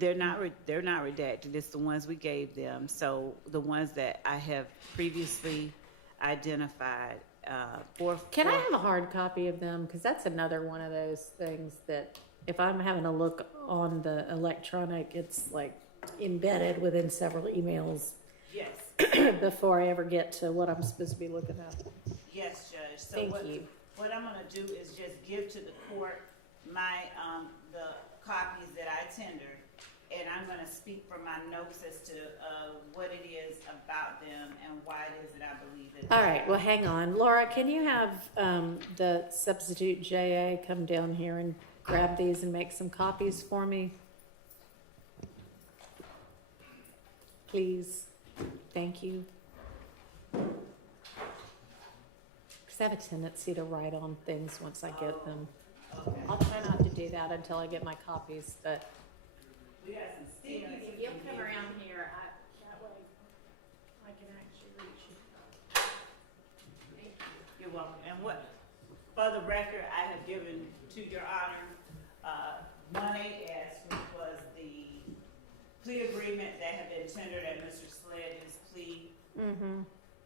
they're not redacted. It's the ones we gave them. So the ones that I have previously identified. Can I have a hard copy of them? Because that's another one of those things that if I'm having a look on the electronic, it's like embedded within several emails. Yes. Before I ever get to what I'm supposed to be looking at. Yes, Judge. So Thank you. What I'm going to do is just give to the court my the copies that I tendered, and I'm going to speak from my notes as to what it is about them and why it is that I believe it. All right. Well, hang on, Laura. Can you have the substitute JA come down here and grab these and make some copies for me, please? Thank you. Because I have a tendency to write on things once I get them. Okay. I'll try not to do that until I get my copies, but We got some stickers. if you'll come around here, that way I can actually reach you. Thank you. You're welcome. And what, for the record, I have given to your honor 1AS, which was the plea agreement that had been tendered at Mr. Sledge's plea. Mm-hmm.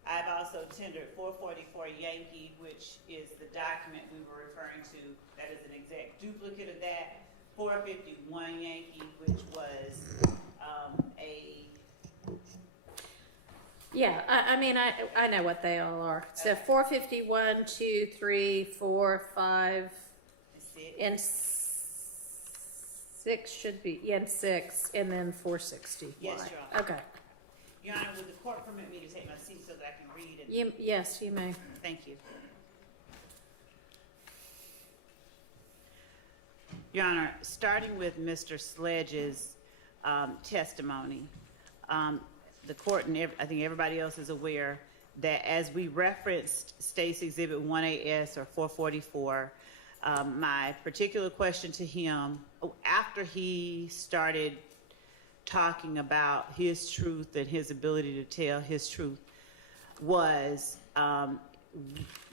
I've also tendered 444 Yankee, which is the document we were referring to. That is an exact duplicate of that. 451 Yankee, which was a... Yeah, I mean, I know what they all are. So 451, 2, 3, 4, 5, and 6 should be, yeah, and 6, and then 460. Yes, Your Honor. Okay. Your Honor, would the court permit me to take my seat so that I can read it? Yes, you may. Thank you. Your Honor, starting with Mr. Sledge's testimony, the court and I think everybody else is aware that as we referenced State's Exhibit 1AS or 444, my particular question to him after he started talking about his truth and his ability to tell his truth was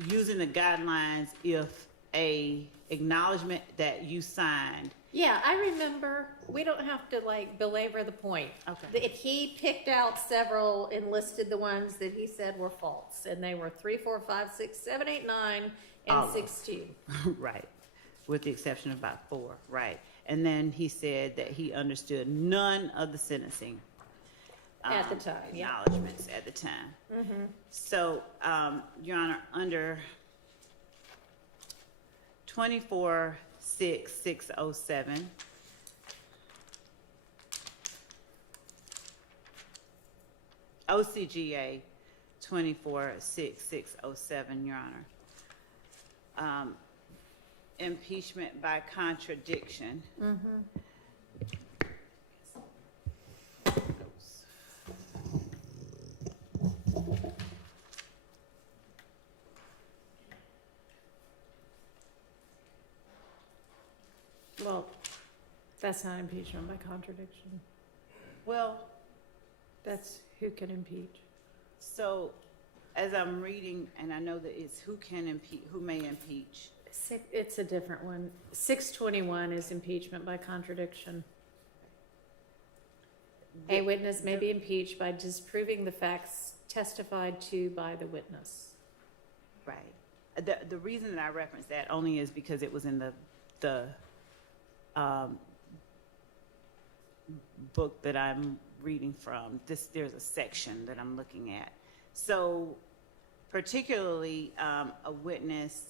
using the guidelines if a acknowledgement that you signed. Yeah, I remember. We don't have to like belabor the point. Okay. If he picked out several and listed the ones that he said were false, and they were 3, 4, 5, 6, 7, 8, 9, and 16. Right. With the exception of about 4. Right. And then he said that he understood none of the sentencing At the time, yeah. acknowledgments at the time. Mm-hmm. So, Your Honor, under 24-6-607, OCGA 24-6-607, Your Honor. Impeachment by contradiction. Mm-hmm. Well, that's not impeachment by contradiction. Well, That's who can impeach. so as I'm reading, and I know that it's who can impeach, who may impeach. It's a different one. 621 is impeachment by contradiction. A witness may be impeached by disproving the facts testified to by the witness. Right. The reason that I referenced that only is because it was in the book that I'm reading from. There's a section that I'm looking at. So particularly a witness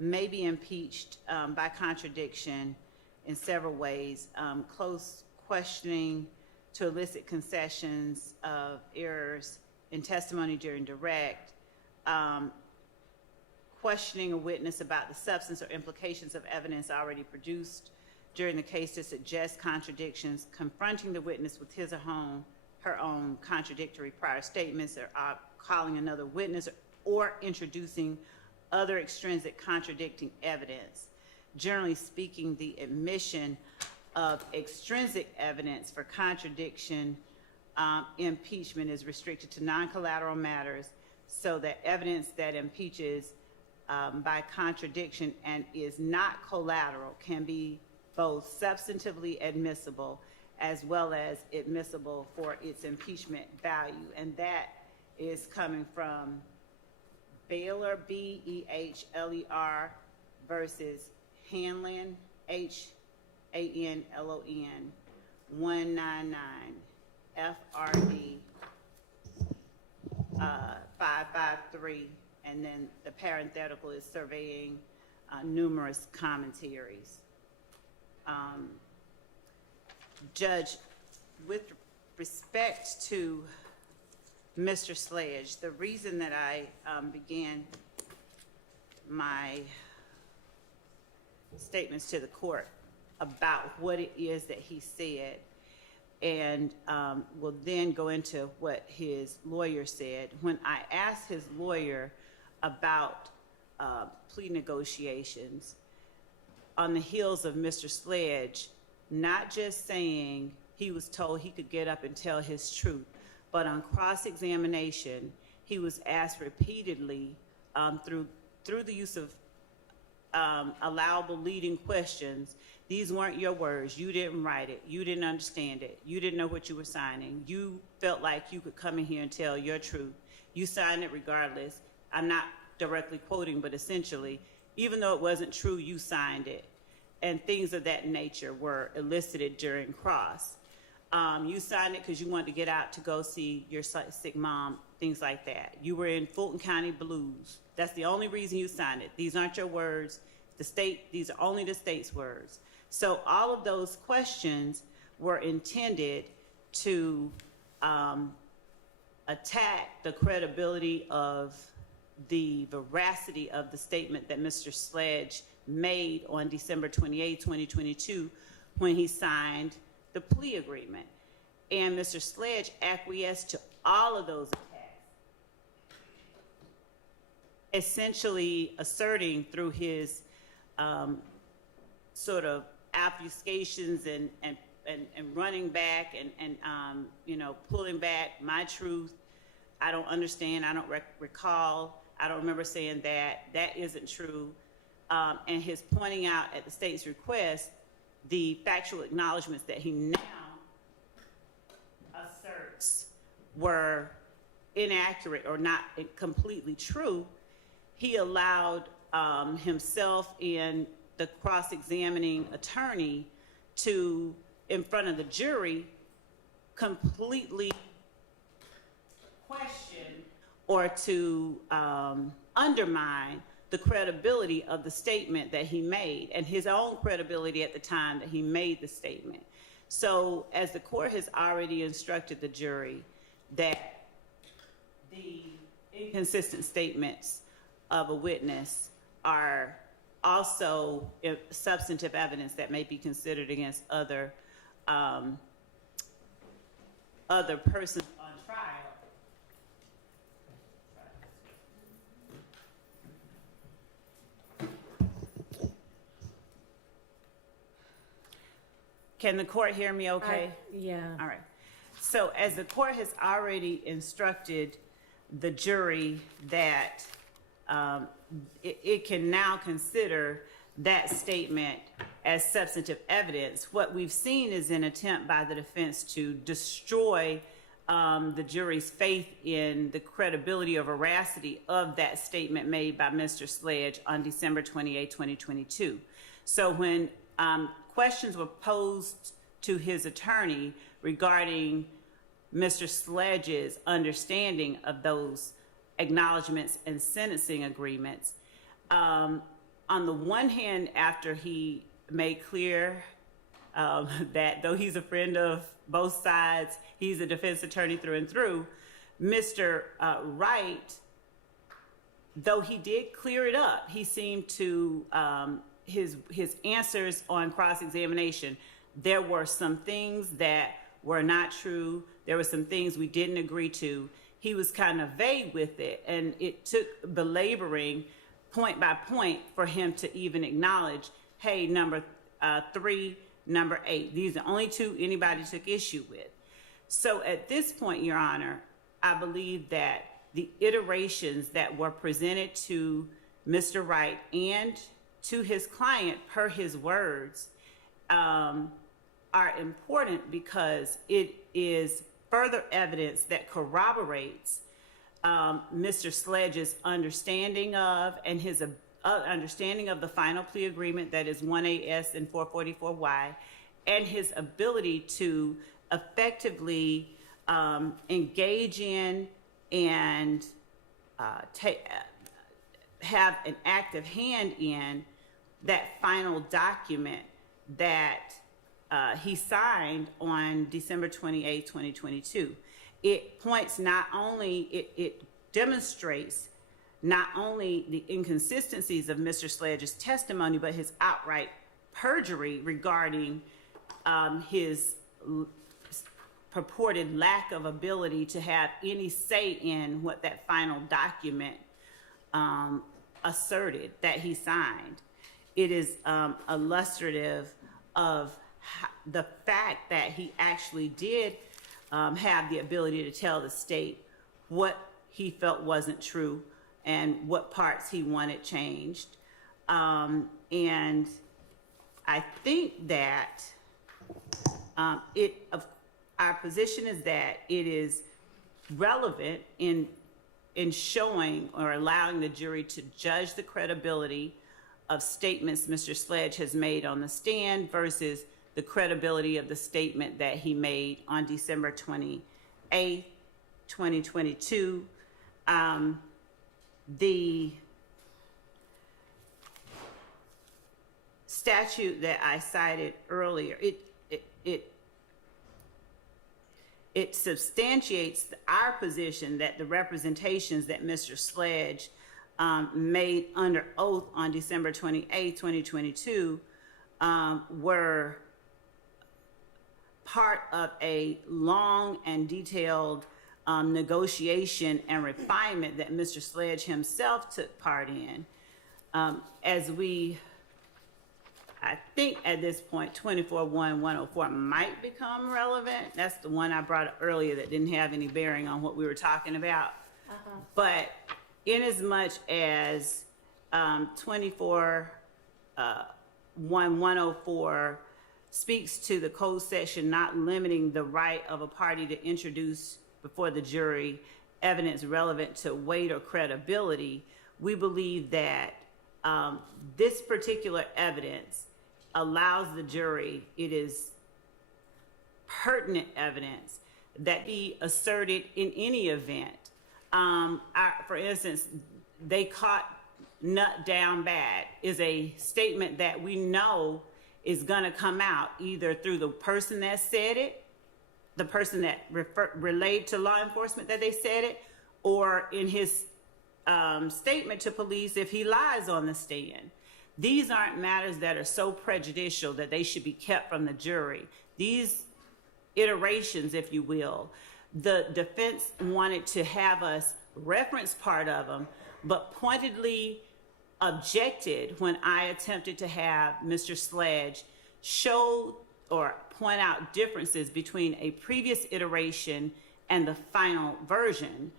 may be impeached by contradiction in several ways. Close questioning to elicit concessions of errors in testimony during direct, questioning a witness about the substance or implications of evidence already produced during the case to suggest contradictions, confronting the witness with his or her own contradictory prior statements, or calling another witness, or introducing other extrinsic contradicting evidence. Generally speaking, the admission of extrinsic evidence for contradiction impeachment is restricted to non-collateral matters, so that evidence that impeaches by contradiction and is not collateral can be both substantively admissible as well as admissible for its impeachment value. And that is coming from Baylor, Behler, versus Hanlon, Hanlon, 199 FRD 553, and then the parenthetical is surveying numerous commentaries. Judge, with respect to Mr. Sledge, the reason that I began my statements to the court about what it is that he said, and will then go into what his lawyer said. When I asked his lawyer about plea negotiations, on the heels of Mr. Sledge not just saying he was told he could get up and tell his truth, but on cross-examination, he was asked repeatedly through the use of allowable leading questions. These weren't your words. You didn't write it. You didn't understand it. You didn't know what you were signing. You felt like you could come in here and tell your truth. You signed it regardless. I'm not directly quoting, but essentially, even though it wasn't true, you signed it. And things of that nature were elicited during cross. You signed it because you wanted to get out to go see your sick mom, things like that. You were in Fulton County Blues. That's the only reason you signed it. These aren't your words. These are only the state's words. So all of those questions were intended to attack the credibility of the veracity of the statement that Mr. Sledge made on December 28, 2022, when he signed the plea agreement. And Mr. Sledge acquiesced to all of those attacks, essentially asserting through his sort of obfuscations and running back and pulling back my truth. I don't understand. I don't recall. I don't remember saying that. That isn't true. And his pointing out at the state's request the factual acknowledgments that he now asserts were inaccurate or not completely true. He allowed himself and the cross-examining attorney to, in front of the jury, completely question or to undermine the credibility of the statement that he made and his own credibility at the time that he made the statement. So as the court has already instructed the jury that the inconsistent statements of a witness are also substantive evidence that may be considered against other persons on trial. Can the court hear me okay? Yeah. All right. So as the court has already instructed the jury that it can now consider that statement as substantive evidence, what we've seen is an attempt by the defense to destroy the jury's faith in the credibility or veracity of that statement made by Mr. Sledge on December 28, 2022. So when questions were posed to his attorney regarding Mr. Sledge's understanding of those acknowledgments and sentencing agreements, on the one hand, after he made clear that though he's a friend of both sides, he's a defense attorney through and through, Mr. Wright, though he did clear it up, he seemed to, his answers on cross-examination, there were some things that were not true. There were some things we didn't agree to. He was kind of vague with it, and it took belaboring point by point for him to even acknowledge, hey, number 3, number 8. These are the only two anybody took issue with. So at this point, Your Honor, I believe that the iterations that were presented to Mr. Wright and to his client per his words are important because it is further evidence that corroborates Mr. Sledge's understanding of and his understanding of the final plea agreement, that is 1AS and 444Y, and his ability to effectively engage in and have an active hand in that final document that he signed on December 28, 2022. It points not only, it demonstrates not only the inconsistencies of Mr. Sledge's testimony, but his outright perjury regarding his purported lack of ability to have any say in what that final document asserted that he signed. It is illustrative of the fact that he actually did have the ability to tell the state what he felt wasn't true and what parts he wanted changed. And I think that our position is that it is relevant in showing or allowing the jury to judge the credibility of statements Mr. Sledge has made on the stand versus the credibility of the statement that he made on December 28, 2022. The statute that I cited earlier, it substantiates our position that the representations that Mr. Sledge made under oath on December 28, 2022 were part of a long and detailed negotiation and refinement that Mr. Sledge himself took part in. I think at this point, 24-1-104 might become relevant. That's the one I brought up earlier that didn't have any bearing on what we were talking about. But in as much as 24-1-104 speaks to the code section not limiting the right of a party to introduce before the jury evidence relevant to weight or credibility, we believe that this particular evidence allows the jury, it is pertinent evidence that be asserted in any event. For instance, they caught nut down bad is a statement that we know is going to come out either through the person that said it, the person that relayed to law enforcement that they said it, or in his statement to police if he lies on the stand. These aren't matters that are so prejudicial that they should be kept from the jury. These iterations, if you will, the defense wanted to have us reference part of them, but pointedly objected when I attempted to have Mr. Sledge show or point out differences between a previous iteration and the final version.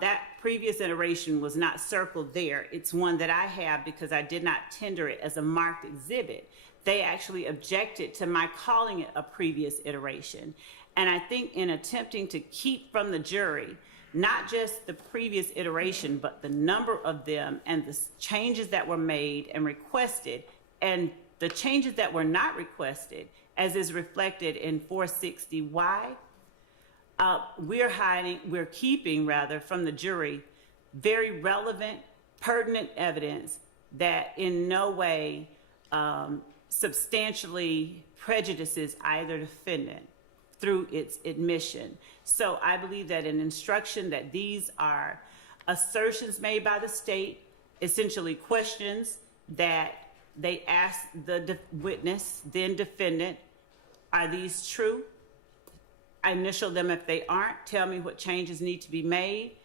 That previous iteration was not circled there. It's one that I have because I did not tender it as a marked exhibit. They actually objected to my calling it a previous iteration. And I think in attempting to keep from the jury, not just the previous iteration, but the number of them and the changes that were made and requested, and the changes that were not requested, as is reflected in 460Y, we're keeping from the jury very relevant, pertinent evidence that in no way substantially prejudices either defendant through its admission. So I believe that an instruction that these are assertions made by the state, essentially questions that they ask the witness, then defendant, are these true? I initial them if they aren't, tell me what changes need to be made,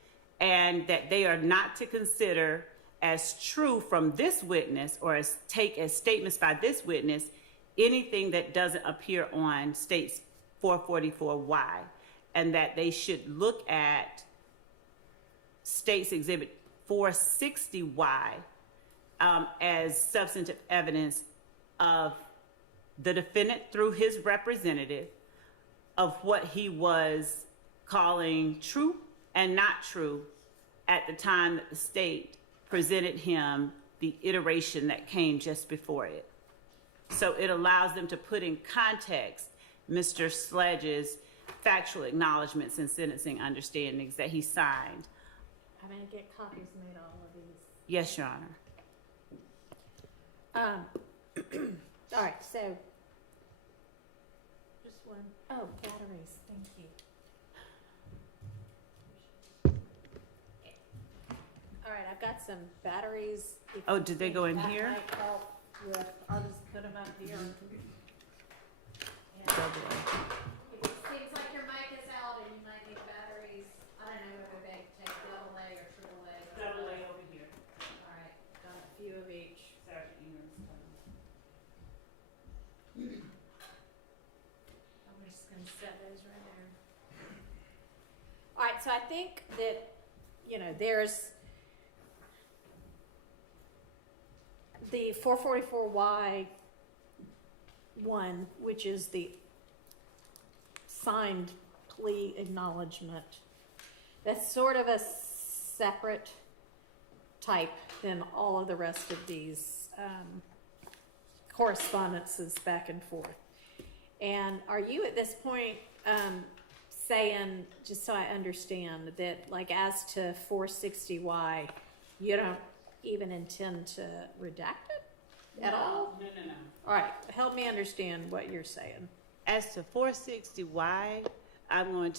and that they are not to consider as true from this witness or take as statements by this witness anything that doesn't appear on state's 444Y, and that they should look at state's exhibit 460Y as substantive evidence of the defendant through his representative of what he was calling true and not true at the time that the state presented him the iteration that came just before it. So it allows them to put in context Mr. Sledge's factual acknowledgments and sentencing understandings that he signed. I'm gonna get copies made of all of these. Yes, Your Honor. All right, so just one. Oh, batteries. Thank you. All right, I've got some batteries. If Oh, you did they think go in that here? might help with, I'll just put them up here. And if it seems like your mic is out and you might need batteries, I don't know whether they take double A or triple A. Double A over here. All right, got a few of each. Sergeant Ingram's coming. I'm just gonna set those right there. All right, so I think that, there's the 444Y one, which is the signed plea acknowledgement. That's sort of a separate type than all of the rest of these correspondences back and forth. And are you at this point saying, just so I understand, that like as to 460Y, you don't even intend to redact it at all? No. All right, help me understand what you're saying. As to 460Y, I wanted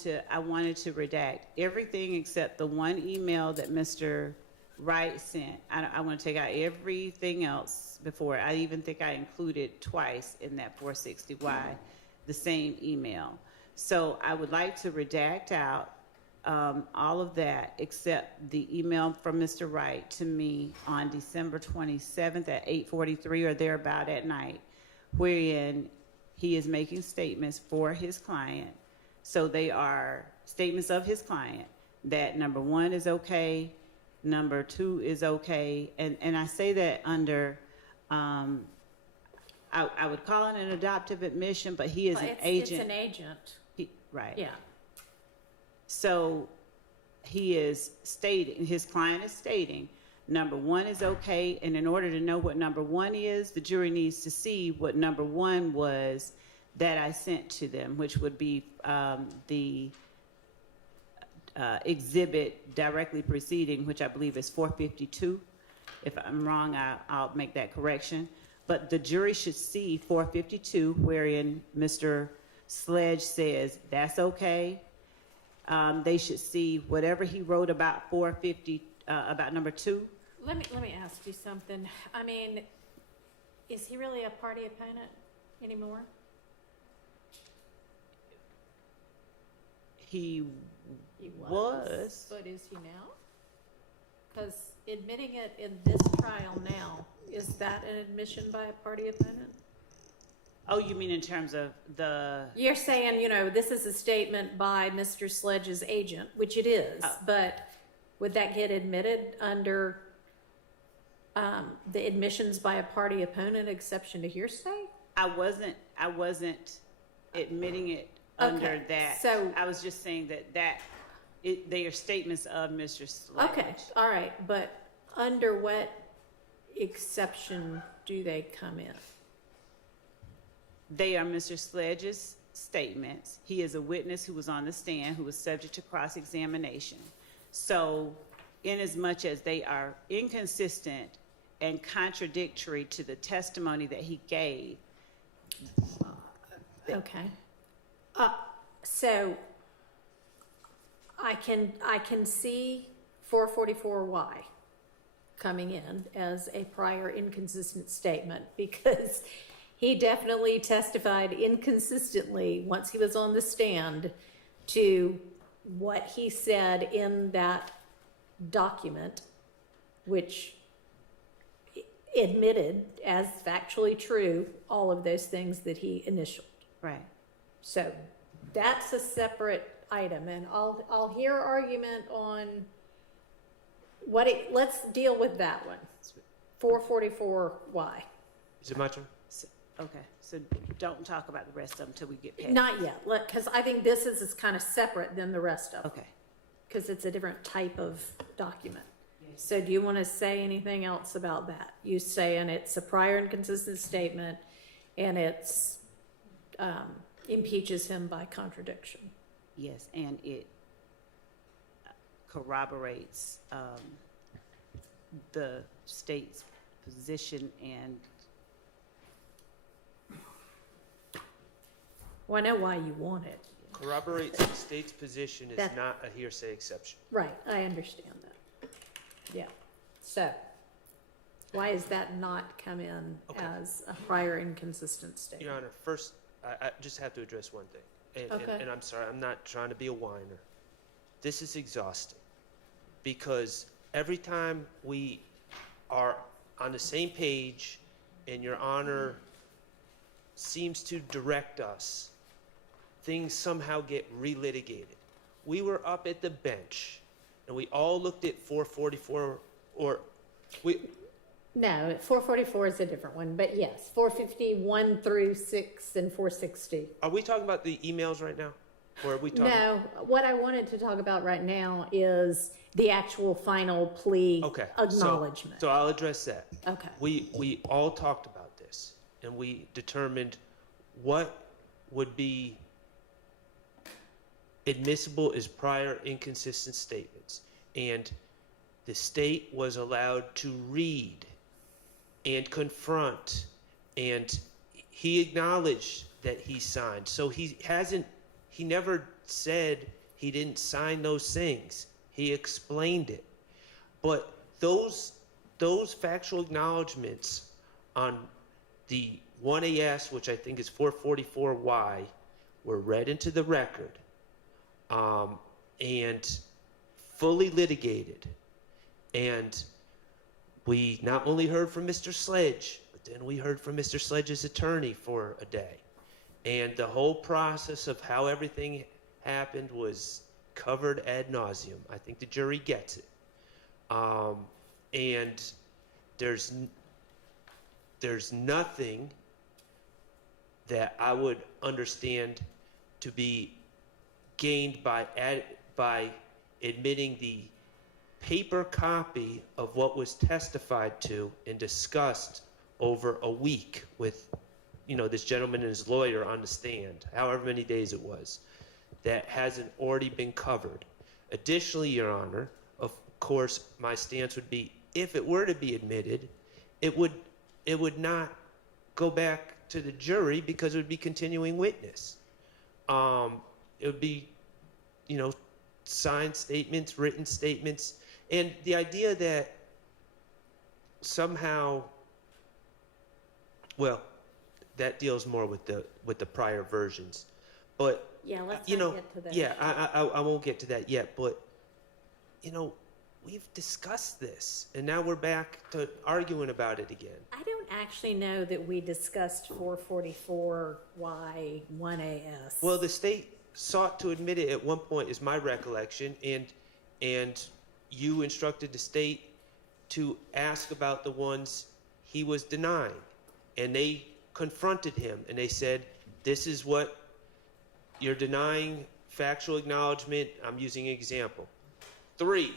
to redact everything except the one email that Mr. Wright sent. I want to take out everything else before. I even think I included twice in that 460Y the same email. So I would like to redact out all of that except the email from Mr. Wright to me on December 27th at 8:43 or thereabout at night, wherein he is making statements for his client. So they are statements of his client that number one is okay, number two is okay, and I say that under, I would call it an adoptive admission, but he is Well, an agent. It's an agent, Right. yeah. So he is stating, his client is stating, number one is okay, and in order to know what number one is, the jury needs to see what number one was that I sent to them, which would be the exhibit directly preceding, which I believe is 452. If I'm wrong, I'll make that correction. But the jury should see 452, wherein Mr. Sledge says that's okay. They should see whatever he wrote about 450, about number two. Let me ask you something. I mean, is he really a party opponent anymore? He was. But is he now? Because admitting it in this trial now, is that an admission by a party opponent? Oh, you mean in terms of the? You're saying, this is a statement by Mr. Sledge's agent, which it is, but would that get admitted under the admissions by a party opponent exception to hearsay? I wasn't admitting it under that. So I was just saying that they are statements of Mr. Sledge. okay, all right, but under what exception do they come in? They are Mr. Sledge's statements. He is a witness who was on the stand, who was subject to cross-examination. So, inasmuch as they are inconsistent and contradictory to the testimony that he gave. Okay. So I can see 444Y coming in as a prior inconsistent statement because he definitely testified inconsistently once he was on the stand to what he said in that document, which admitted as factually true all of those things that he initialed. Right. So that's a separate item, and I'll hear argument on let's deal with that one. 444Y. Is it my turn? Okay, so don't talk about the rest of them until we get past. Not yet, because I think this is kind of separate than the rest of them. Okay. Because it's a different type of document. So do you want to say anything else about that? You saying it's a prior inconsistent statement and it's impeaches him by contradiction. Yes, and it corroborates the state's position and. Well, I know why you want it. Corroborates the state's position is That- not a hearsay exception. Right, I understand that. Yeah. So, why does that not come in Okay. as a prior inconsistent Your statement? Honor, first, I just have to address one thing. Okay. And I'm sorry, I'm not trying to be a whiner. This is exhausting because every time we are on the same page and Your Honor seems to direct us, things somehow get relitigated. We were up at the bench and we all looked at 444 or we. No, 444 is a different one, but yes, 451 through 6 and 460. Are we talking about the emails right now? Or are we talking? No, what I wanted to talk about right now is the actual final plea Okay. acknowledgement. So I'll address that. Okay. We all talked about this and we determined what would be admissible as prior inconsistent statements. And the state was allowed to read and confront, and he acknowledged that he signed. So he never said he didn't sign those things. He explained it. But those factual acknowledgments on the 1AS, which I think is 444Y, were read into the record and fully litigated. And we not only heard from Mr. Sledge, but then we heard from Mr. Sledge's attorney for a day. And the whole process of how everything happened was covered ad nauseum. I think the jury gets it. And there's nothing that I would understand to be gained by admitting the paper copy of what was testified to and discussed over a week with, this gentleman and his lawyer on the stand, however many days it was, that hasn't already been covered. Additionally, Your Honor, of course, my stance would be, if it were to be admitted, it would not go back to the jury because it would be continuing witness. It would be, signed statements, written statements, and the idea that somehow, well, that deals more with the prior versions, but Yeah, let's not get to that. yeah, I won't get to that yet, but we've discussed this, and now we're back to arguing about it again. I don't actually know that we discussed 444Y 1AS. Well, the state sought to admit it at one point, is my recollection, and you instructed the state to ask about the ones he was denying, and they confronted him, and they said, this is what you're denying, factual acknowledgement, I'm using an example, 3,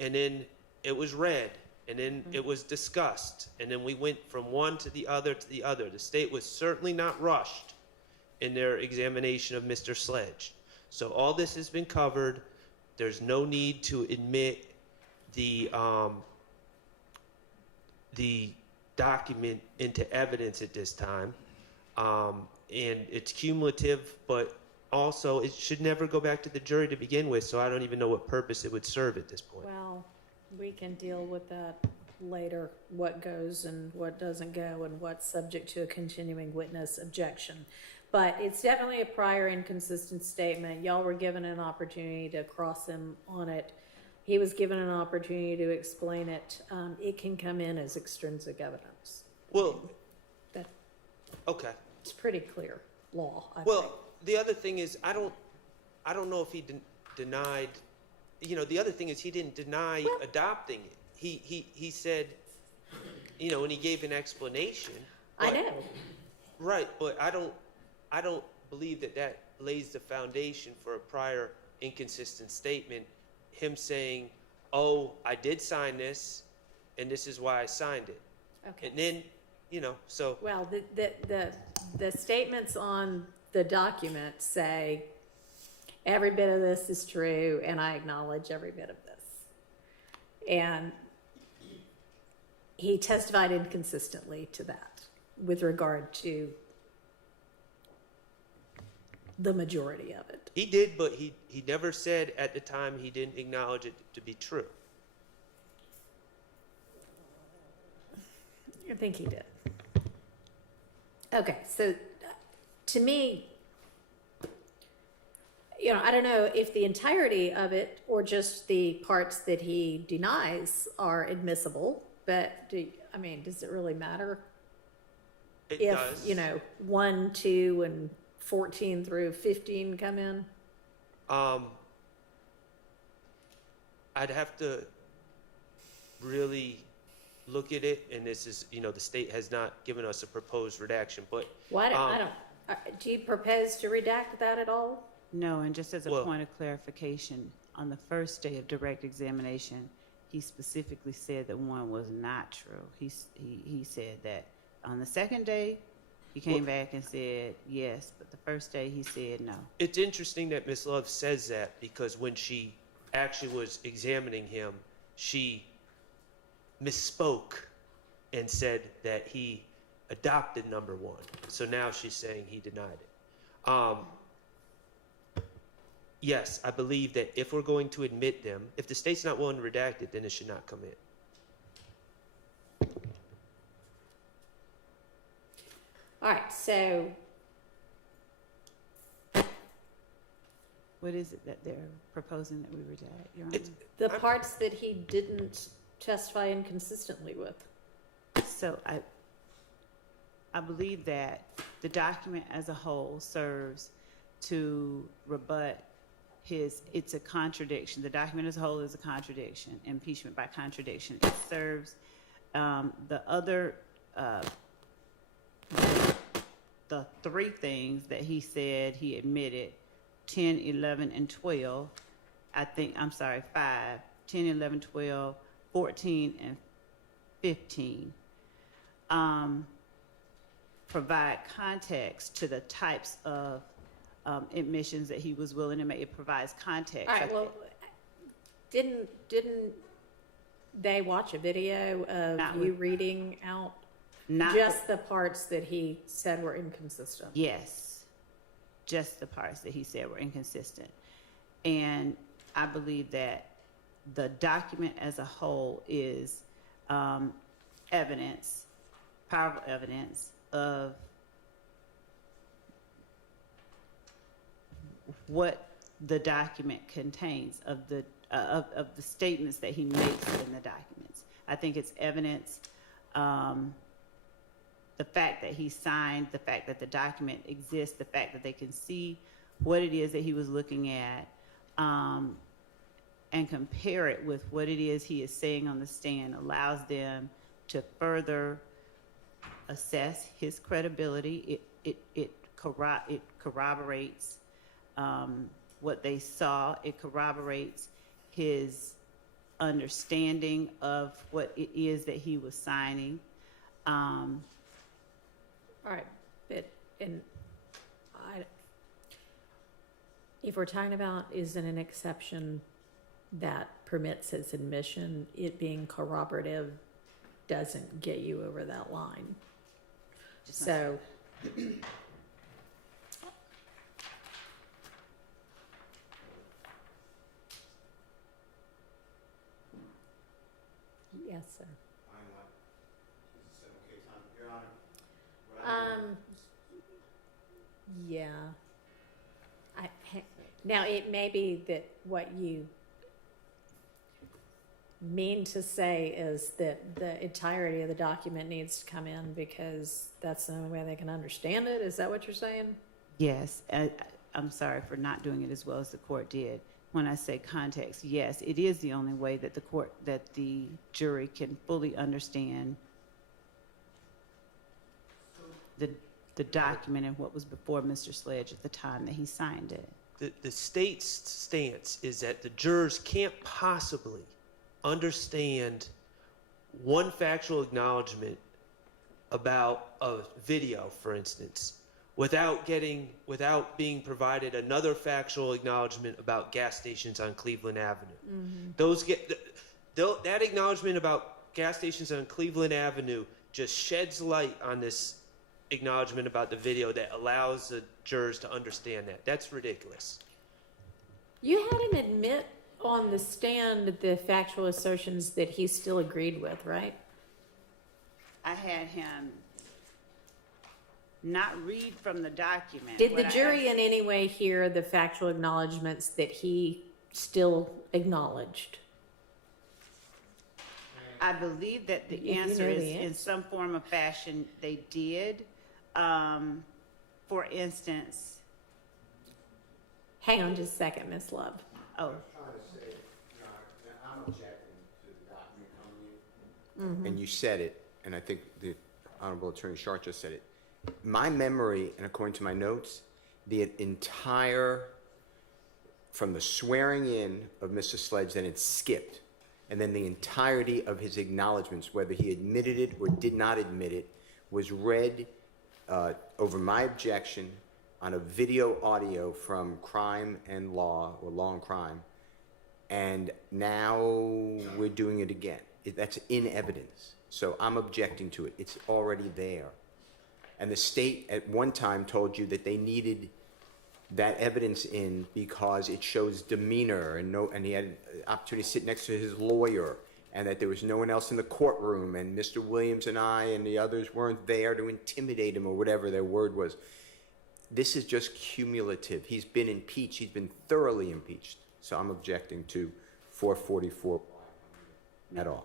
and then it was read, and then it was discussed, and then we went from one to the other to the other. The state was certainly not rushed in their examination of Mr. Sledge. So all this has been covered. There's no need to admit the document into evidence at this time. And it's cumulative, but also it should never go back to the jury to begin with, so I don't even know what purpose it would serve at this point. Well, we can deal with that later, what goes and what doesn't go and what's subject to a continuing witness objection. But it's definitely a prior inconsistent statement. Y'all were given an opportunity to cross him on it. He was given an opportunity to explain it. It can come in as extrinsic evidence. Well, That, okay. it's pretty clear law, I think. Well, the other thing is, I don't know if he denied, the other thing is he didn't deny adopting it. He said, and he gave an explanation. I know. Right, but I don't believe that that lays the foundation for a prior inconsistent statement. Him saying, "Oh, I did sign this, and this is why I signed it," Okay. and then, so Well, the statements on the document say, every bit of this is true, and I acknowledge every bit of this. And he testified inconsistently to that with regard to the majority of it. he did, but he never said at the time he didn't acknowledge it to be true. I think he did. Okay, so to me, I don't know if the entirety of it or just the parts that he denies are admissible, but does it really matter It if, does. 1, 2, and 14 through 15 come in? I'd have to really look at it, and this is, the state has not given us a proposed redaction, but Do you propose to redact that at all? No, and just as a Well- point of clarification, on the first day of direct examination, he specifically said that one was not true. He said that on the second day, he came back and said yes, but the first day he said no. it's interesting that Miss Love says that, because when she actually was examining him, she misspoke and said that he adopted number 1. So now she's saying he denied it. Yes, I believe that if we're going to admit them, if the state's not willing to redact it, then it should not come in. All right, so What is it that they're proposing that we redact, Your Honor? It's- the I'm- parts that he didn't testify inconsistently with. So I believe that the document as a whole serves to rebut it's a contradiction. The document as a whole is a contradiction, impeachment by contradiction. It serves the other, the 3 things that he said he admitted, 10, 11, and 12. 5, 10, 11, 12, 14, and 15. Provide context to the types of admissions that he was willing to make. It provides context. All right, well, didn't they watch a video Not of you with- reading out Not just the parts that he said were inconsistent? Yes, just the parts that he said were inconsistent. And I believe that the document as a whole is evidence, powerful evidence of what the document contains, of the statements that he makes in the documents. I think it's evidence, the fact that he signed, the fact that the document exists, the fact that they can see what it is that he was looking at, and compare it with what it is he is saying on the stand, allows them to further assess his credibility. It corroborates what they saw. It corroborates his understanding of what it is that he was signing. All right, if we're talking about is it an exception that permits his admission, it being corroborative doesn't get you over that line. So, yes, sir. Yeah. Now, it may be that what you mean to say is that the entirety of the document needs to come in because that's the only way they can understand it. Is that what you're saying? Yes, I'm sorry for not doing it as well as the court did. When I say context, yes, it is the only way that the jury can fully understand the document and what was before Mr. Sledge at the time that he signed it. The state's stance is that the jurors can't possibly understand one factual acknowledgement about a video, for instance, without being provided another factual acknowledgement about gas stations on Cleveland Avenue. That acknowledgement about gas stations on Cleveland Avenue just sheds light on this acknowledgement about the video that allows the jurors to understand that. That's ridiculous. You had him admit on the stand the factual assertions that he still agreed with, right? I had him not read from the document. Did the What I jury in any way hear the factual acknowledgments that he still acknowledged? I believe that the If you answer know is the in answer. some form or fashion they did. For instance, Hang on just a second, Miss Love. oh, I'm trying to say, I'm objecting to the document coming in. And you said it, and I think the Honorable Attorney Sharp just said it. My memory, and according to my notes, the entire, from the swearing in of Mr. Sledge, then it skipped. And then the entirety of his acknowledgments, whether he admitted it or did not admit it, was read over my objection on a video audio from Crime and Law, or Law and Crime, and now we're doing it again. That's in evidence. So I'm objecting to it. It's already there. And the state at one time told you that they needed that evidence in because it shows demeanor and he had an opportunity to sit next to his lawyer, and that there was no one else in the courtroom, and Mr. Williams and I and the others weren't there to intimidate him or whatever their word was. This is just cumulative. He's been impeached. He's been thoroughly impeached. So I'm objecting to 444 at all.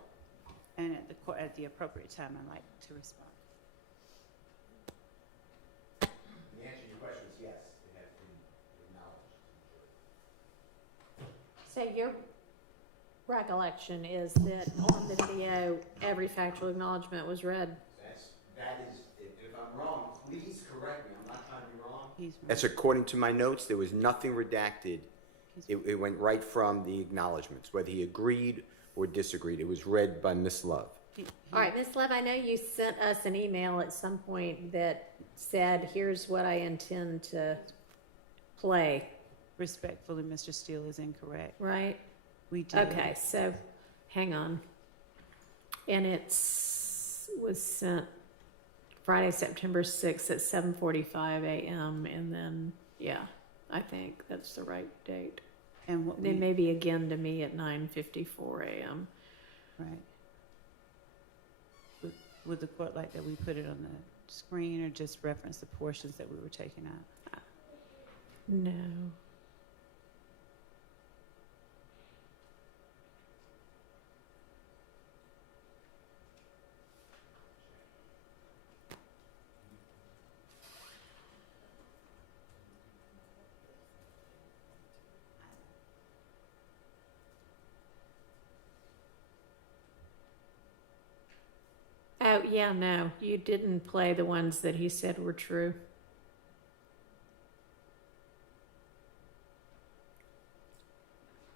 and at the appropriate time, I'd like to respond. The answer to your question is yes, it has been acknowledged. So your recollection is that on the video, every factual acknowledgement was read? That is, if I'm wrong, please correct me. I'm not trying to be wrong. He's right. That's according to my notes. There was nothing redacted. It went right from the acknowledgments, whether he agreed or disagreed. It was read by Miss Love. All right, Ms. Love, I know you sent us an email at some point that said, here's what I intend to play, Respectfully, Mr. Steele is incorrect. right? We did. Okay, so, hang on. And was sent Friday, September 6th at 7:45 a.m. And then, yeah, I think that's the right date. And what Then we, maybe again to me at 9:54 a.m. right. Would the court like that we put it on the screen or just reference the portions that we were taking out? No. Oh, yeah, no, you didn't play the ones that he said were true.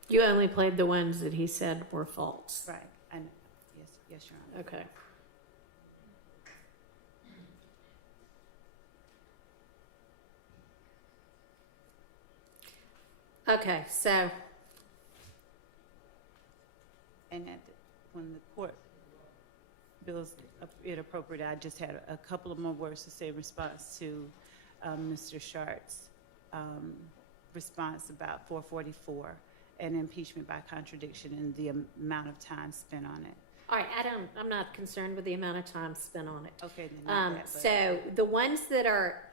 You only played the ones that he said were false. Right, I know. Yes, Your Honor. Okay. Okay, so, And when the court feels it appropriate, I just had a couple of more words to say in response to Mr. Sharp's response about 444 and impeachment by contradiction and the amount of time spent on it. all right, I'm not concerned with the amount of time spent on it. Okay, then not that, but So the ones that are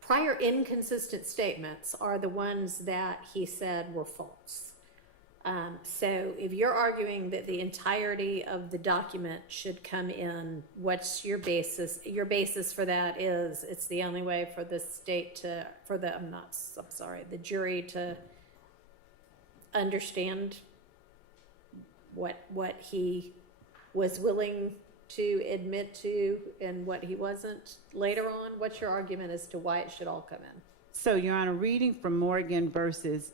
prior inconsistent statements are the ones that he said were false. So if you're arguing that the entirety of the document should come in, what's your basis? Your basis for that is it's the only way for the state to, the jury to understand what he was willing to admit to and what he wasn't later on? What's your argument as to why it should all come in? So, Your Honor, reading from Morgan versus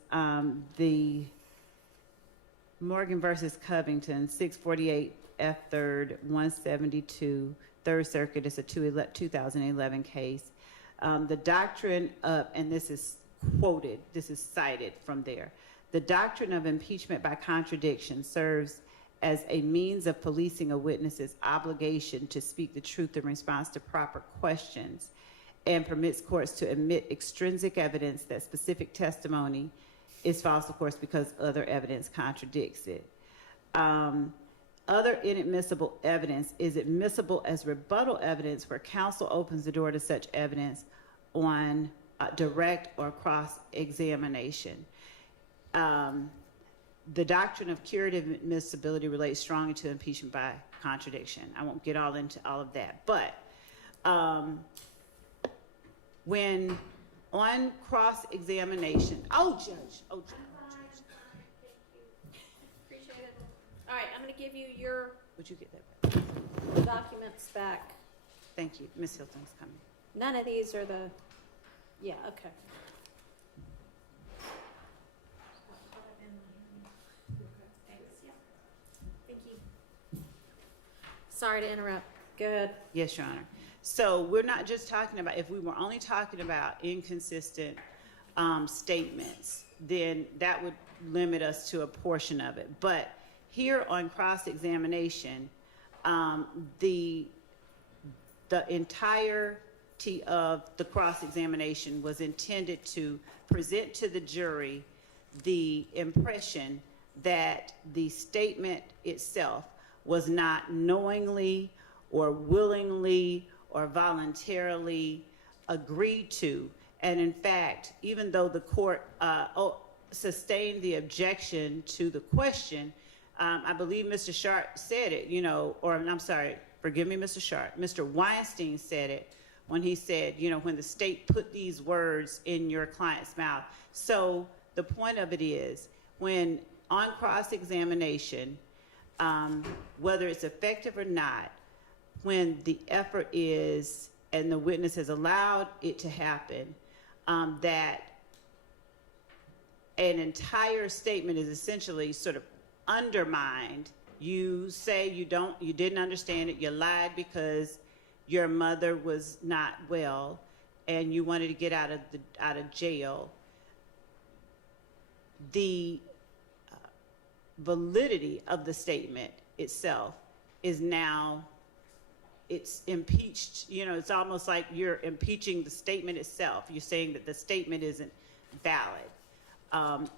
Morgan versus Covington, 648 F. 3rd, 172, 3rd Circuit. It's a 2011 case. The doctrine of, and this is quoted, this is cited from there. The doctrine of impeachment by contradiction serves as a means of policing a witness's obligation to speak the truth in response to proper questions, and permits courts to admit extrinsic evidence that specific testimony is false, of course, because other evidence contradicts it. Other inadmissible evidence is admissible as rebuttal evidence where counsel opens the door to such evidence on direct or cross-examination. The doctrine of curative admissibility relates strongly to impeachment by contradiction. I won't get all into all of that, but when on cross-examination, Appreciate it. All right, I'm going to give you your would you get that back? documents back. Thank you. Ms. Hilton's coming. None of these are the, yeah, okay. Thank you. Sorry to interrupt. Go ahead. Yes, Your Honor. So we're not just talking about, if we were only talking about inconsistent statements, then that would limit us to a portion of it. But here on cross-examination, the entirety of the cross-examination was intended to present to the jury the impression that the statement itself was not knowingly or willingly or voluntarily agreed to. And in fact, even though the court sustained the objection to the question, I believe Mr. Sharp said it, you know, or I'm sorry, forgive me, Mr. Sharp. Mr. Weinstein said it when he said, you know, when the state put these words in your client's mouth. So the point of it is, when on cross-examination, whether it's effective or not, when the effort is, and the witness has allowed it to happen, that an entire statement is essentially sort of undermined. You say you didn't understand it, you lied because your mother was not well and you wanted to get out of jail. The validity of the statement itself is now, it's impeached. You know, it's almost like you're impeaching the statement itself. You're saying that the statement isn't valid.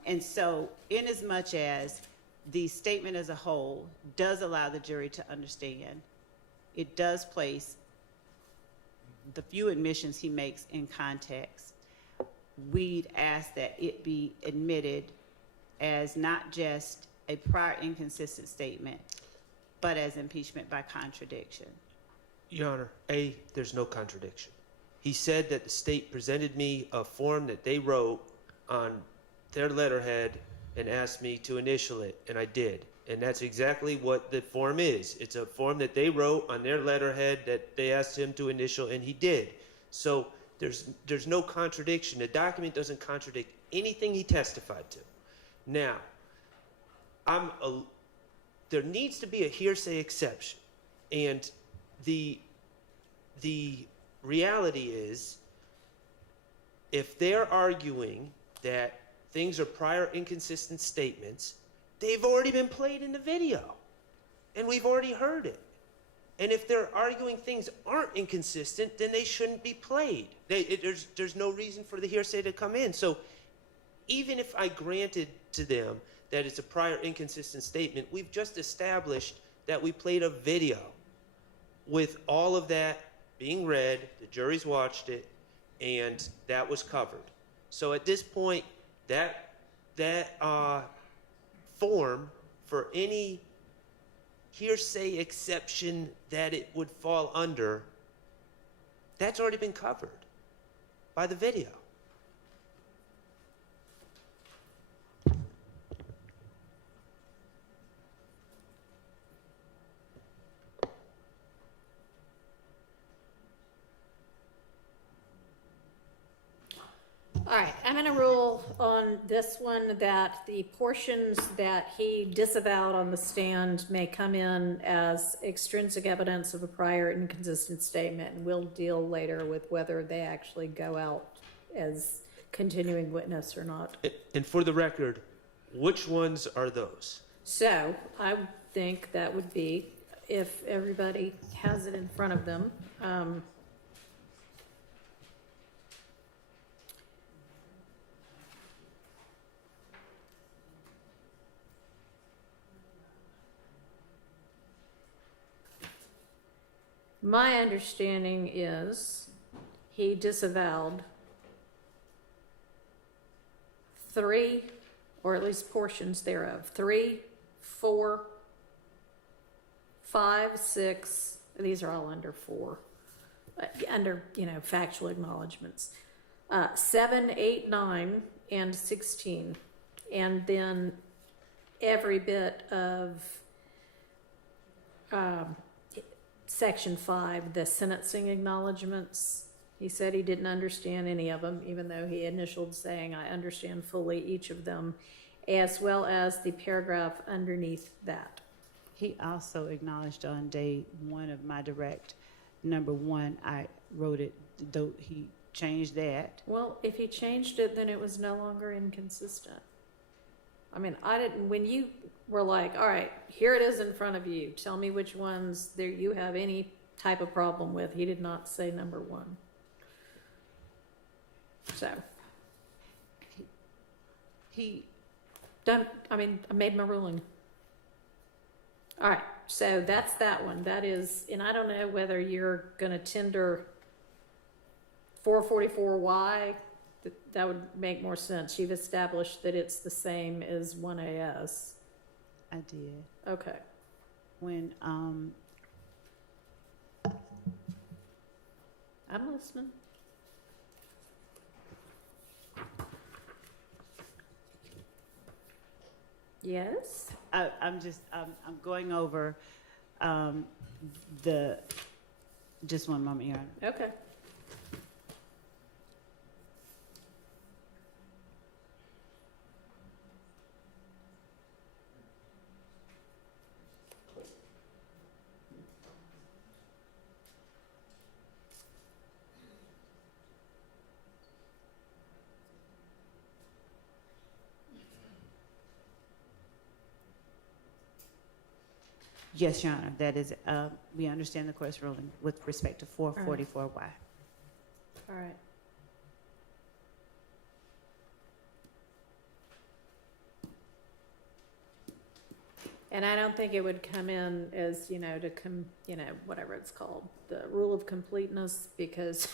And so inasmuch as the statement as a whole does allow the jury to understand, it does place the few admissions he makes in context, we'd ask that it be admitted as not just a prior inconsistent statement, but as impeachment by contradiction. Your Honor, there's no contradiction. He said that the state presented me a form that they wrote on their letterhead and asked me to initial it, and I did. And that's exactly what the form is. It's a form that they wrote on their letterhead that they asked him to initial, and he did. So there's no contradiction. The document doesn't contradict anything he testified to. Now, there needs to be a hearsay exception, and the reality is, if they're arguing that things are prior inconsistent statements, they've already been played in the video, and we've already heard it. And if they're arguing things aren't inconsistent, then they shouldn't be played. There's no reason for the hearsay to come in. So even if I granted to them that it's a prior inconsistent statement, we've just established that we played a video with all of that being read, the jury's watched it, and that was covered. So at this point, that form for any hearsay exception that it would fall under, that's already been covered by the video. All right, I'm gonna rule on this one that the portions that he disavowed on the stand may come in as extrinsic evidence of a prior inconsistent statement, and we'll deal later with whether they actually go out as continuing witness or not. And for the record, which ones are those? So I think that would be, if everybody has it in front of them, my understanding is he disavowed 3, or at least portions thereof, 3, 4, 5, 6, these are all under 4, under, factual acknowledgments. 7, 8, 9, and 16. And then every bit of Section 5, the sentencing acknowledgments. He said he didn't understand any of them, even though he initialed saying, I understand fully each of them, as well as the paragraph underneath that. He also acknowledged on day 1 of my direct, number 1, I wrote it, though he changed that. Well, if he changed it, then it was no longer inconsistent. I mean, I didn't, when you were like, all right, here it is in front of you, tell me which ones there you have any type of problem with, he did not say number 1. So. He Done. I made my ruling. All right, so that's that one. That is, and I don't know whether you're going to tender 444Y. That would make more sense. You've established that it's the same as 1AS. I did. Okay. When I'm listening. Yes? I'm going over just one moment, Your Honor. Okay. Yes, Your Honor, that is, we understand the court's ruling with respect to 444Y. All right. And I don't think it would come in as, whatever it's called, the rule of completeness, because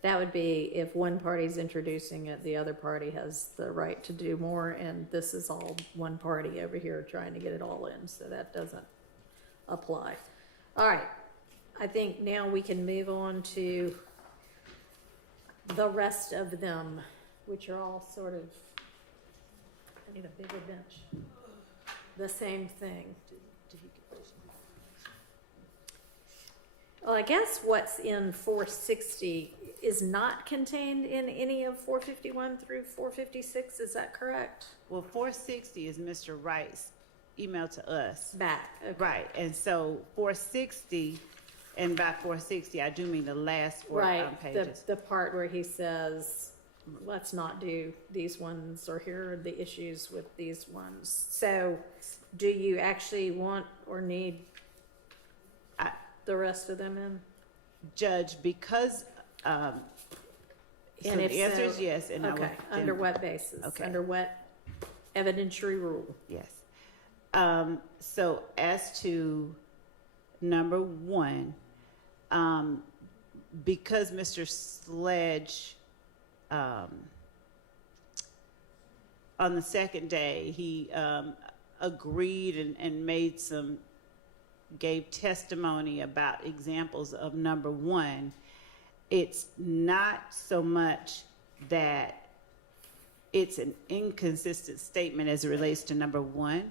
that would be if one party's introducing it, the other party has the right to do more, and this is all one party over here trying to get it all in, so that doesn't apply. All right. I think now we can move on to the rest of them, which are all sort of, I need a bigger bench. The same thing. Well, I guess what's in 460 is not contained in any of 451 through 456. Is that correct? Well, 460 is Mr. Wright's email to us. Back. Okay. Right, and so 460, and by 460, I do mean the last 4 Right. pages. The part where he says, let's not do these ones, or here are the issues with these ones. So do you actually want or need the rest of them in? Judge, because, so And the if answer so- is yes, and I will. Okay, under what basis? Okay. Under what evidentiary rule? Yes. So as to number 1, because Mr. Sledge, on the second day, he agreed and gave testimony about examples of number 1. It's not so much that it's an inconsistent statement as it relates to number 1,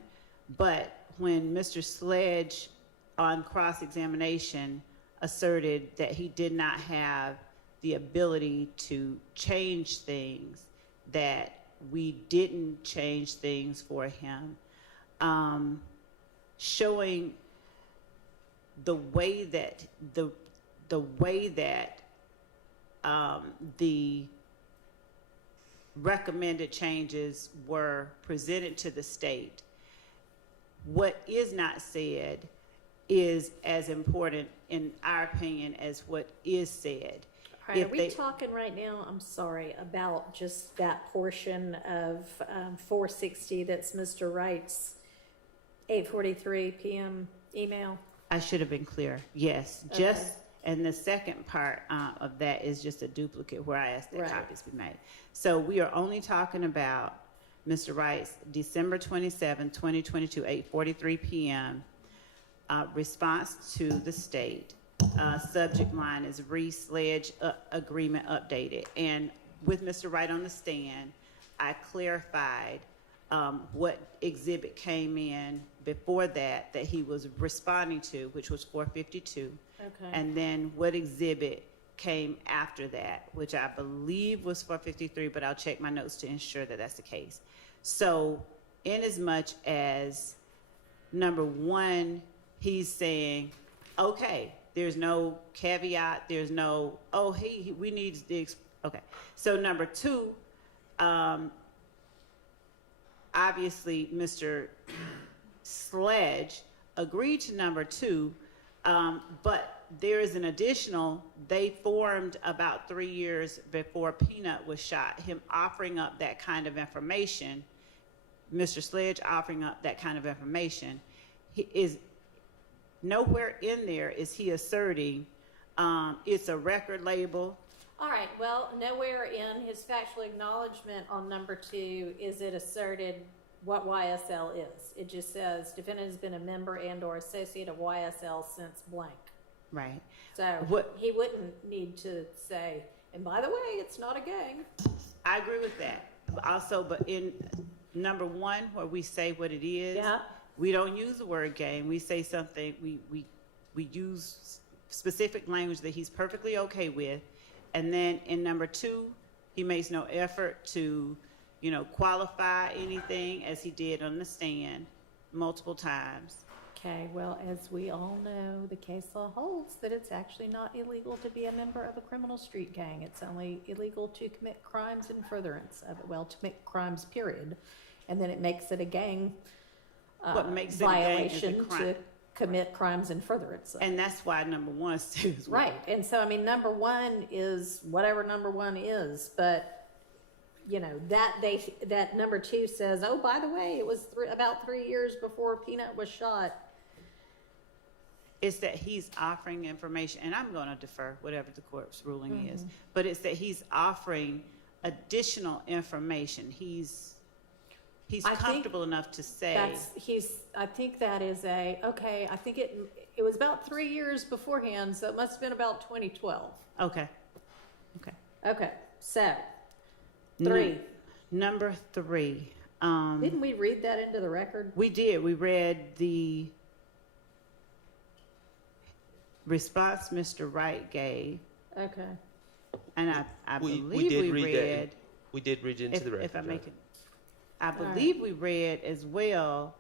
but when Mr. Sledge on cross-examination asserted that he did not have the ability to change things, that we didn't change things for him, showing the way that the recommended changes were presented to the state. What is not said is as important, in our opinion, as what is said. All right, are we talking right now, I'm sorry, about just that portion of 460 that's Mr. Wright's 8:43 p.m. email? I should have been clear. Yes, Okay. just, and the second part of that is just a duplicate where I asked that Right. copies be made. So we are only talking about Mr. Wright's December 27, 2022, 8:43 p.m. Response to the state. Subject line is re-sledge agreement updated. And with Mr. Wright on the stand, I clarified what exhibit came in before that he was responding to, which was 452. Okay. And then what exhibit came after that, which I believe was 453, but I'll check my notes to ensure that that's the case. So in as much as number one, he's saying, okay, there's no caveat, there's no, oh, we need the, okay. So number two, obviously Mr. Sledge agreed to number two, but there is an additional, they formed about 3 years before Peanut was shot, him offering up that kind of information, Mr. Sledge offering up that kind of information. He is nowhere in there is he asserting it's a record label. All right, well, nowhere in his factual acknowledgement on number two is it asserted what YSL is. It just says defendant has been a member and or associate of YSL since blank. Right. So he wouldn't need to say, and by the way, it's not a gang. I agree with that. Also, but in number one, where we say what it is, Yeah. we don't use the word gang. We say something, we use specific language that he's perfectly okay with. And then in number two, he makes no effort to, qualify anything as he did on the stand multiple times. Okay, well, as we all know, the case law holds that it's actually not illegal to be a member of a criminal street gang. It's only illegal to commit crimes in furtherance of it. Well, to commit crimes, period. And then it makes it a gang What makes it a gang is a violation crime. to commit crimes in furtherance of it. And that's why number one says. Right, and so, I mean, number one is whatever number one is, but, that number two says, oh, by the way, it was about 3 years before Peanut was shot. It's that he's offering information, and I'm going to defer whatever the court's ruling is, but it's that he's offering additional information. He's I think comfortable enough to say. I think that is okay, I think it was about 3 years beforehand, so it must have been about 2012. Okay. Okay, so, three. Number three. Didn't we read that into the record? We did. We read the response Mr. Wright gave, Okay. and I We believe did we read read. that. We did read it into the record. If I make John. it, I right. believe we read as well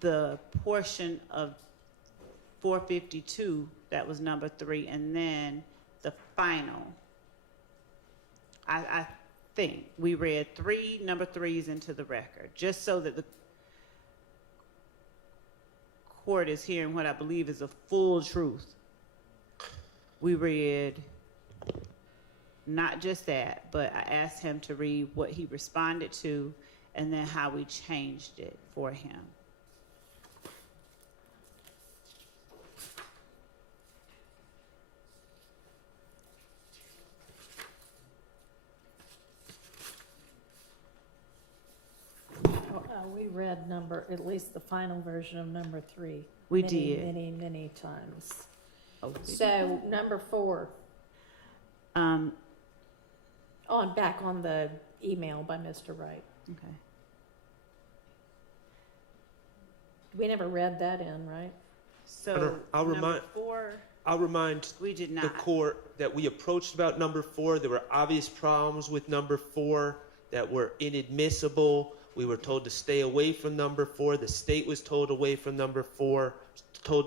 the portion of 452 that was number three, and then the final. I think we read number threes into the record, just so that the court is hearing what I believe is a full truth. We read not just that, but I asked him to read what he responded to and then how we changed it for him. We read at least the final version of number three. We many, did. many times. Oh, we So, number four, did. back on the email by Mr. Wright. Okay. We never read that in, right? So I'll number remind- four, I'll remind we did the not. court that we approached about number four. There were obvious problems with number four. that were inadmissible. We were told to stay away from number 4. The state was told to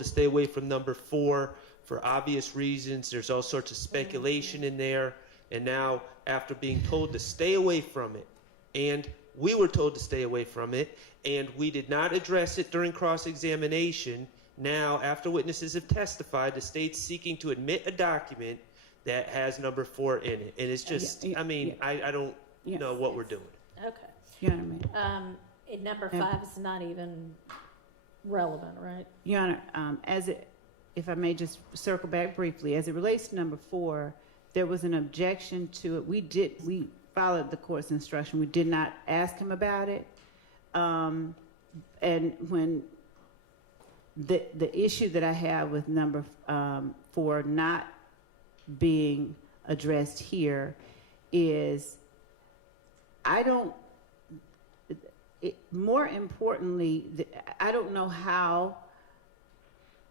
stay away from number 4 for obvious reasons. There's all sorts of speculation in there. And now, after being told to stay away from it, and we were told to stay away from it, and we did not address it during cross-examination, now, after witnesses have testified, the state's seeking to admit a document that has number 4 in it. And it's just, I mean, I don't know what we're doing. Okay. Your Honor, And number 5 is not even relevant, right? Your Honor, if I may just circle back briefly, as it relates to number 4, there was an objection to it. We followed the court's instruction. We did not ask him about it. And when the issue that I have with number 4 not being addressed here is more importantly, I don't know how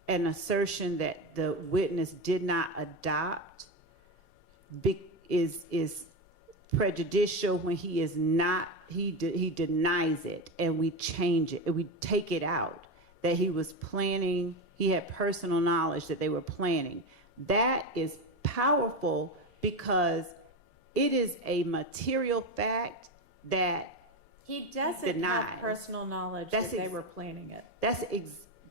an assertion that the witness did not adopt is prejudicial when he is not, he denies it and we change it, we take it out, that he was planning, he had personal knowledge that they were planning. That is powerful because it is a material fact that He doesn't denies. have personal knowledge That's that they were planning it.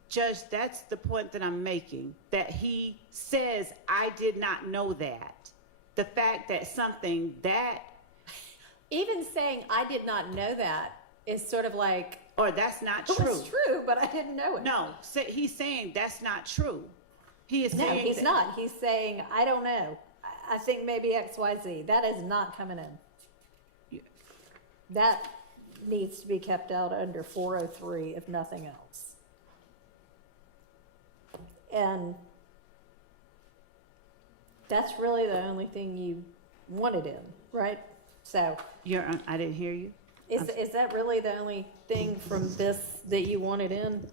Judge, that's the point that I'm making, that he says, I did not know that. The fact that something that, Even saying I did not know that is sort of like, or that's not it true. was true, but I didn't know it. No, he's saying that's not true. He is No, saying he's not. He's saying, I don't know. I think maybe XYZ. That is not coming in. Yeah. That needs to be kept out under 403 if nothing else. And that's really the only thing you wanted in, right? So I didn't hear you. is that really the only thing from this that you wanted in?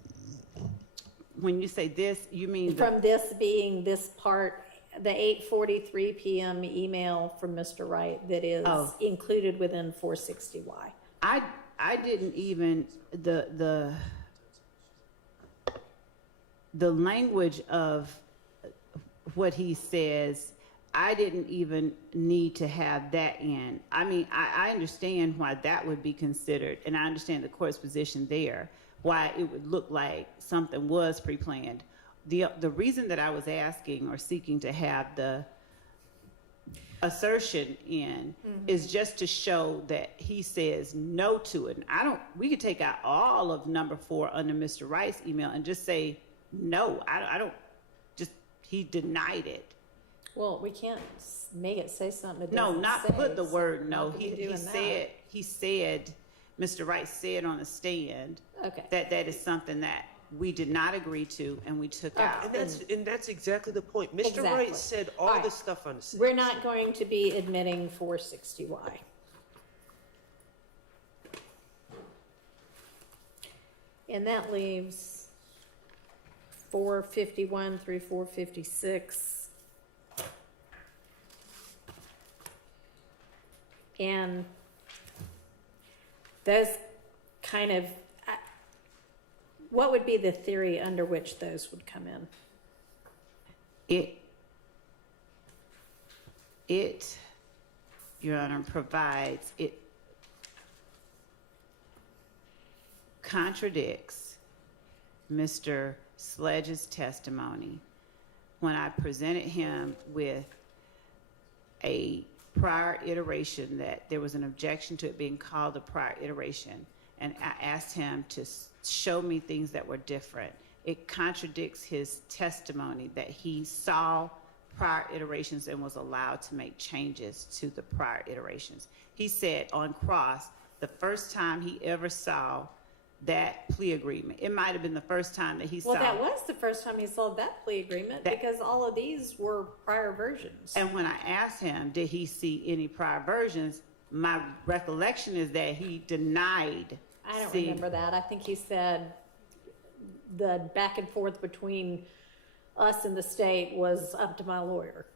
When you say this, you mean From this being this part, the 8:43 p.m. email from Mr. Wright that is included within 460Y. I didn't even the language of what he says, I didn't even need to have that in. I mean, I understand why that would be considered, and I understand the court's position there, why it would look like something was pre-planned. The reason that I was asking or seeking to have the assertion in is just to show that he says no to it. And we could take out all of number 4 under Mr. Wright's email and just say no. I don't, just, he denied it. Well, we can't make it say something it No, doesn't not say, put the so word no. how could He we do said, Mr. Wright said on the stand Okay. that is something that we did not agree to and we took out. And that's exactly the point. Mr. Exactly. Wright said all All right. this stuff on the stand. We're not going to be admitting 460Y. And that leaves 451 through 456. And those kind of, what would be the theory under which those would come in? It, Your Honor, provides, it contradicts Mr. Sledge's testimony when I presented him with a prior iteration, that there was an objection to it being called a prior iteration, and I asked him to show me things that were different. It contradicts his testimony that he saw prior iterations and was allowed to make changes to the prior iterations. He said on cross, the first time he ever saw that plea agreement, it might have been the first time that he saw. Well, that was the first time he saw that plea agreement because all of these were prior versions. And when I asked him, did he see any prior versions, my recollection is that he denied. I don't remember that. I think he said the back and forth between us and the state was up to my lawyer.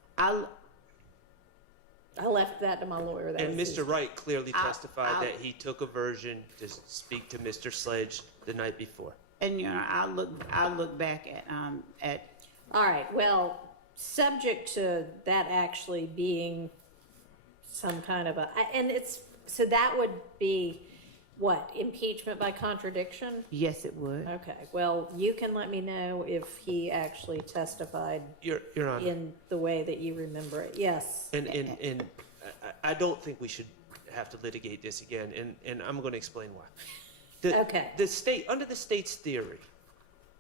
I left that to my lawyer. That And was his- Mr. Wright clearly I'll- testified that he took a version to speak to Mr. Sledge the night before. And, Your Honor, I'll look back at, All right, well, subject to that actually being some kind of and it's, so that would be what, impeachment by contradiction? yes, it would. Okay, well, you can let me know if he actually testified Your Honor. in the way that you remember it. Yes. And I don't think we should have to litigate this again, and I'm going to explain why. Okay. The state, under the state's theory,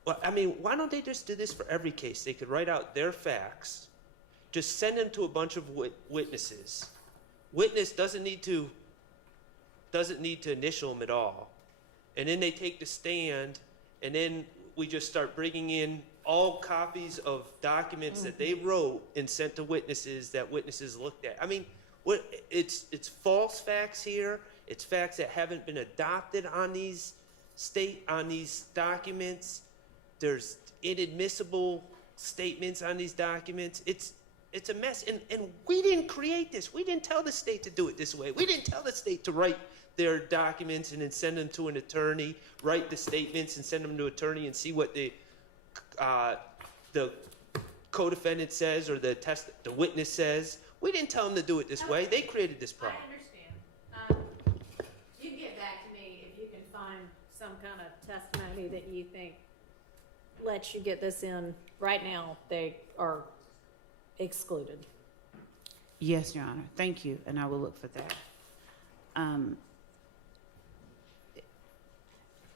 well, I mean, why don't they just do this for every case? They could write out their facts, just send them to a bunch of witnesses. Witness doesn't need to initial them at all, and then they take the stand, and then we just start bringing in all copies of documents that they wrote and sent to witnesses that witnesses looked at. I mean, it's false facts here. It's facts that haven't been adopted on these documents. There's inadmissible statements on these documents. It's a mess, and we didn't create this. We didn't tell the state to do it this way. We didn't tell the state to write their documents and then send them to an attorney, write the statements and send them to an attorney and see what the co-defendant says or the witness says. We didn't tell them to do it this way. They created this problem. I understand. You can get back to me if you can find some kind of testimony that you think lets you get this in. Right now, they are excluded. Yes, Your Honor. Thank you, and I will look for that.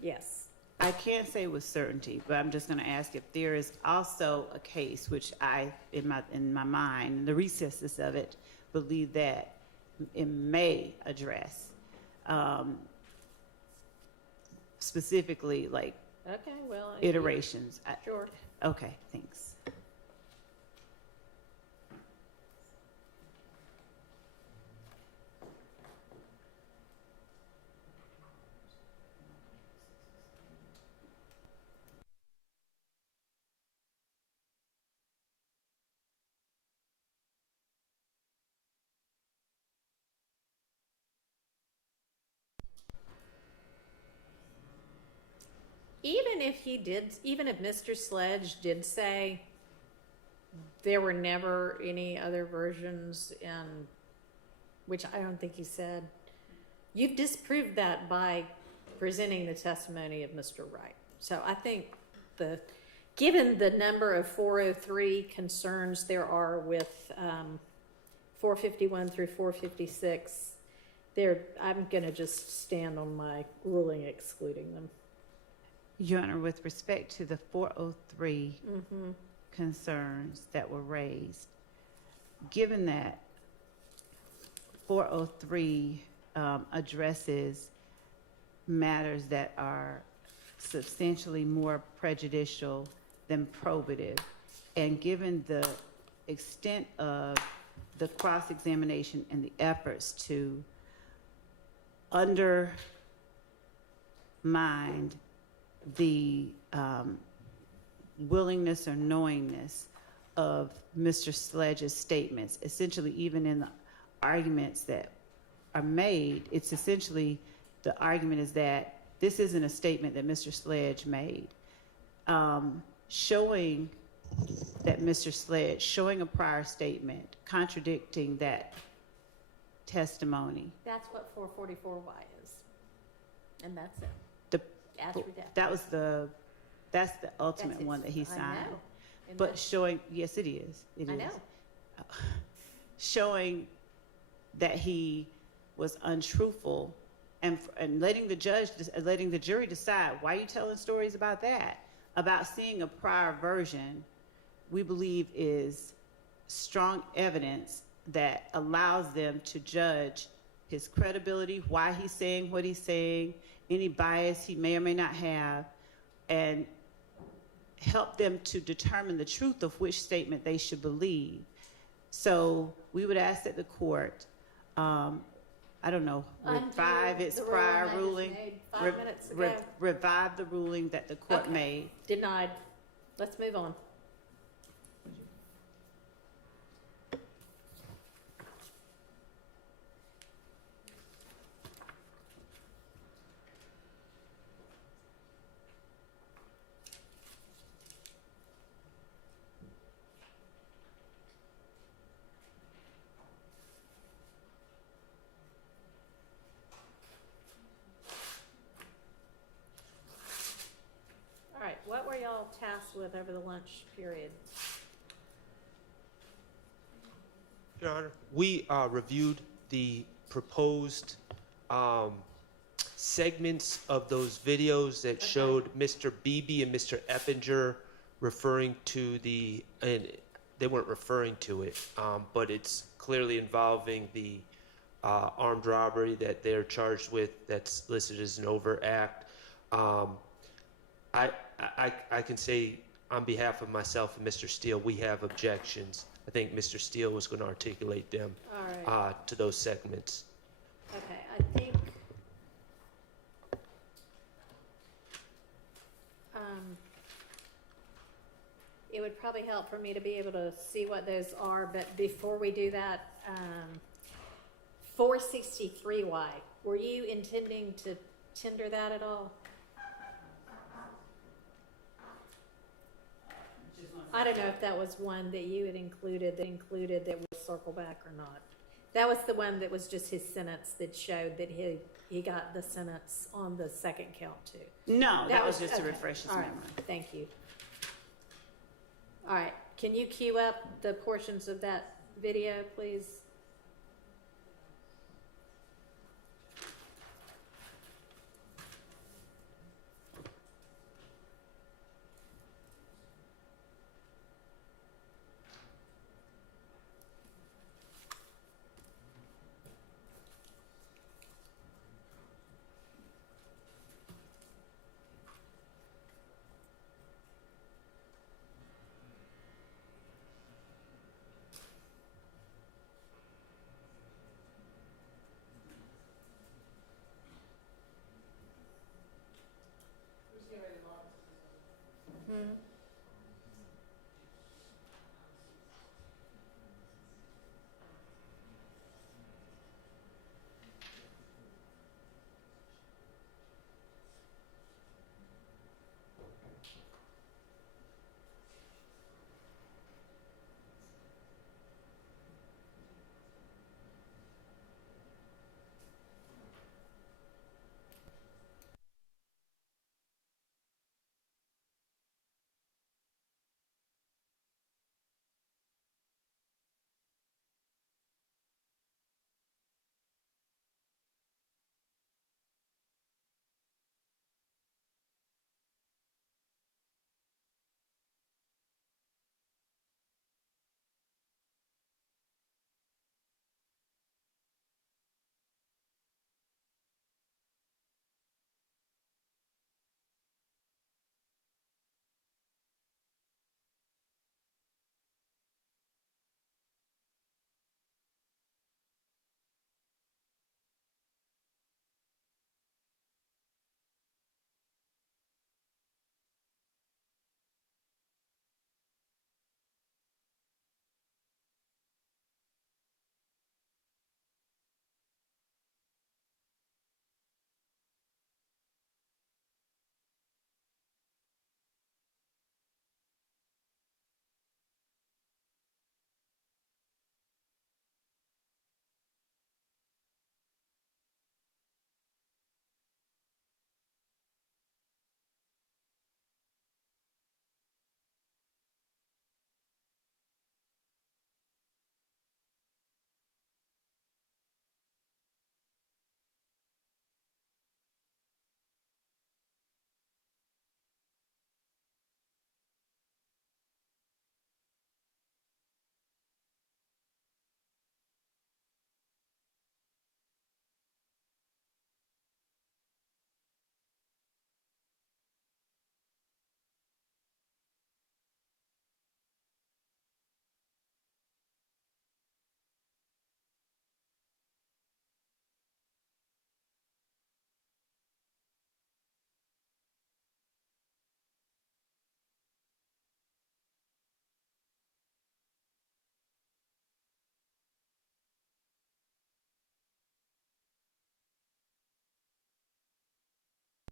Yes. I can't say with certainty, but I'm just going to ask if there is also a case which I, in my mind, in the recesses of it, believe that it may address specifically like Okay, well. iterations. Sure. Okay, thanks. Even if Mr. Sledge did say there were never any other versions, and which I don't think he said, you've disproved that by presenting the testimony of Mr. Wright. So I think given the number of 403 concerns there are with 451 through 456, I'm going to just stand on my ruling excluding them. Your Honor, with respect to the 403 concerns that were raised, given that 403 addresses matters that are substantially more prejudicial than probative, and given the extent of the cross-examination and the efforts to undermine the willingness or knowingness of Mr. Sledge's statements, essentially even in the arguments that are made, it's essentially the argument is that this isn't a statement that Mr. Sledge made. Showing that Mr. Sledge, showing a prior statement, contradicting that testimony. That's what 444Y is. And that's it. The, As redacted. that's the ultimate That's one that he I signed. know. And But that's- showing, yes, it is. It I is. know. Showing that he was untruthful and letting the jury decide, why are you telling stories about that? About seeing a prior version, we believe is strong evidence that allows them to judge his credibility, why he's saying what he's saying, any bias he may or may not have, and help them to determine the truth of which statement they should believe. So we would ask that the court, I don't know, revive Undo its the prior ruling I just ruling. made 5 minutes ago. Revive the ruling that the court Okay. made. Denied. Let's move on. tasked with over the lunch period? Your Honor, we reviewed the proposed segments of those videos that showed Mr. Beebe and Mr. Eppinger referring to and they weren't referring to it, but it's clearly involving the armed robbery that they're charged with that's listed as an overt act. I can say on behalf of myself and Mr. Steele, we have objections. I think Mr. Steele was going to articulate them All right. to those segments. Okay, I think, it would probably help for me to be able to see what those are, but before we do that, 463Y, were you intending to tender that at all? I don't know if that was one that you had included that would circle back or not. That was the one that was just his sentence that showed that he got the sentence on the second count too. No, that was just to okay. refresh his All right. memory. Thank you. All right, can you cue up the portions of that video, please? Hmm.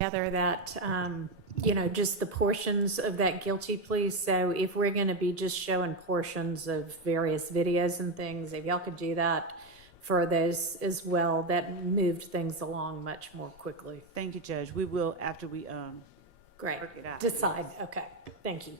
Together that, just the portions of that guilty plea. So if we're going to be just showing portions of various videos and things, if y'all could do that for those as well, that moved things along much more quickly. Thank you, Judge. We will, after we Great. Work it out. Decide, okay, thank you.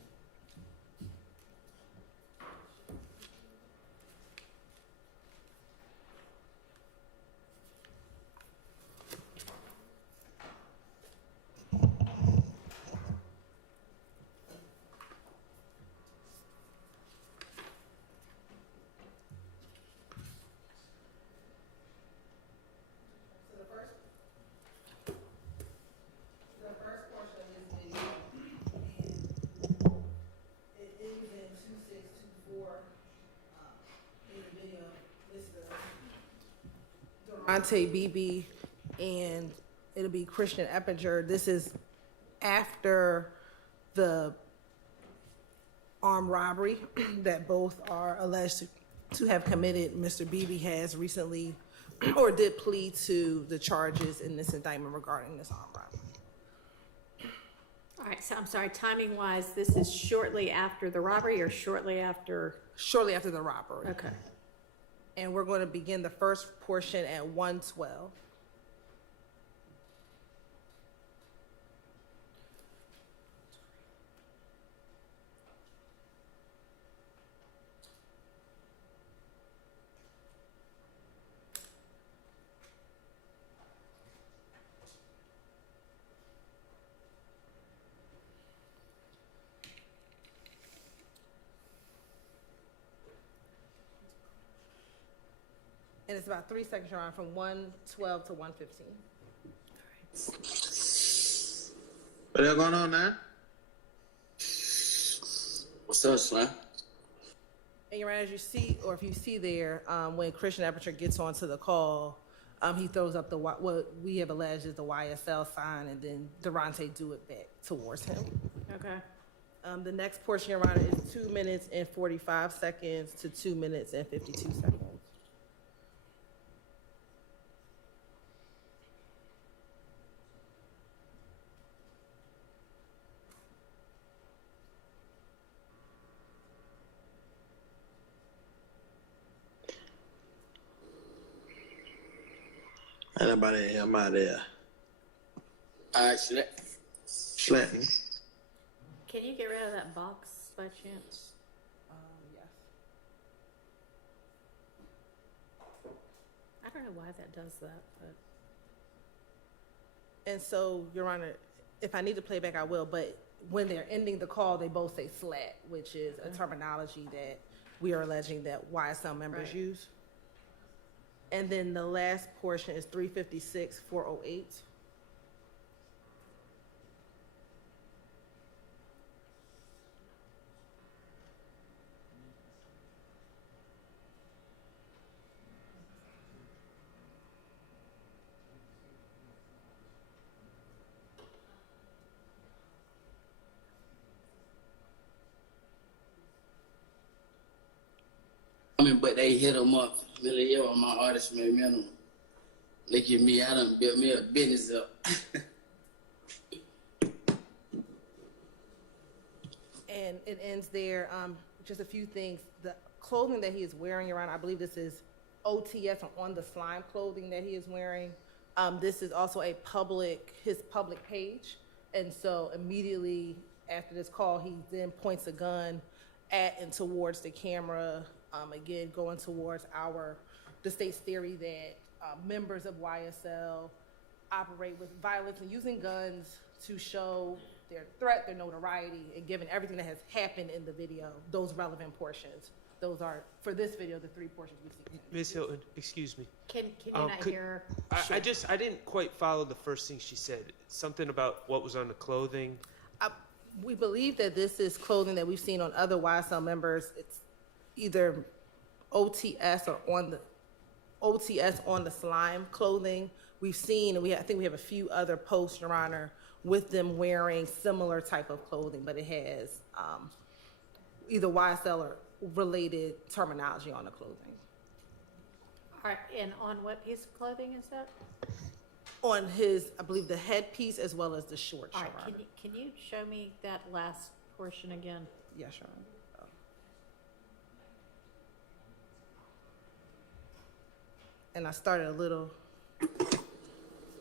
The first portion of this video, it ends in 2624. In the video, Mr. Durante Beebe, and it'll be Christian Eppinger. This is after the armed robbery that both are alleged to have committed. Mr. Beebe has recently or did plead to the charges in this indictment regarding this armed robbery. All right, so I'm sorry, timing wise, this is shortly after the robbery or shortly after? Shortly after the robbery. Okay. And we're going to begin the first portion at 1:12. And it's about 3 seconds, Your Honor, from 1:12 to 1:15. What else going on now? What's up, Slam? And Your Honor, as you see, or if you see there, when Christian Eppinger gets onto the call, he throws up what we have alleged is the YSL sign, and then Durante do it back towards him. Okay. The next portion, Your Honor, is 2 minutes and 45 seconds to 2 minutes and 52 seconds. Ain't nobody in here. I'm out there. All right, Slam. Slanting. Can you get rid of that box by chance? Yes. I don't know why that does that, but. And so, Your Honor, if I need to play back, I will, but when they're ending the call, they both say slat, which is a terminology that we are alleging that YSL members Right. use. And then the last portion is 356, 408. I mean, but they hit them up. Really, yeah, my artist made minimum. Look at me, I done built me a business up. And it ends there. Just a few things. The clothing that he is wearing, Your Honor, I believe this is OTS or on the slime clothing that he is wearing. This is also his public page. And so immediately after this call, he then points a gun at and towards the camera, again, going towards the state's theory that members of YSL operate with violence and using guns to show their threat, their notoriety, and given everything that has happened in the video, those relevant portions. Those are, for this video, the 3 portions we see. Ms. Hilton, excuse me. Can you not could- hear? I didn't quite follow the first thing she said. Something about what was on the clothing. We believe that this is clothing that we've seen on other YSL members. It's either OTS or on the slime clothing. We've seen, and I think we have a few other posts, Your Honor, with them wearing similar type of clothing, but it has either YSL or related terminology on the clothing. All right, and on what piece of clothing is that? On his, I believe, the headpiece as well as the shorts, All Your right, Honor. can you show me that last portion again? Yes, Your Honor. And I started a little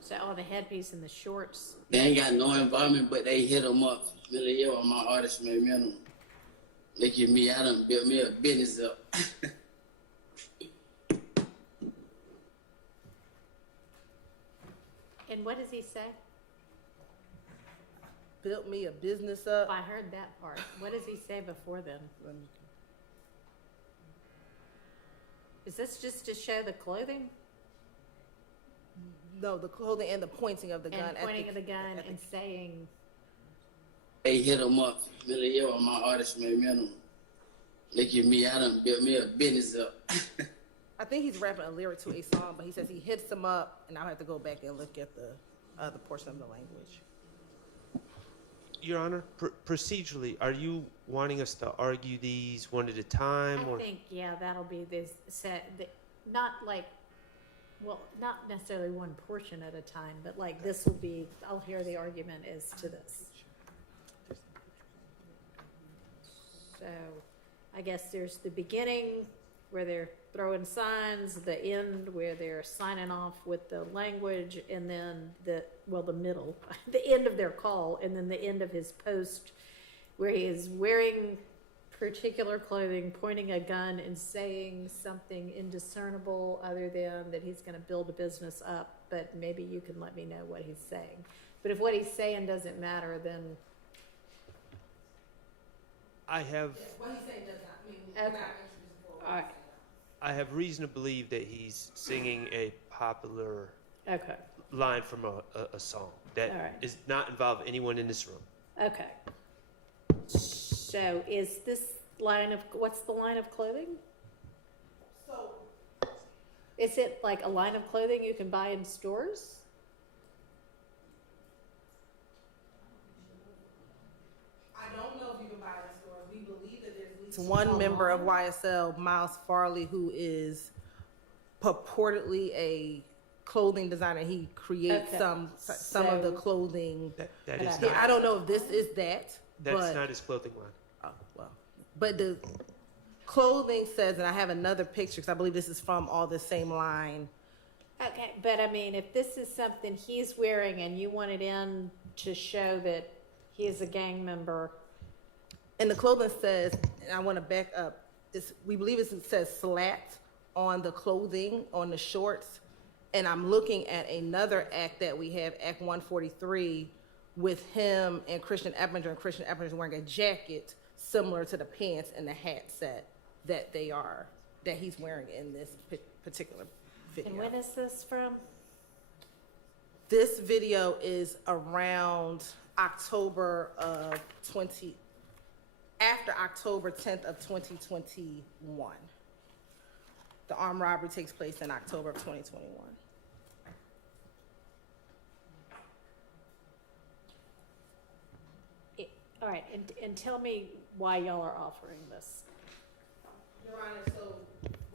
So, oh, the headpiece and the shorts. They ain't got no involvement, but they hit them up. Really, yeah, my artist, man, man. Look at me, I done built me a business up. And what does he say? Built me a business up. Oh, I heard that part. What does he say before then? Is this just to show the clothing? No, the clothing and the pointing of the gun. And pointing at the gun and saying, They hit them up. Really, yeah, my artist, man, man. Look at me, I done built me a business up. I think he's rapping a lyric to a song, but he says he hits them up, and I'll have to go back and look at the other portion of the language. Your Honor, procedurally, are you wanting us to argue these one at a time, I or? think, yeah, that'll be this set, not like, well, not necessarily one portion at a time, but like this will be, I'll hear the argument as to this. So, I guess there's the beginning where they're throwing signs, the end where they're signing off with the language, and then the middle, the end of their call, and then the end of his post where he is wearing particular clothing, pointing a gun and saying something indiscernible other than that he's going to build a business up, but maybe you can let me know what he's saying. But if what he's saying doesn't matter, then I have, What he's saying does not mean Okay. All right. I have reason to believe that he's singing a popular Okay. line from a song that All right. is not involve anyone in this room. Okay. So is this line of, what's the line of clothing? So Is it like a line of clothing you can buy in stores? I don't know if you can buy it in stores. We believe that there's at least one member of YSL, Miles Farley, who is purportedly a clothing designer. He creates Okay. some of the So- clothing. That is Yeah, not, I don't know if this is that. that's but, not his clothing line. Oh, well. But the clothing says, and I have another picture because I believe this is from all the same line. Okay, but I mean, if this is something he's wearing and you want it in to show that he is a gang member, And the clothing says, and I want to back up, we believe it says slat on the clothing, on the shorts. And I'm looking at another act that we have, Act 143, with him and Christian Eppinger. And Christian Eppinger is wearing a jacket similar to the pants and the hat set that he's wearing in this particular video. and when is this from? This video is around October of after October 10th of 2021. The armed robbery takes place in October of 2021. All right, and tell me why y'all are offering this. Your Honor, so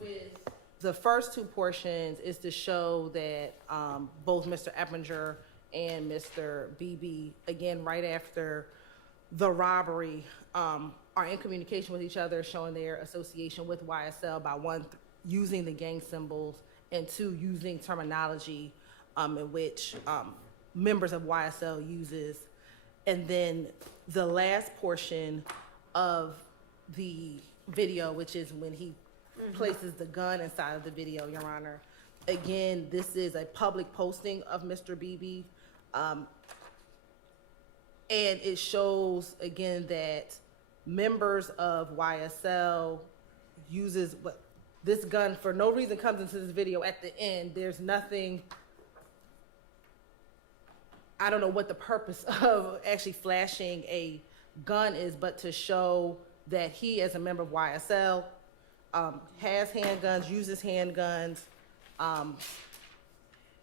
with the first two portions is to show that both Mr. Eppinger and Mr. Beebe, again, right after the robbery, are in communication with each other, showing their association with YSL by one, using the gang symbols, and two, using terminology in which members of YSL uses. And then the last portion of the video, which is when he places the gun inside of the video, Your Honor. Again, this is a public posting of Mr. Beebe. And it shows, again, that members of YSL uses this gun for no reason comes into this video at the end. There's nothing, I don't know what the purpose of actually flashing a gun is, but to show that he, as a member of YSL, has handguns, uses handguns,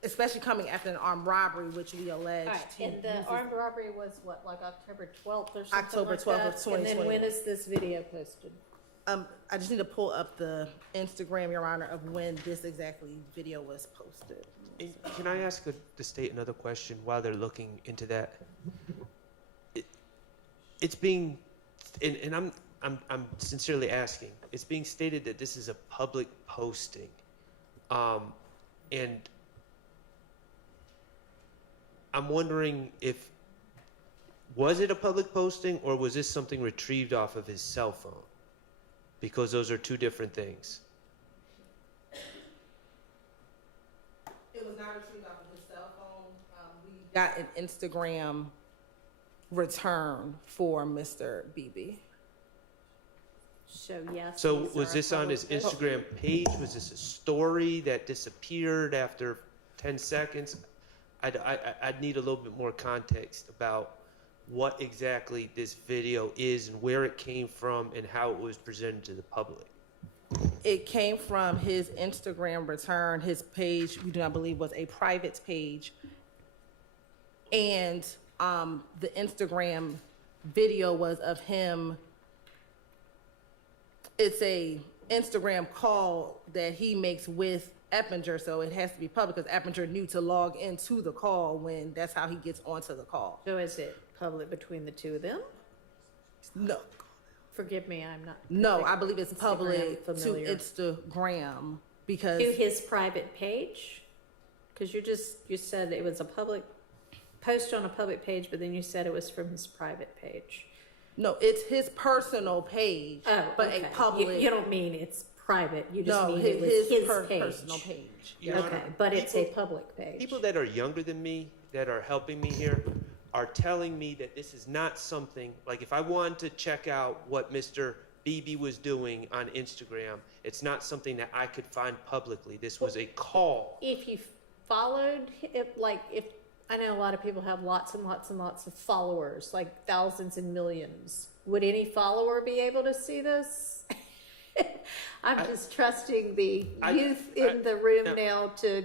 especially coming after an armed robbery, which we allege. All right, and the armed robbery was what, like October 12th or something October like 12th that? of 2021. And then when is this video posted? I just need to pull up the Instagram, Your Honor, of when this exactly video was posted. And can I ask the state another question while they're looking into that? It's being, and I'm sincerely asking. It's being stated that this is a public posting, and I'm wondering if, was it a public posting or was this something retrieved off of his cell phone? Because those are two different things. It was not retrieved off of his cell phone. We got an Instagram return for Mr. Beebe. So yes. So these was are this on his public- Instagram page? Was this a story that disappeared after 10 seconds? I'd need a little bit more context about what exactly this video is and where it came from and how it was presented to the public. It came from his Instagram return. His page, we do not believe, was a private page. And the Instagram video was of him. It's a Instagram call that he makes with Eppinger, so it has to be public because Eppinger knew to log into the call when that's how he gets onto the call. So is it public between the two of them? No, Forgive me, I'm not. no, I believe it's Instagram public to familiar. Instagram because To his private page? Because you said it was a public post on a public page, but then you said it was from his private page. no, it's his personal page, Oh, but okay. a public. You don't mean it's private. You just no, mean it was his page. personal page. Your Okay, Honor, but it's a people- public page. People that are younger than me, that are helping me here, are telling me that this is not something, like if I wanted to check out what Mr. Beebe was doing on Instagram, it's not something that I could find publicly. This was a call. If you followed, if I know a lot of people have lots and lots and lots of followers, like thousands and millions. Would any follower be able to see this? I'm just trusting the youth in the room no. now to.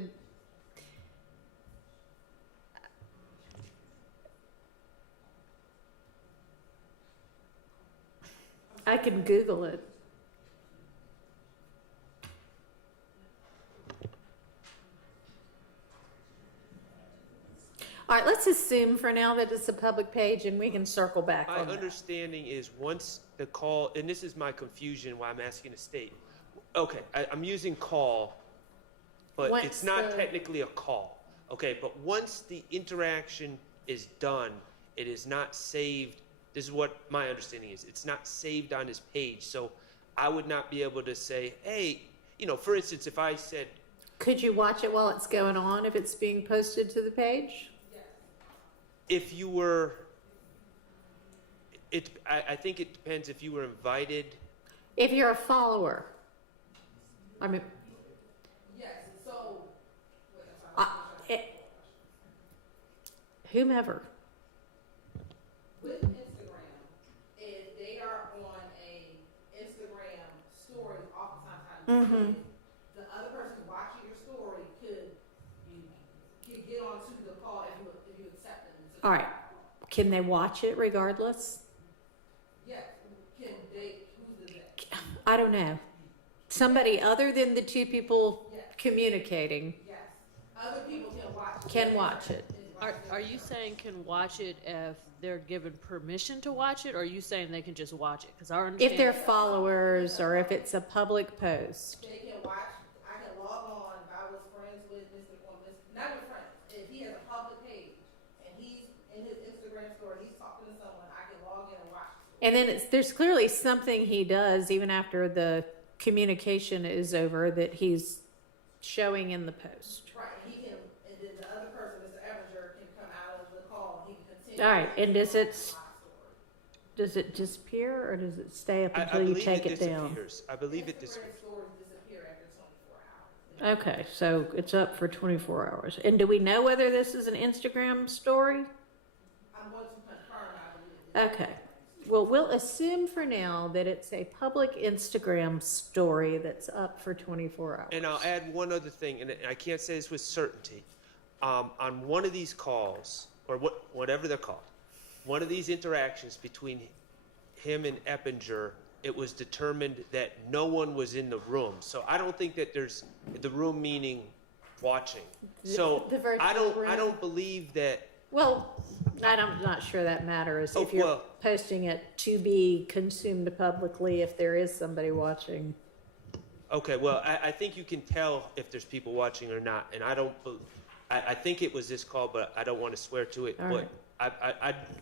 I can Google it. All right, let's assume for now that it's a public page and we can circle back My on that. understanding is once the call, and this is my confusion why I'm asking the state. Okay, I'm using call, but Once it's not the- technically a call. Okay, but once the interaction is done, it is not saved. This is what my understanding is. It's not saved on his page. So I would not be able to say, hey, for instance, if I said, Could you watch it while it's going on if it's being posted to the page? if you were, I think it depends if you were invited. If you're a follower. I mean, Yes, so. whomever. With Instagram, if they are on a Instagram story, oftentimes the other person watching your story could get onto the call if you accept them. All right. Can they watch it regardless? Yes, can they? Who's the next? I don't know. Somebody other than the two people communicating Yes, other people can watch. can watch it. Are you saying can watch it if they're given permission to watch it, or are you saying they can just watch it? Because our If understanding. they're followers or if it's a public post. They can watch. I can log on. If I was friends with not with friends. If he has a public page and he's in his Instagram story, he's talking to someone, I can log in and watch. And then there's clearly something he does even after the communication is over that he's showing in the post. Right, he can, and then the other person, Mr. Evinger, can come out of the call, he can continue. All right, and does it disappear or does it stay up I until you believe take it it down? disappears. I believe it disappears. Instagram stories disappear after 24 hours. Okay, so it's up for 24 hours. And do we know whether this is an Instagram story? I'm going to confirm, I believe. Okay. Well, we'll assume for now that it's a public Instagram story that's up for 24 hours. And I'll add one other thing, and I can't say this with certainty. On one of these calls, or whatever they're called, one of these interactions between him and Eppinger, it was determined that no one was in the room. So I don't think that there's the room meaning watching. So the virtual I room? don't believe that. Well, I'm not sure that matters Oh, if you're well- posting it to be consumed publicly if there is somebody watching. Okay, well, I think you can tell if there's people watching or not, and I I think it was this call, but I don't want to swear to it. All But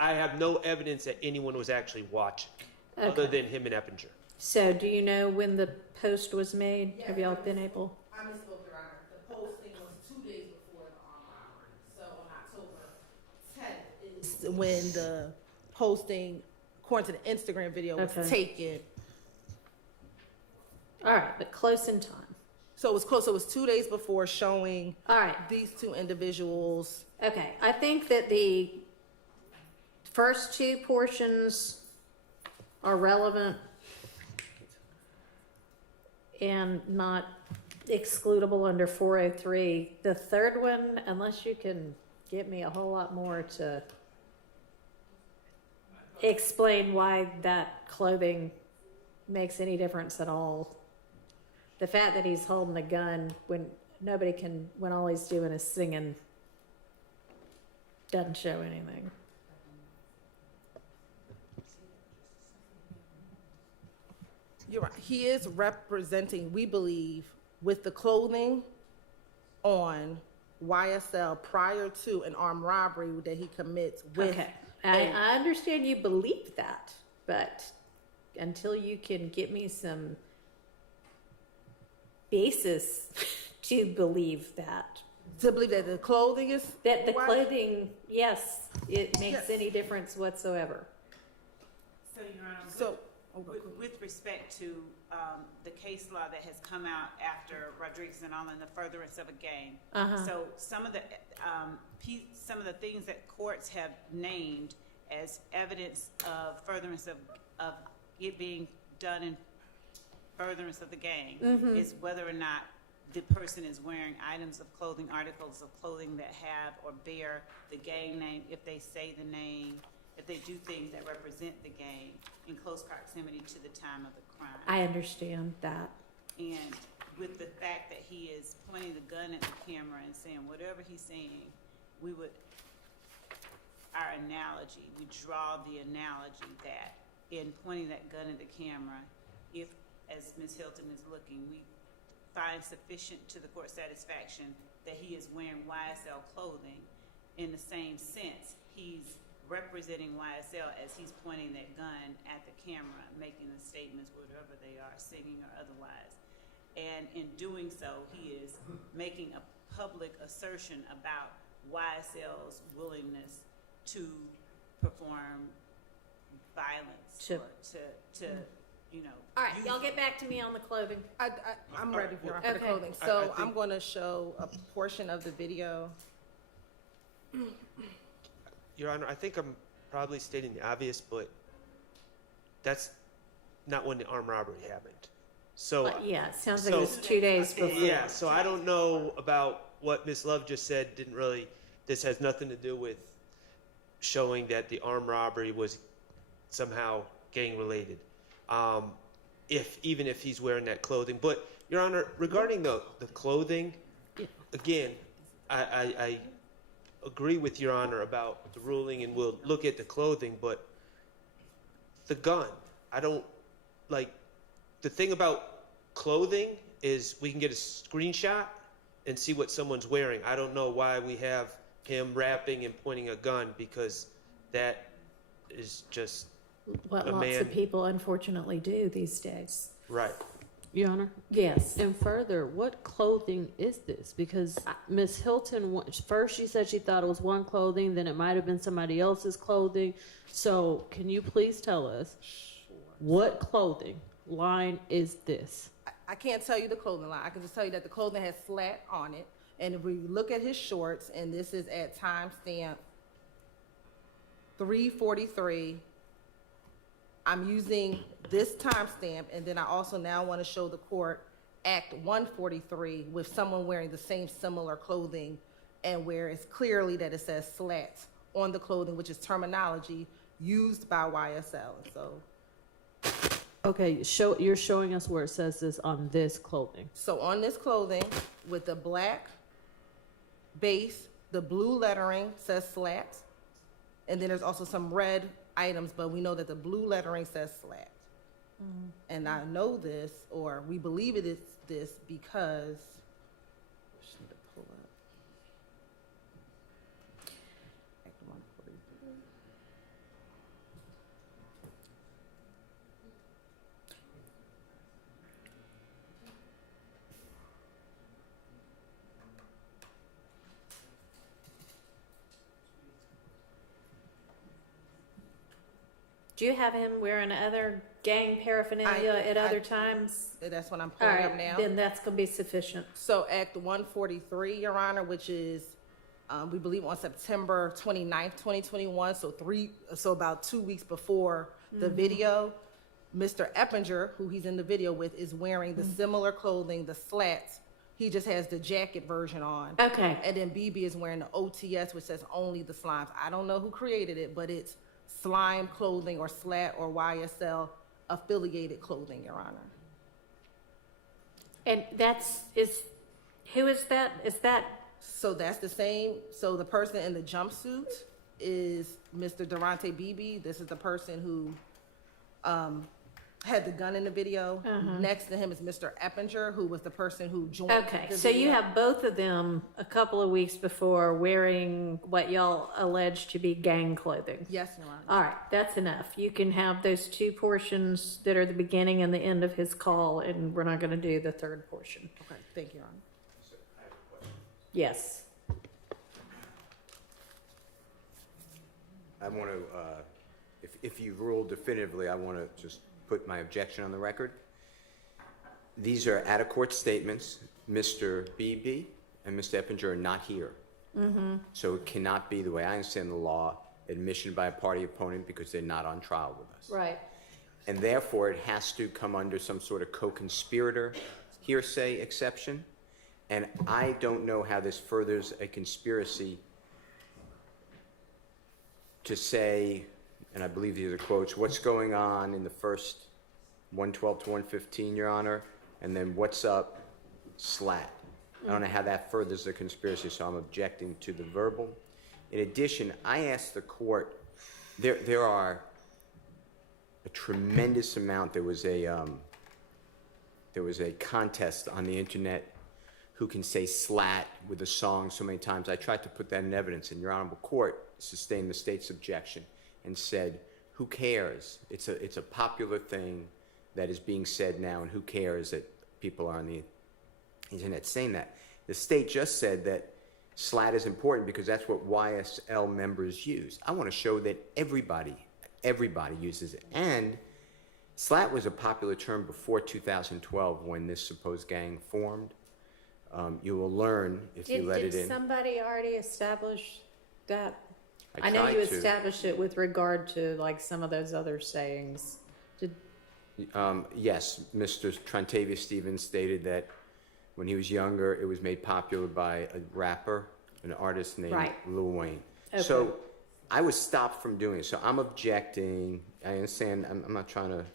I have no evidence that anyone was actually watching, other Okay. than him and Eppinger. So do you know when the post was made? Have y'all been able? I misspoke, Your Honor. The posting was 2 days before the armed robbery. So on October 10th is when the posting, according to the Instagram video, was Okay. taken. All right, but close in time. So it was close. So it was 2 days before showing All right. these two individuals. Okay, I think that the first two portions are relevant and not excludable under 403. The third one, unless you can get me a whole lot more to explain why that clothing makes any difference at all. The fact that he's holding a gun when nobody can, when all he's doing is singing, doesn't show anything. You're right. He is representing, we believe, with the clothing on YSL prior to an armed robbery that he commits with. Okay, I understand you believe that, but until you can get me some basis to believe that, To believe that the clothing is. that the why- clothing, yes, it makes Yes. any difference whatsoever. So, Your Honor, So. with respect to the case law that has come out after Rodriguez and all in the furtherance of a gang. Uh-huh. So some of the things that courts have named as evidence of furtherance of it being done in furtherance of the gang is whether or not the person is wearing items of clothing, articles of clothing that have or bear the gang name, if they say the name, if they do things that represent the gang in close proximity to the time of the crime. I understand that. And with the fact that he is pointing the gun at the camera and saying whatever he's saying, our analogy, we draw the analogy that in pointing that gun at the camera, if, as Ms. Hilton is looking, we find sufficient to the court's satisfaction that he is wearing YSL clothing, in the same sense, he's representing YSL as he's pointing that gun at the camera, making the statements, whatever they are, singing or otherwise. And in doing so, he is making a public assertion about YSL's willingness to perform violence or to All right, use- y'all get back to me on the clothing. I'm ready for the Okay. clothing. I So think- I'm going to show a portion of the video. Your Honor, I think I'm probably stating the obvious, but that's not when the armed robbery happened. So, But yeah, it sounds like so- it was 2 days before. yeah, so I don't know about what Ms. Love just said. This has nothing to do with showing that the armed robbery was somehow gang related. Even if he's wearing that clothing. But, Your Honor, regarding the clothing, again, I agree with Your Honor about the ruling, and we'll look at the clothing, but the gun, the thing about clothing is we can get a screenshot and see what someone's wearing. I don't know why we have him rapping and pointing a gun, because that is just What a lots man- of people unfortunately do these days. right. Your Honor. Yes. And further, what clothing is this? Because Miss Hilton, first she said she thought it was one clothing, then it might have been somebody else's clothing. So can you please tell us what clothing line is this? I can't tell you the clothing line. I can just tell you that the clothing has slat on it. And if we look at his shorts, and this is at timestamp 3:43, I'm using this timestamp, and then I also now want to show the court Act 143 with someone wearing the same similar clothing, and where it's clearly that it says slats on the clothing, which is terminology used by YSL. And so Okay, you're showing us where it says this on this clothing. So on this clothing, with the black base, the blue lettering says slats, and then there's also some red items, but we know that the blue lettering says slat. And I know this, or we believe it is this, because, just need to pull up. Do you have him wearing other gang paraphernalia at other times? That's what I'm All pulling up right, now. then that's gonna be sufficient. So Act 143, Your Honor, which is, we believe on September 29th, 2021, so about 2 weeks before the video, Mr. Eppinger, who he's in the video with, is wearing the similar clothing, the slats. He just has the jacket version on. Okay. And then BB is wearing the OTS, which says only the slimes. I don't know who created it, but it's slime clothing or slat or YSL affiliated clothing, Your Honor. And who is that? Is that, So that's the same. So the person in the jumpsuit is Mr. Durante Beebe. This is the person who had the gun in the video. Next to him is Mr. Eppinger, who was the person who joined okay, the so you video. have both of them a couple of weeks before wearing what y'all allege to be gang clothing. Yes, Your Honor. All right, that's enough. You can have those two portions that are the beginning and the end of his call, and we're not gonna do the third portion. Okay, thank you, Your Honor. Yes. I want to, if you rule definitively, I want to just put my objection on the record. These are out-of-court statements. Mr. Beebe and Mr. Eppinger are not here. So it cannot be, the way I understand the law, admission by a party opponent because they're not on trial with us. Right. And therefore, it has to come under some sort of co-conspirator hearsay exception. And I don't know how this furthers a conspiracy to say, and I believe these are quotes, what's going on in the first 112 to 115, Your Honor, and then what's up, slat. I don't know how that furthers the conspiracy, so I'm objecting to the verbal. In addition, I asked the court, there are a tremendous amount, there was a contest on the internet who can say slat with a song so many times. I tried to put that in evidence, and Your Honorable Court sustained the state's objection and said, who cares? It's a popular thing that is being said now, and who cares that people are on the internet saying that? The state just said that slat is important because that's what YSL members use. I want to show that everybody uses it. And slat was a popular term before 2012 when this supposed gang formed. You will learn if you let it in. Did somebody already establish that? I know tried you to. established it with regard to like some of those other sayings. Yes, Mr. Trantavia Stevens stated that when he was younger, it was made popular by a rapper, an artist named Right. Lil Wayne. Okay. So I was stopped from doing it. So I'm objecting. I understand. I'm not trying to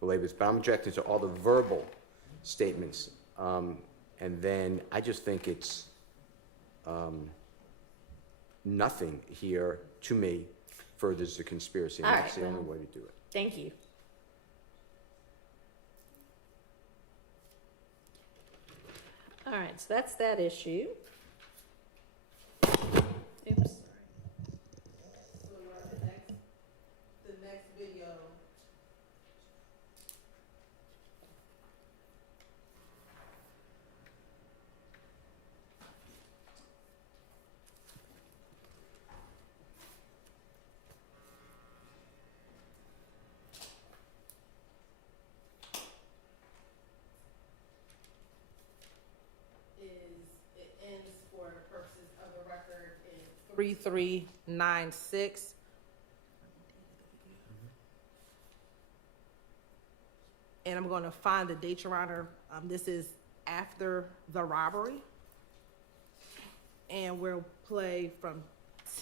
belabor this, but I'm objecting to all the verbal statements. And then I just think it's nothing here, to me, furthers the conspiracy. And All that's right, the only well. way to do it. Thank you. All right, so that's that issue. Oops. So the next video. It ends for purposes of the record in 3396. And I'm going to find the date, Your Honor. This is after the robbery. And we'll play from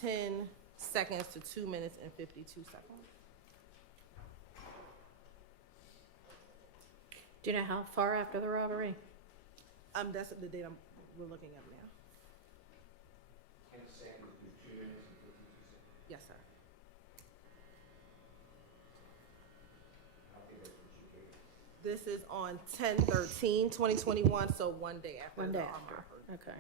10 seconds to 2 minutes and 52 seconds. Do you know how far after the robbery? That's the date we're looking at now. Yes, sir. This is on 10/13/2021, so one day after. One day the after. robbery. Okay.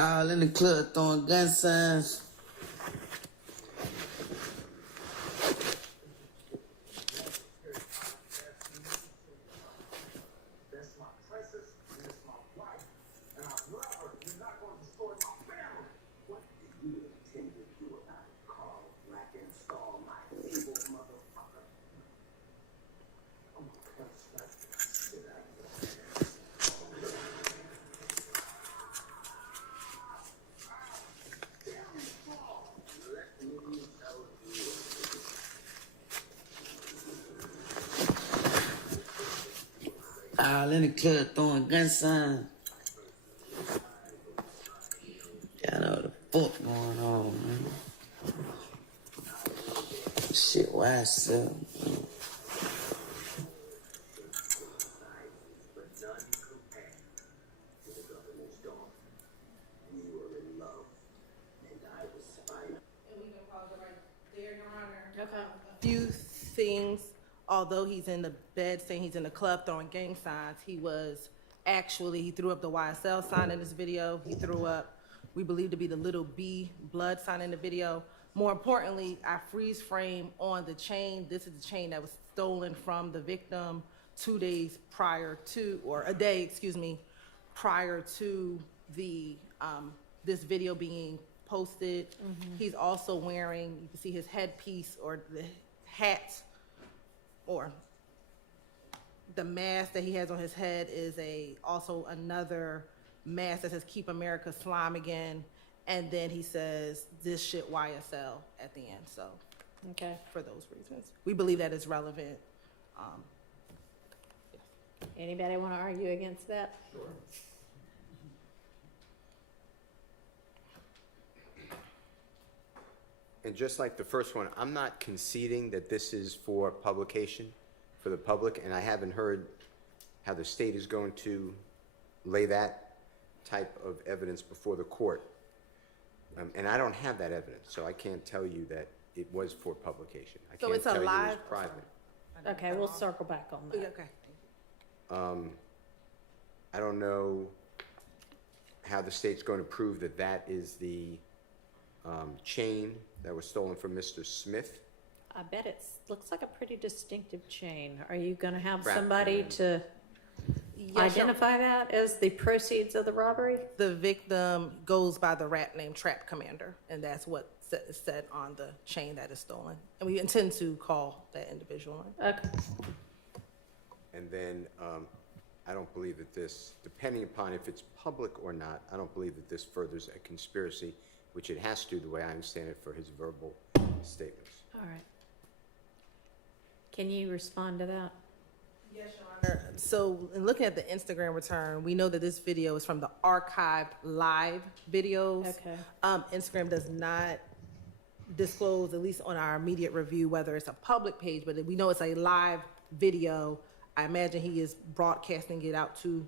All in the club throwing gun signs. All in the club throwing gun signs. Y'all know what the fuck going on, man. Shit, YSL. Few things, although he's in the bed saying he's in the club throwing gang signs, he threw up the YSL sign in this video. He threw up, we believe to be the little B blood sign in the video. More importantly, I freeze frame on the chain. This is the chain that was stolen from the victim 2 days prior to, or a day, excuse me, prior to the, this video being posted. He's also wearing, you can see his headpiece or the hat or the mask that he has on his head is also another mask that says "Keep America Slime Again," and then he says "This shit YSL" at the end. So, Okay. for those reasons, we believe that is relevant. Anybody want to argue against that? Sure. And just like the first one, I'm not conceding that this is for publication, for the public, and I haven't heard how the state is going to lay that type of evidence before the court. And I don't have that evidence, so I can't tell you that it was for publication. I So can't it's a tell you it was live- private. Okay, we'll circle back on Yeah, that. okay. I don't know how the state's going to prove that that is the chain that was stolen from Mr. Smith. I bet it looks like a pretty distinctive chain. Are you going to have Wrap somebody it to Yes, Your- identify that as the proceeds of the robbery? The victim goes by the rap name Trap Commander, and that's what is said on the chain that is stolen. And we intend to call that individual in. Okay. And then I don't believe that this, depending upon if it's public or not, I don't believe that this furthers a conspiracy, which it has to, the way I understand it, for his verbal statements. All right. Can you respond to that? Yes, Your Honor. So in looking at the Instagram return, we know that this video is from the archived live videos. Okay. Instagram does not disclose, at least on our immediate review, whether it's a public page, but we know it's a live video. I imagine he is broadcasting it out to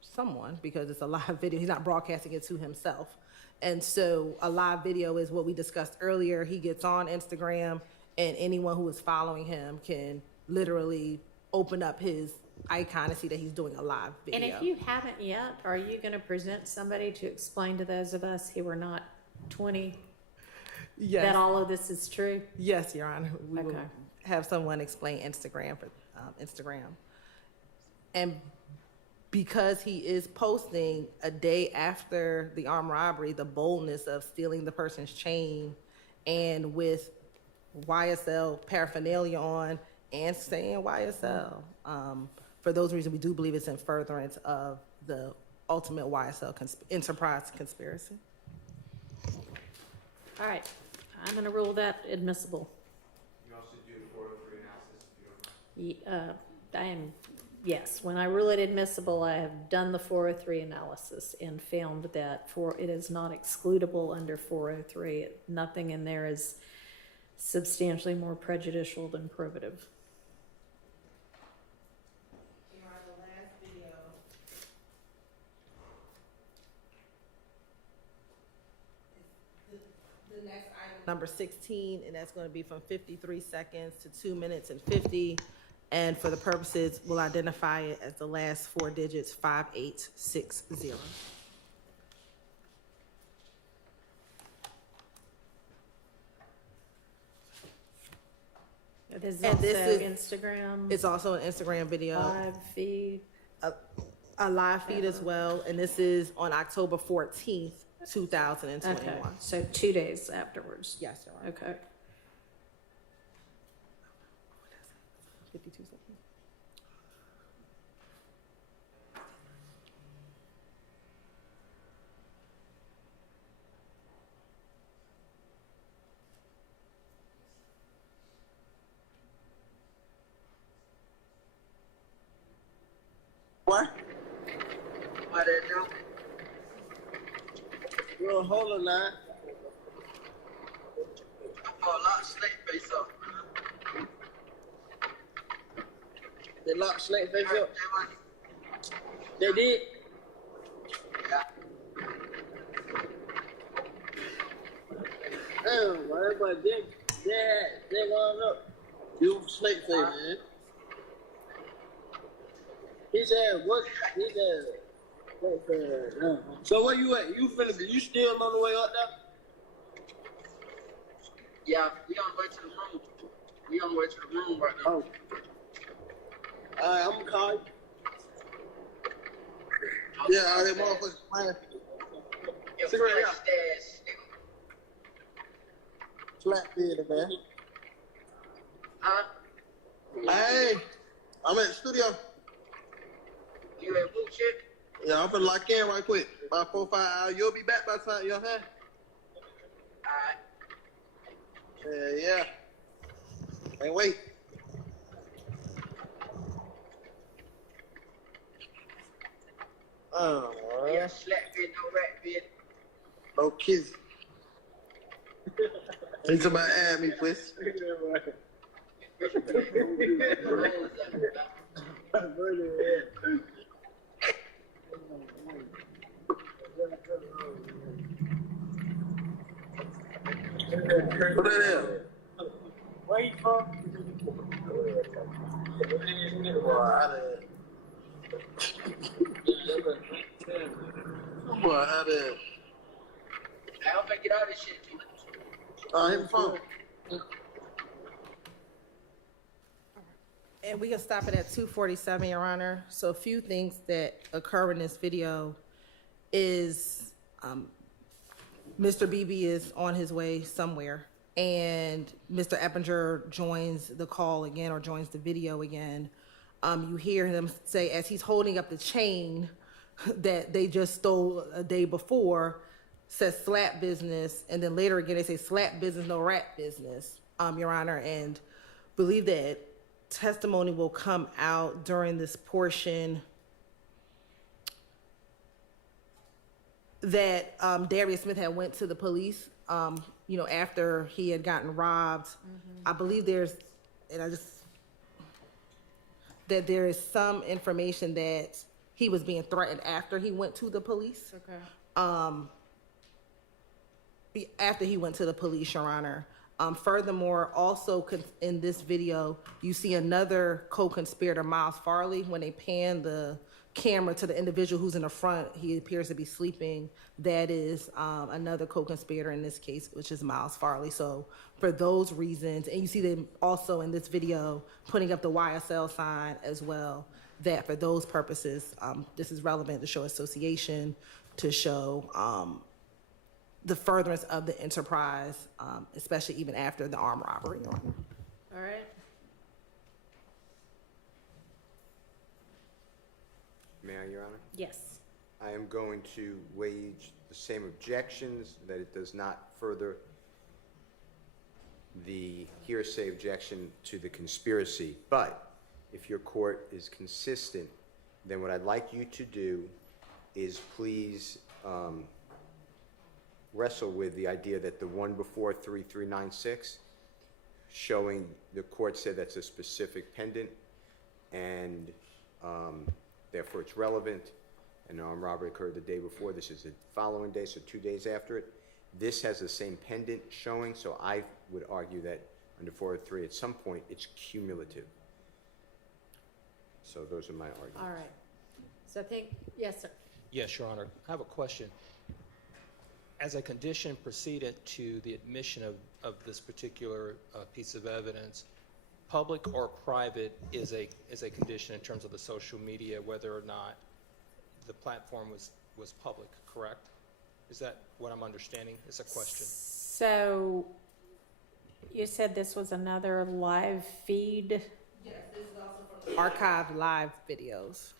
someone because it's a live video. He's not broadcasting it to himself. And so a live video is what we discussed earlier. He gets on Instagram and anyone who is following him can literally open up his icon and see that he's doing a live video. And if you haven't yet, are you going to present somebody to explain to those of us who are not 20 Yes. that all of this is true? Yes, Your Honor. We will Okay. have someone explain Instagram for Instagram. And because he is posting a day after the armed robbery, the boldness of stealing the person's chain and with YSL paraphernalia on and saying YSL. For those reasons, we do believe it's in furtherance of the ultimate YSL enterprise conspiracy. All right. I'm going to rule that admissible. You also do the 403 analysis, if you don't mind. I am, yes, when I rule it admissible, I have done the 403 analysis and found that it is not excludable under 403. Nothing in there is substantially more prejudicial than probative. The next item, number 16, and that's going to be from 53 seconds to 2 minutes and 50. And for the purposes, we'll identify it as the last 4 digits, 5860. This is And also this Instagram It's also an Instagram video, live feed. a live feed as well, and this is on October 14th, 2021. Okay, so 2 days afterwards. Yes, Your Honor. Okay. 52 seconds. What? What they do? Bro, hold on now. Oh, lock snake face up. They locked snake face up. They did? Yeah. Damn, why everybody they wound up. You snake face, man. He said, what? He said, so where you at? You still on the way up there? Yeah, we on the way to the room. We on the way to the room right now. Oh. Alright, I'm gonna call you. Yeah, all that motherfuckers playing. Cigarette out. Slap theater, man. Huh? Hey, I'm at the studio. You at Blue Chip? Yeah, I'm finna lock in right quick. About 4 or 5 hours. You'll be back by the time, you know what I'm saying? Alright. Yeah. Hey, wait. Oh, yeah, slap bit, no rat bit. No kiss. He's about to add me, please. What that is? Where you from? Boy, I did. I hope I get all this shit too. Hit the phone. And we can stop it at 2:47, Your Honor. So a few things that occur in this video is Mr. BB is on his way somewhere, and Mr. Eppinger joins the call again or joins the video again. You hear him say, as he's holding up the chain that they just stole a day before, says slap business, and then later again they say slap business, no rat business, Your Honor, and believe that testimony will come out during this portion that Darius Smith had went to the police, after he had gotten robbed. I believe there is some information that he was being threatened after he went to the police. Okay. After he went to the police, Your Honor. Furthermore, also in this video, you see another co-conspirator, Miles Farley. When they pan the camera to the individual who's in the front, he appears to be sleeping. That is another co-conspirator in this case, which is Miles Farley. So for those reasons, and you see them also in this video putting up the YSL sign as well, that for those purposes, this is relevant to show association, to show the furtherance of the enterprise, especially even after the armed robbery. All right. May I, Your Honor? Yes. I am going to wage the same objections, that it does not further the hearsay objection to the conspiracy. But if your court is consistent, then what I'd like you to do is please wrestle with the idea that the one before 3396, showing the court said that's a specific pendant, and therefore it's relevant, and armed robbery occurred the day before. This is the following day, so 2 days after it. This has the same pendant showing, so I would argue that under 403 at some point it's cumulative. So those are my arguments. All right. So I think, yes, sir. Yes, Your Honor. I have a question. As a condition precedent to the admission of this particular piece of evidence, public or private is a condition in terms of the social media, whether or not the platform was public, correct? Is that what I'm understanding? It's a question. So, you said this was another live feed? Yes, this is also from the archived live videos.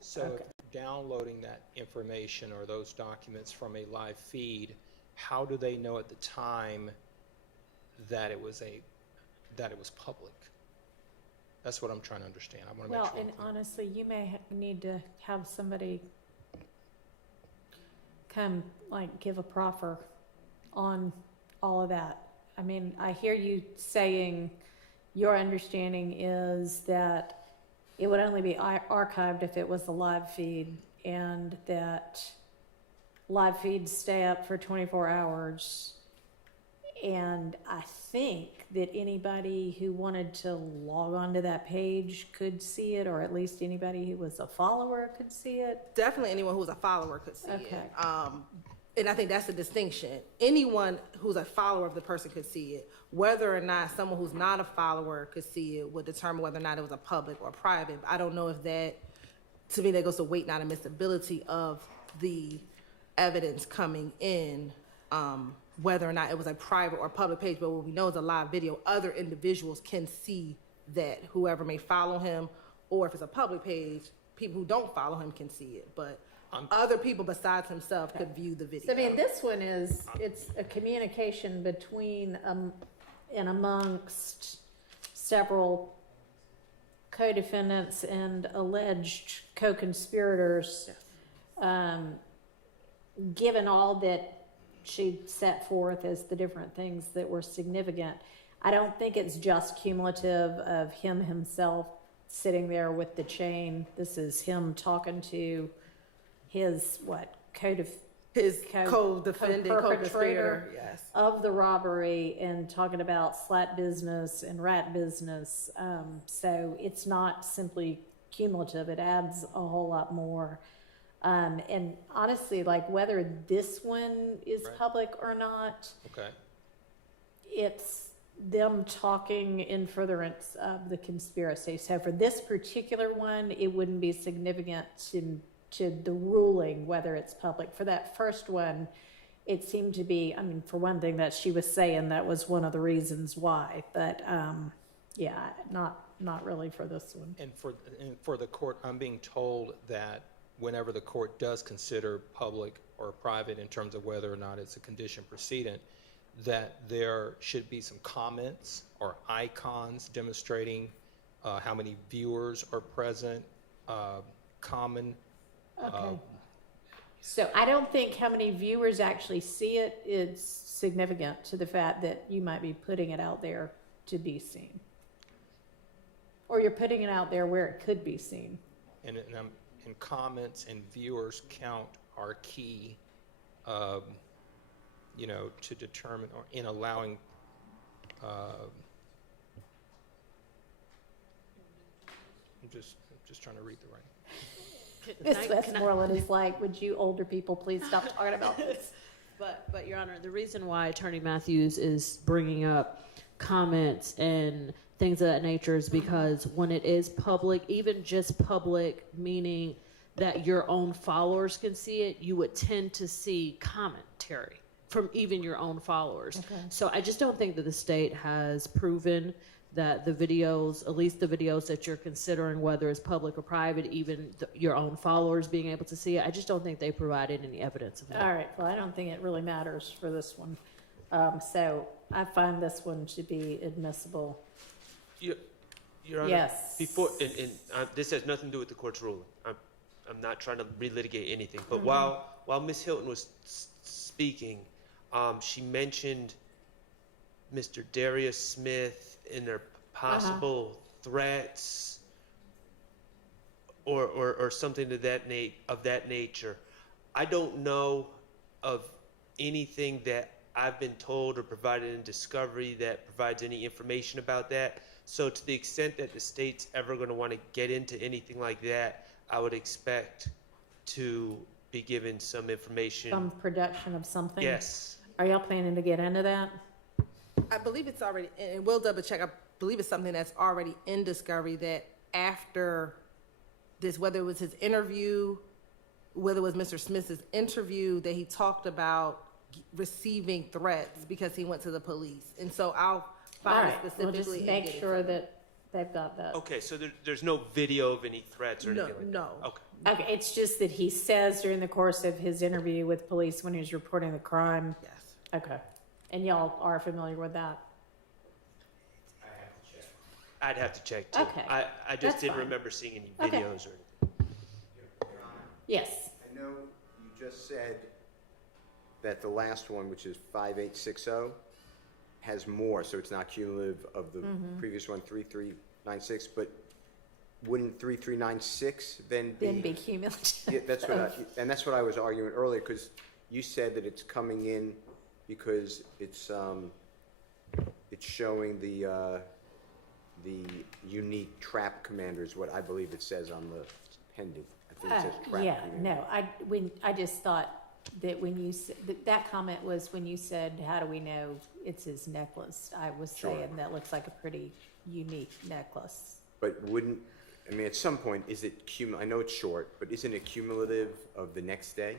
So if you're downloading that information or those documents from a live feed, how do they know at the time that it was public? That's what I'm trying to understand. I want to make Well, sure. and honestly, you may need to have somebody come, like, give a proffer on all of that. I mean, I hear you saying your understanding is that it would only be archived if it was the live feed, and that live feeds stay up for 24 hours. And I think that anybody who wanted to log onto that page could see it, or at least anybody who was a follower could see it. Definitely anyone who's a follower could see Okay. it. And I think that's the distinction. Anyone who's a follower of the person could see it. Whether or not someone who's not a follower could see it would determine whether or not it was a public or private. I don't know if that, to me, that goes to weight, not admissibility of the evidence coming in, whether or not it was a private or public page. But what we know is a live video. Other individuals can see that, whoever may follow him, or if it's a public page, people who don't follow him can see it. But other people besides himself could view the video. So, I mean, this one it's a communication between, and amongst several co-defendants and alleged co-conspirators. Given all that she set forth as the different things that were significant, I don't think it's just cumulative of him himself sitting there with the chain. This is him talking to his His co-defendant, co-conspirator, yes. of the robbery, and talking about slat business and rat business. So it's not simply cumulative. It adds a whole lot more. And honestly, like, whether this one is Right. public or not, Okay. it's them talking in furtherance of the conspiracy. So for this particular one, it wouldn't be significant to the ruling whether it's public. For that first one, it seemed to be, I mean, for one thing, that she was saying that was one of the reasons why. But yeah, not really for this one. And for the court, I'm being told that whenever the court does consider public or private in terms of whether or not it's a condition precedent, that there should be some comments or icons demonstrating how many viewers are present, common. Okay. So I don't think how many viewers actually see it is significant to the fact that you might be putting it out there to be seen. Or you're putting it out there where it could be seen. And comments and viewers count are key, to determine or in allowing. I'm just trying to read the right. Ms. Westmoreland is like, would you older people please stop talking about this? But Your Honor, the reason why Attorney Matthews is bringing up comments and things of that nature is because when it is public, even just public, meaning that your own followers can see it, you would tend to see commentary from even your own followers. Okay. So I just don't think that the state has proven that the videos, at least the videos that you're considering, whether it's public or private, even your own followers being able to see it, I just don't think they provided any evidence of that. All right, well, I don't think it really matters for this one. So I find this one to be admissible. Your Honor, Yes. before, this has nothing to do with the court's ruling. I'm not trying to relitigate anything, but while Ms. Hilton was speaking, she mentioned Mr. Darius Smith and their possible threats or something of that nature. I don't know of anything that I've been told or provided in discovery that provides any information about that. So to the extent that the state's ever going to want to get into anything like that, I would expect to be given some information. Some production of something? Yes. Are y'all planning to get into that? I believe it's already, and we'll double check. believe it's something that's already in discovery, that after this, whether it was his interview, whether it was Mr. Smith's interview, that he talked about receiving threats because he went to the police. And so I'll All find right, it we'll specifically. just make sure that they've got that. Okay, so there's no video of any threats or No, anything like no. that? Okay. Okay, it's just that he says during the course of his interview with police when he was reporting the crime. Yes. Okay. And y'all are familiar with that? I'd have to check too. Okay, I just that's didn't fine. remember seeing any Okay. videos or anything. Yes. I know you just said that the last one, which is 5860, has more, so it's not cumulative of the previous one, 3396, but wouldn't 3396 then be? Then be cumulative. Yeah, that's what I was arguing earlier, because you said that it's coming in because it's showing the unique trap commander is what I believe it says on the pendant. I think it says trap Yeah, commander. no, I just thought that when you, that comment was when you said, how do we know it's his necklace? I was Sure. saying that looks like a pretty unique necklace. But wouldn't, I mean, at some point, is it I know it's short, but isn't it cumulative of the next day?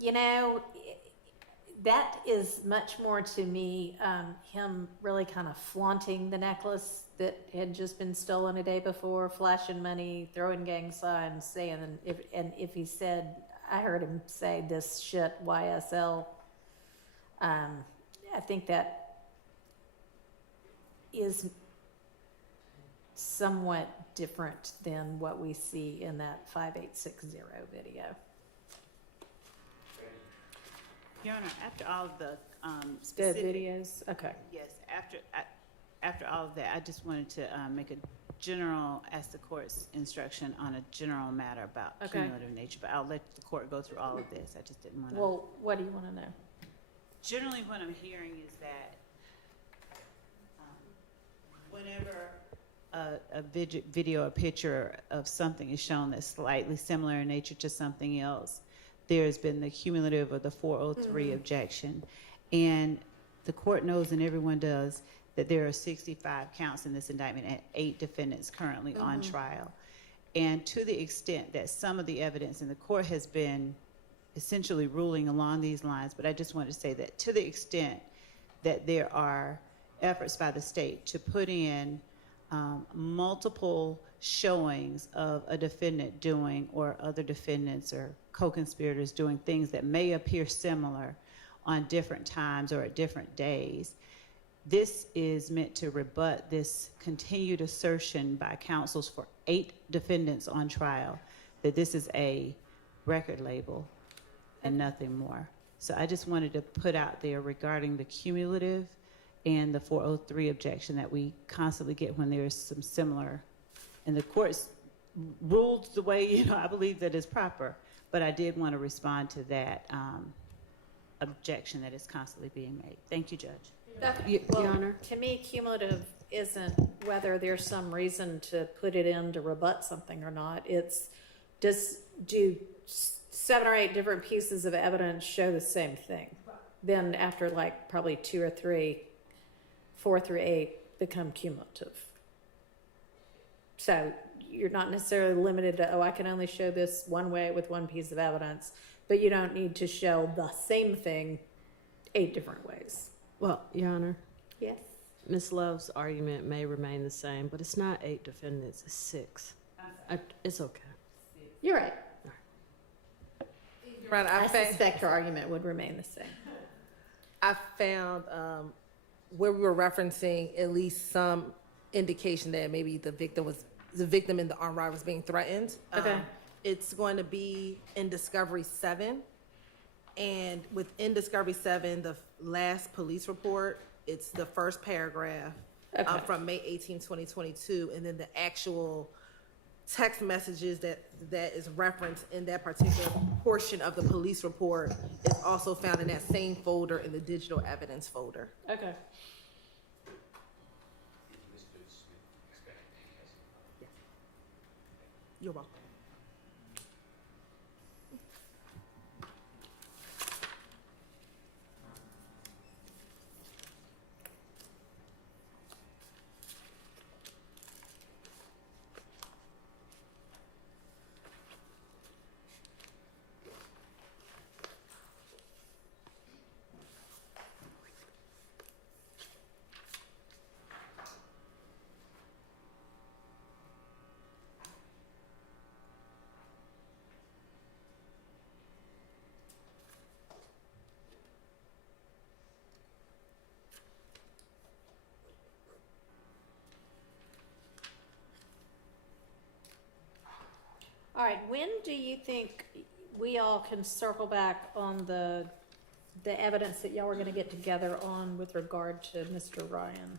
You know, that is much more to me, him really kind of flaunting the necklace that had just been stolen a day before, flashing money, throwing gang signs, saying, if he said, I heard him say this shit, YSL, I think that is somewhat different than what we see in that 5860 video. Your Honor, after all of the The specific. videos, okay. Yes, after all of that, I just wanted to make a general, ask the court's instruction on a general matter about Okay. cumulative nature, but I'll let the court go through all of this. I just didn't want to. Well, what do you want to know? Generally, what I'm hearing is that whenever a video or picture of something is shown that's slightly similar in nature to something else, there's been the cumulative or the 403 objection. And the court knows, and everyone does, that there are 65 counts in this indictment and 8 defendants currently on trial. And to the extent that some of the evidence in the court has been essentially ruling along these lines, but I just wanted to say that to the extent that there are efforts by the state to put in multiple showings of a defendant doing, or other defendants or co-conspirators doing things that may appear similar on different times or at different days, this is meant to rebut this continued assertion by counsels for 8 defendants on trial that this is a record label and nothing more. So I just wanted to put out there regarding the cumulative and the 403 objection that we constantly get when there's some similar, and the court's ruled the way, I believe that is proper, but I did want to respond to that objection that is constantly being made. Thank you, Judge. Your Honor. To me, cumulative isn't whether there's some reason to put it in to rebut something or not. It's do 7 or 8 different pieces of evidence show the same thing? Then after like probably 2 or 3, 4 through 8 become cumulative. So you're not necessarily limited to, I can only show this one way with one piece of evidence, but you don't need to show the same thing 8 different ways. Well, Your Honor, Yes. Ms. Love's argument may remain the same, but it's not 8 defendants, it's 6. It's okay. You're right. Right, I suspect her argument would remain the same. I found where we were referencing at least some indication that maybe the victim in the armed robbery was being threatened. Okay. It's going to be in Discovery 7. And within Discovery 7, the last police report, it's the first paragraph Okay. from May 18, 2022. And then the actual text messages that is referenced in that particular portion of the police report is also found in that same folder, in the digital evidence folder. Okay. You're welcome. All right, when do you think we all can circle back on the evidence that y'all are gonna get together on with regard to Mr. Ryan?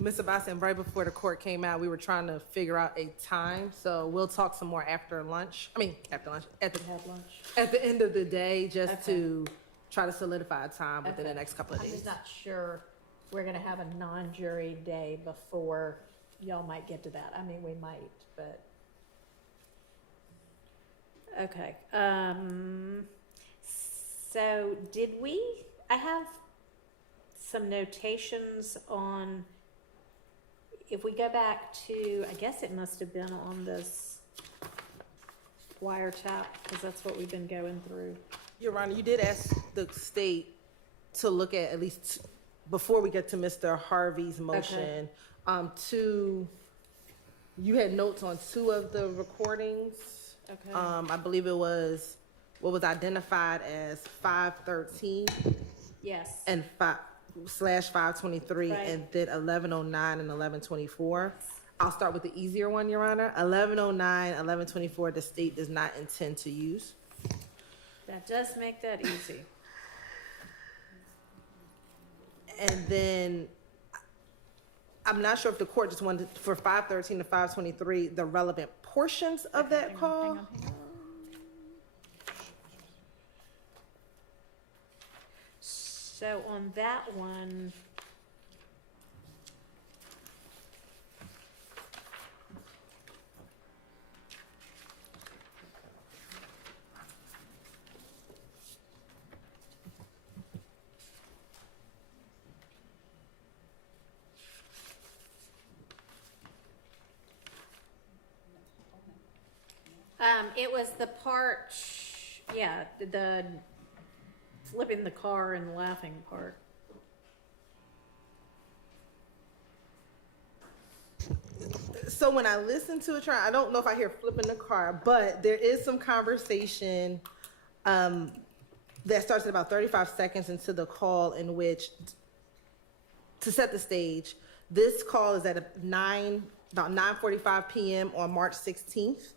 Mr. Boston, right before the court came out, we were trying to figure out a time, so we'll talk some more after lunch. After lunch, Have lunch? at the end of the day, just Okay. to try to solidify a time within Okay. the next couple of I'm days. just not sure we're gonna have a non-jury day before y'all might get to that. I mean, we might, but. Okay, so I have some notations on, if we go back to, I guess it must have been on this wiretap, because that's what we've been going through. Your Honor, you did ask the state to look at least, before we get to Mr. Harvey's motion, you had notes on 2 of the recordings. Okay. I believe it was what was identified as 513 Yes. and /523, Right. and then 1109 and 1124. I'll start with the easier one, Your Honor. 1109, 1124, the state does not intend to use. That does make that easy. And then I'm not sure if the court just wanted for 513 to 523 the relevant portions of that call. Hang on. So on that one, it was the part, yeah, the flipping the car and laughing part. So when I listen to it, I don't know if I hear flipping the car, but there is some conversation that starts at about 35 seconds into the call, in which, to set the stage, this call is at about 9:45 p.m. on March 16th.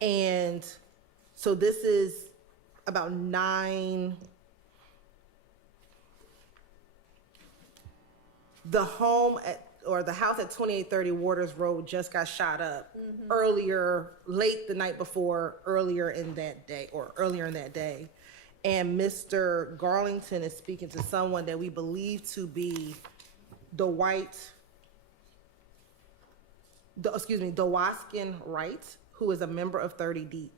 And so this is about 9. The home or the house at 2830 Waters Road just got shot up late the night before, earlier in that day. And Mr. Garlington is speaking to someone that we believe to be Dewaskin Wright, who is a member of 30 Deep.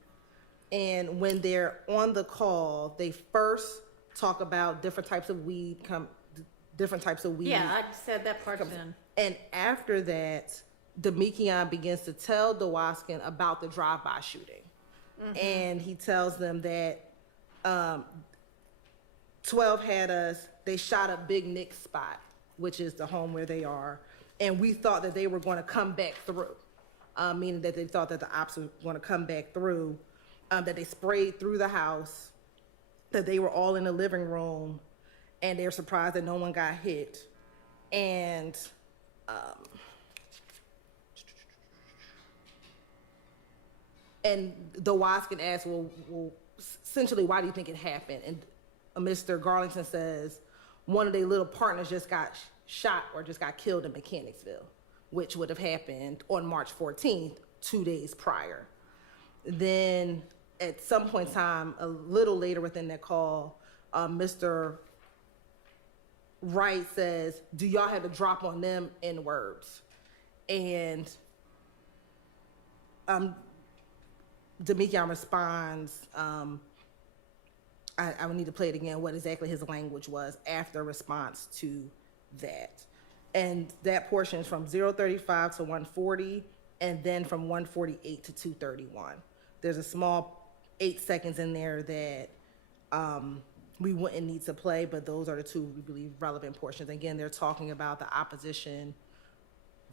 And when they're on the call, they first talk about different types of weed. Yeah, I said that part then. And after that, Demekion begins to tell Dewaskin about the drive-by shooting. And he tells them that 12 had us, they shot up Big Nick's spot, which is the home where they are. And we thought that they were going to come back through, meaning that they thought that the ops were going to come back through, that they sprayed through the house, that they were all in the living room, and they're surprised that no one got hit. And Dewaskin asks, well, essentially, why do you think it happened? And Mr. Garlington says, one of their little partners just got shot or just got killed in Mechanicsville, which would have happened on March 14th, 2 days prior. Then at some point in time, a little later within that call, Mr. Wright says, do y'all have to drop on them in words? And Demekion responds, I would need to play it again, what exactly his language was after response to that. And that portion is from 035 to 140, and then from 148 to 231. There's a small 8 seconds in there that we wouldn't need to play, but those are the two, we believe, relevant portions. Again, they're talking about the opposition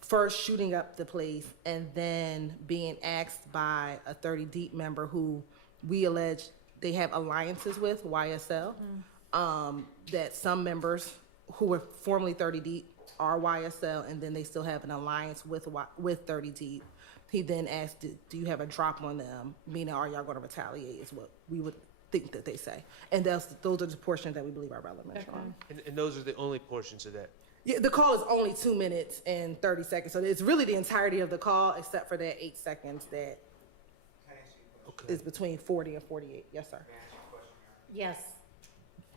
first shooting up the place and then being asked by a 30 Deep member who we allege they have alliances with, YSL, that some members who were formerly 30 Deep are YSL, and then they still have an alliance with 30 Deep. He then asked, do you have a drop on them? Meaning, are y'all going to retaliate is what we would think that they say. And those are the portions that we believe are relevant. Your Honor. And those are the only portions of that. Yeah, the call is only 2 minutes and 30 seconds. So it's really the entirety of the call, except for that 8 seconds that Okay. is between 40 and 48. Yes, sir. May I ask you a question, Yes.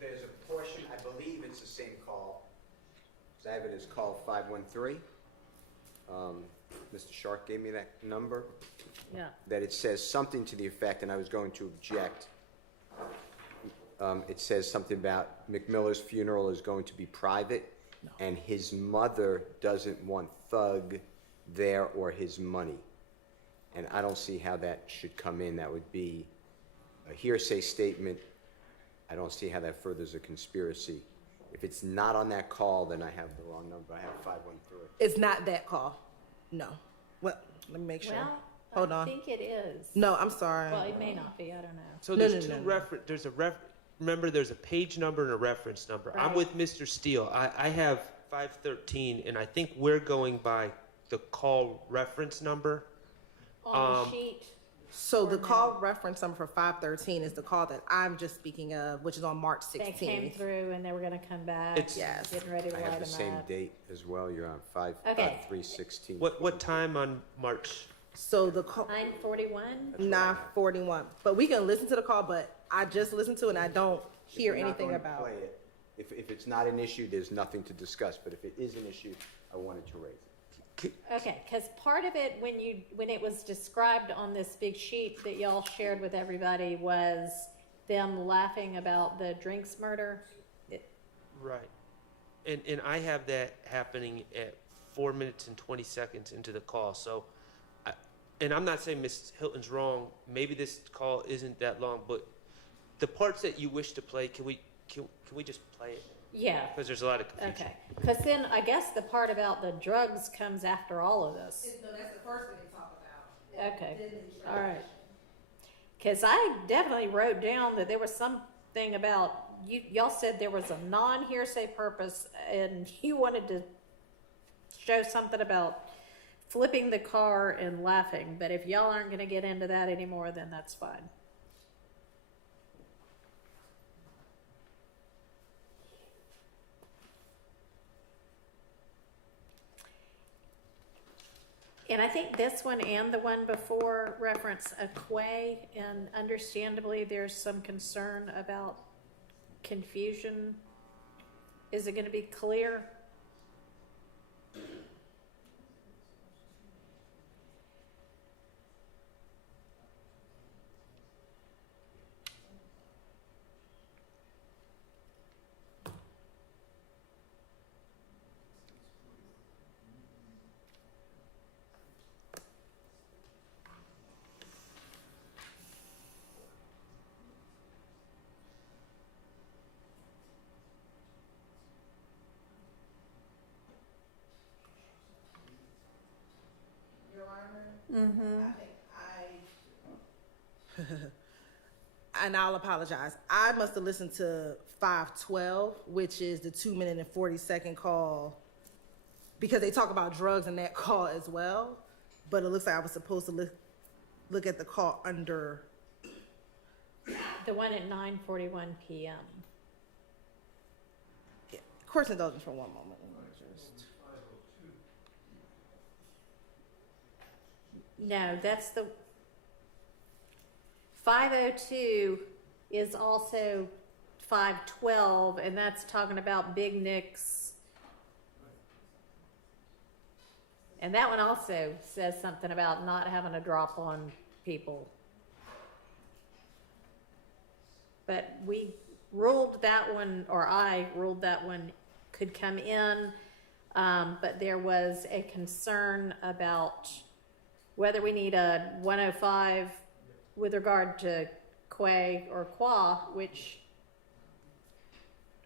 There's a portion, I believe it's the same call, 'cause I have it as call 513. Mr. Shark gave me that number, Yeah. that it says something to the effect, and I was going to object. It says something about McMiller's funeral is going to be private, and his mother doesn't want Thug there or his money. And I don't see how that should come in. That would be a hearsay statement. I don't see how that furthers a conspiracy. If it's not on that call, then I have the wrong number. I have 513. It's not that call. No. Well, let me make sure. Well, Hold I on. think it is. No, I'm sorry. Well, it may not be. I don't know. So No, there's no, two no, no. there's a remember there's a page number and a reference number. I'm Right. with Mr. Steele. I have 513, and I think we're going by the call reference number. On the sheet. So the call reference number for 513 is the call that I'm just speaking of, which is on March They came 16th. through and they were going to come back. It's- Yes. Getting ready to I light have the them same up. date as well. You're on 5, Okay. 5/3/16. What time on March? So the call, 9:41. 941. But we can listen to the call, but I just listened to it and I don't hear If we're not anything going to about play it, if it's not an issue, there's nothing to discuss. But if it is an issue, I wanted to raise it. Okay, because part of it, when it was described on this big sheet that y'all shared with everybody, was them laughing about the drinks murder. Right. And I have that happening at 4 minutes and 20 seconds into the call. So, and I'm not saying Ms. Hilton's wrong. Maybe this call isn't that long, but the parts that you wish to play, can we just play it? Yeah. Because there's a lot of confusion. Okay. Because then I guess the part about the drugs comes after all of this. No, that's the first thing they talk about. Okay. All right. Because I definitely wrote down that there was something about y'all said there was a non-hearsay purpose, and you wanted to show something about flipping the car and laughing. But if y'all aren't going to get into that anymore, then that's fine. And I think this one and the one before reference a quay, and understandably there's some concern about confusion. Is it going to be clear? And I'll apologize. I must have listened to 512, which is the 2 minute and 40-second call, because they talk about drugs in that call as well. But it looks like I was supposed to look at the call under. The one at 9:41 p.m. Yeah. Course indulgence for one moment. Let me just- No, that's the 502 is also 512, and that's talking about Big Nick's. And that one also says something about not having a drop on people. But we ruled that one, or I ruled that one could come in, but there was a concern about whether we need a 105 with regard to Quay or Qua, which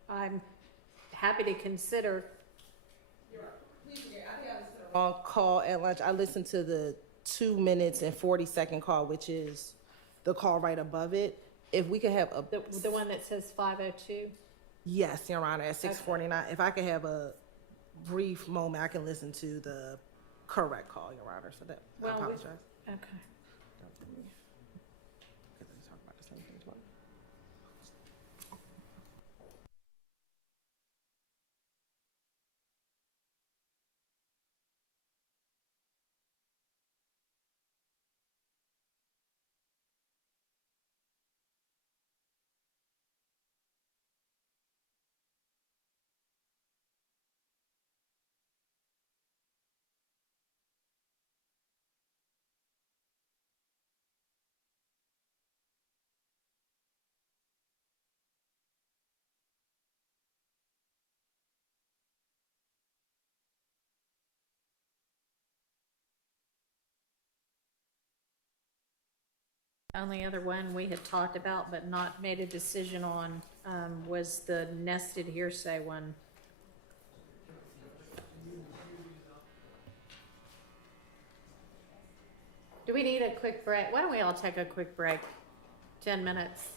I'm happy to consider. On call at lunch, I listened to the 2 minutes and 40-second call, which is the call right above it. If we could have a The one that says 502? yes, Your Honor, at 6:49. If I could have a brief moment, I can listen to the correct call, Your Honor, so that, I Well, we- apologize. Okay. Don't tell me. Because I talk about the same thing tomorrow. Only other one we had talked about but not made a decision on, was the nested hearsay one. Do we need a quick break? Why don't we all take a quick break? 10 minutes.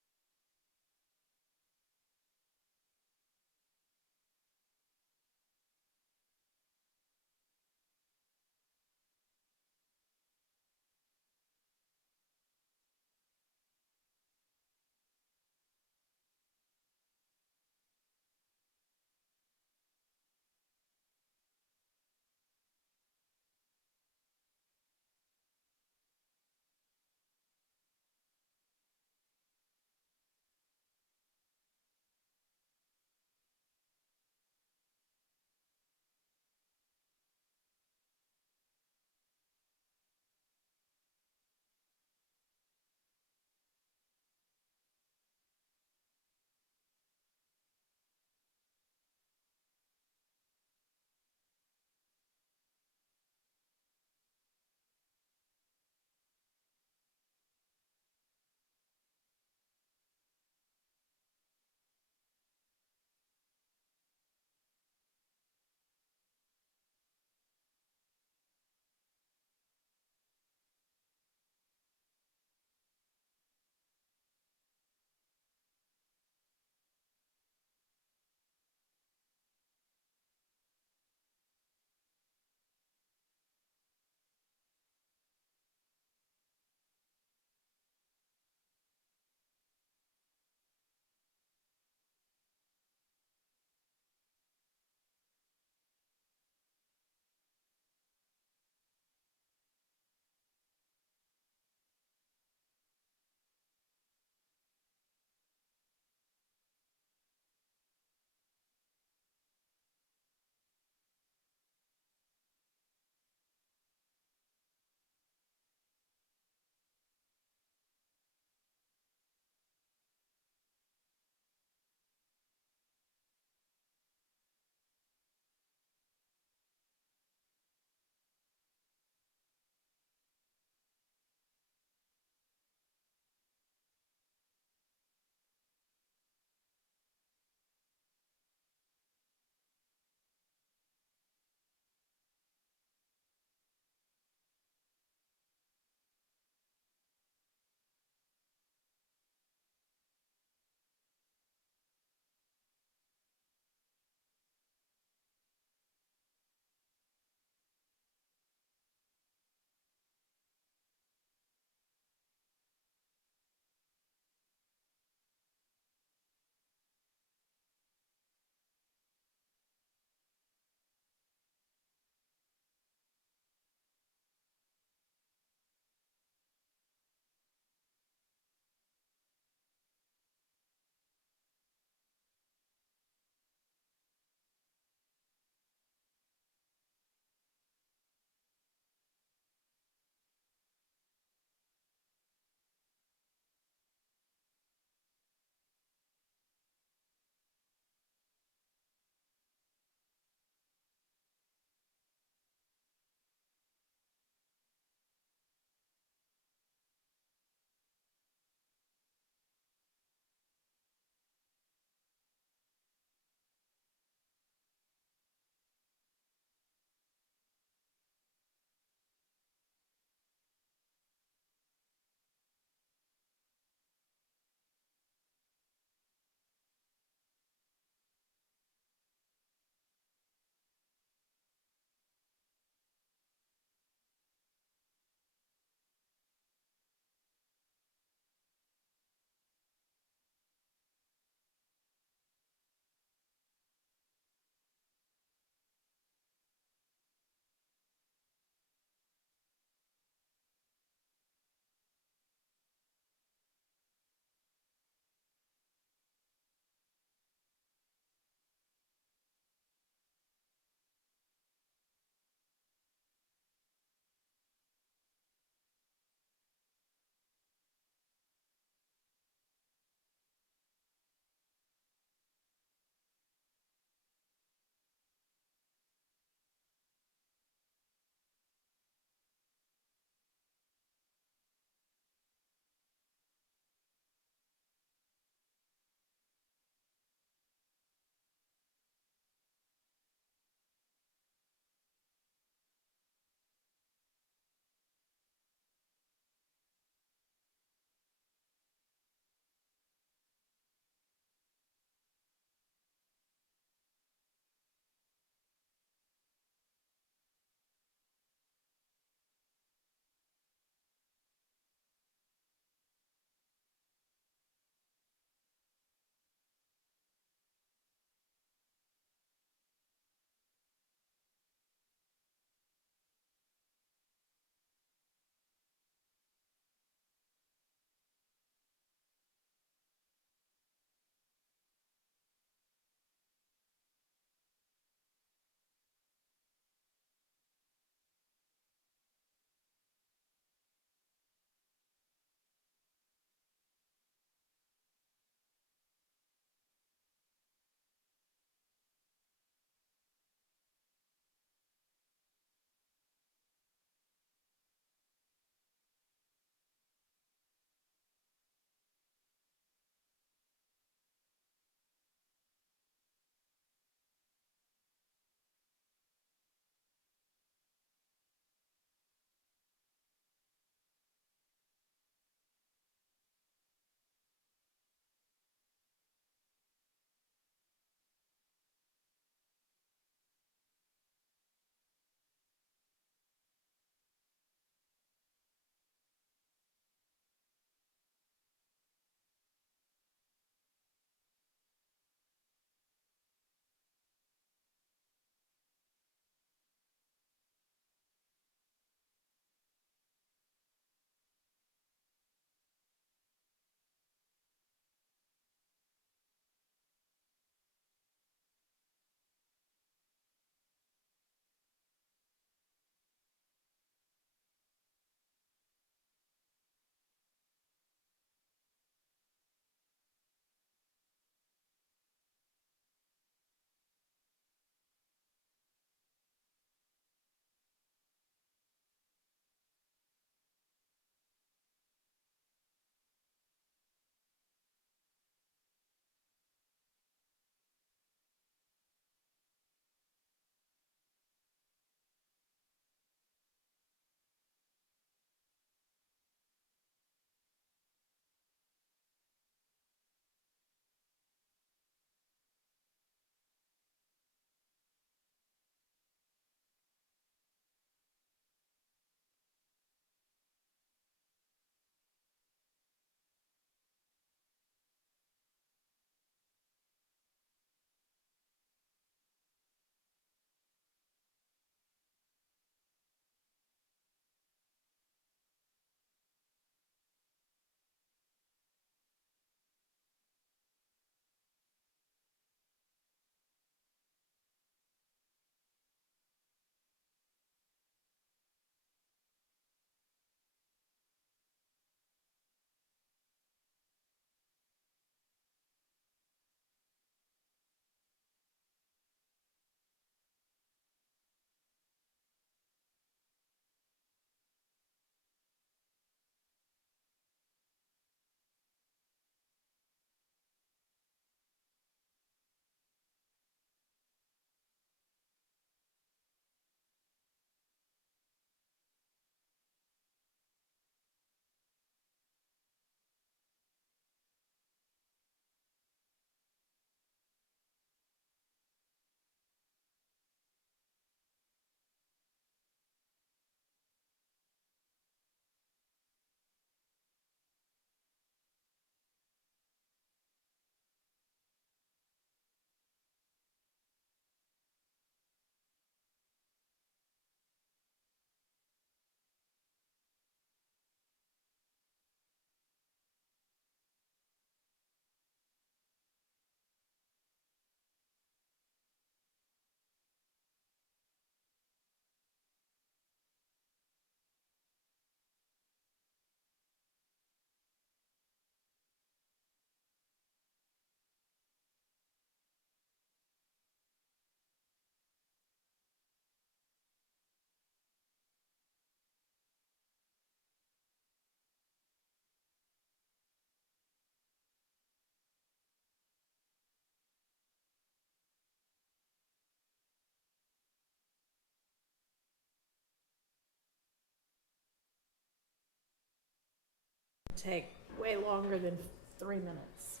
take way longer than 3 minutes.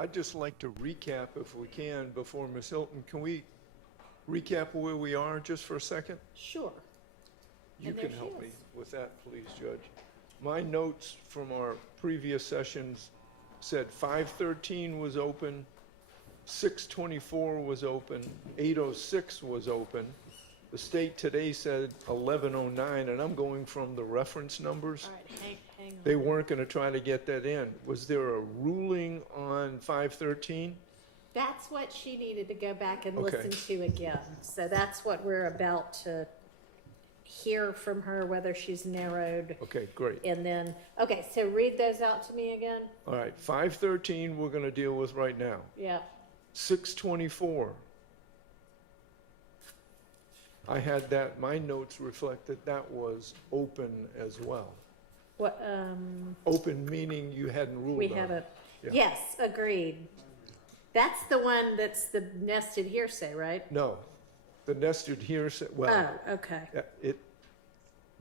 I'd just like to recap, if we can, before Ms. Hilton. Can we recap where we are just for a second? Sure. You And there can she help me is. with that, please, Judge. My notes from our previous sessions said 513 was open, 624 was open, 806 was open. The state today said 1109, and I'm going from the reference numbers. All right, hang on. They weren't going to try to get that in. Was there a ruling on 513? That's what she needed to go back and Okay. listen to again. So that's what we're about to hear from her, whether she's narrowed. Okay, great. And then, okay, so read those out to me again. All right, 513 we're going to deal with right now. Yeah. 624. I had that, my notes reflect that that was open as well. What, Open meaning you hadn't ruled on. we haven't, Yeah. yes, agreed. That's the one that's the nested hearsay, right? No, the nested hearsay, well, Oh, okay.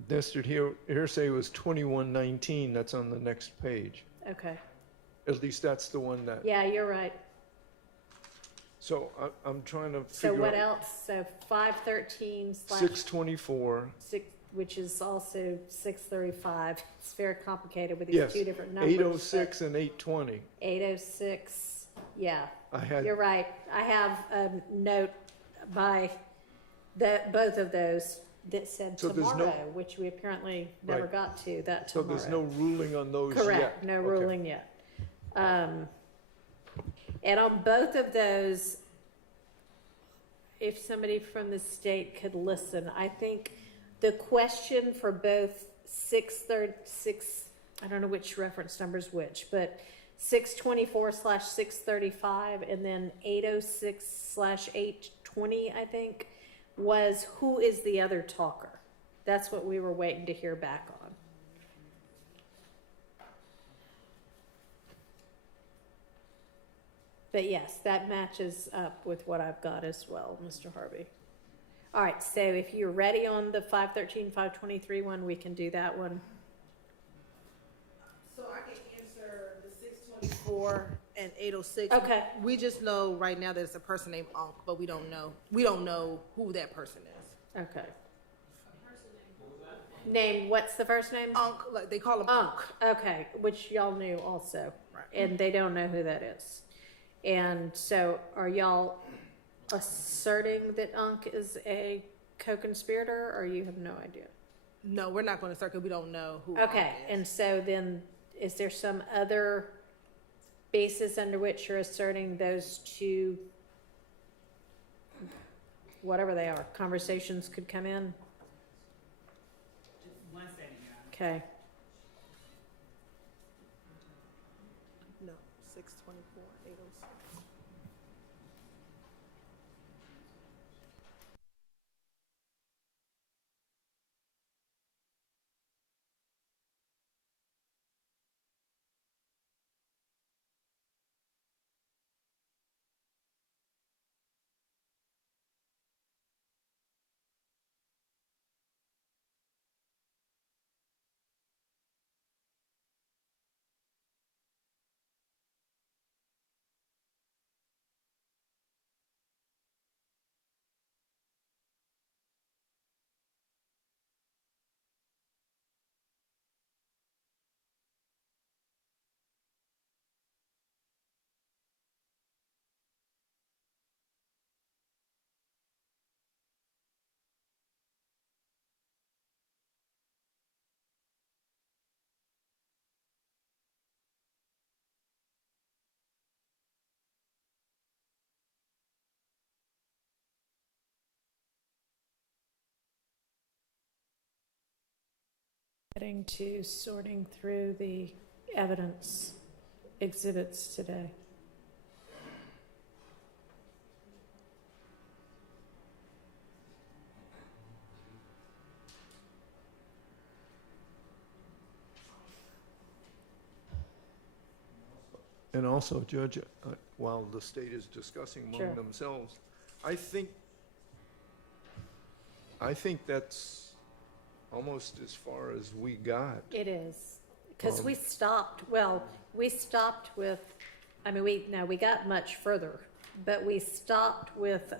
nested hearsay was 2119, that's on the next page. Okay. At least that's the one that, Yeah, you're right. so I'm trying to So figure what out. else? So 513 slash 624, 6, which is also 635. It's very complicated with these yes, two different numbers. 806 and 820. 806, yeah. I had, You're right. I have a note by both of those that said So there's no- tomorrow, which we apparently never Right. got to, that so tomorrow. there's no ruling on those yet? Correct, no Okay. ruling yet. And on both of those, if somebody from the state could listen, I think the question for both 6, I don't know which reference number's which, but 624 slash 635 and then 806 slash 820, I think, was who is the other talker? That's what we were waiting to hear back on. But yes, that matches up with what I've got as well, Mr. Harvey. All right, so if you're ready on the 513, 523 one, we can do that one. So I can answer the 624 and 806. Okay. We just know right now there's a person named Unc, but we don't know who that person is. Okay. Name, what's the first name? Unc, like they call him Unc. Okay, which y'all knew also. Right. And they don't know who that is. And so are y'all asserting that Unc is a co-conspirator, or you have no idea? No, we're not going to start because we don't know who. Okay, Unc is. and so then is there some other basis under which you're asserting those two, whatever they are, conversations could come in? Just 1 second, Your Honor. Okay. No, 624, 806. Getting to sorting through the evidence exhibits today. And also, Judge, while the state is discussing Sure. among themselves, I think that's almost as far as we got. It is, because we stopped with, I mean, we got much further, but we stopped with,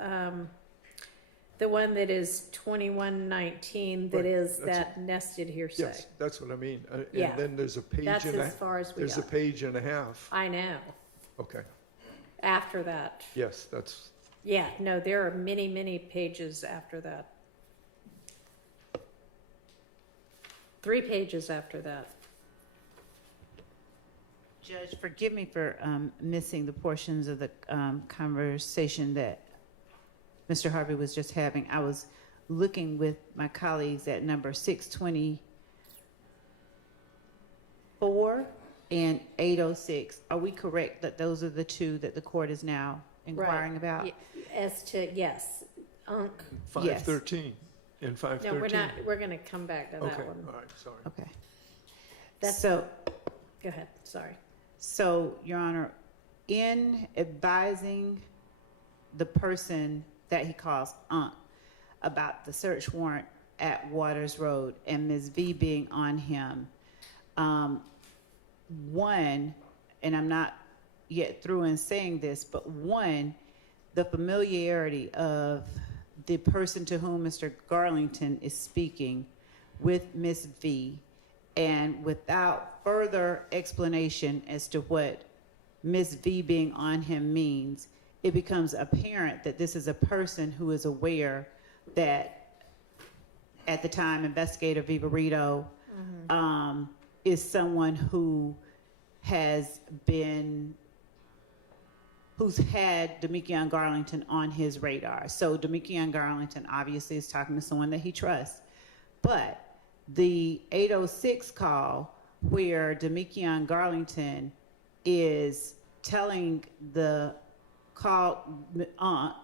the one that is 2119, that Right, is that's- that nested hearsay. Yes, that's what I mean. Yeah. And then there's a page That's and as far as we there's a got. page and a half. I know, Okay, after that. yes, that's, Yeah, no, there are many, many pages after that. 3 pages after that. Judge, forgive me for missing the portions of the conversation that Mr. Harvey was just having. I was looking with my colleagues at number 624 and 806. Are we correct that those are the two that the court is now inquiring about? Ye- As to, yes, Unc, 513 and no, 513. we're not, we're gonna come back to Okay, that one. all right, sorry. Okay. That's- So, Go ahead, sorry. So, Your Honor, in advising the person that he calls Unc about the search warrant at Waters Road and Ms. V being on him, one, and I'm not yet through in saying this, but one, the familiarity of the person to whom Mr. Garlington is speaking with Ms. V, and without further explanation as to what Ms. V being on him means, it becomes apparent that this is a person who is aware that at the time Investigator Vivarito is someone who has been, who's had Demekion Garlington on his radar. So Demekion Garlington obviously is talking to someone that he trusts. But the 806 call where Demekion Garlington is telling the call Unc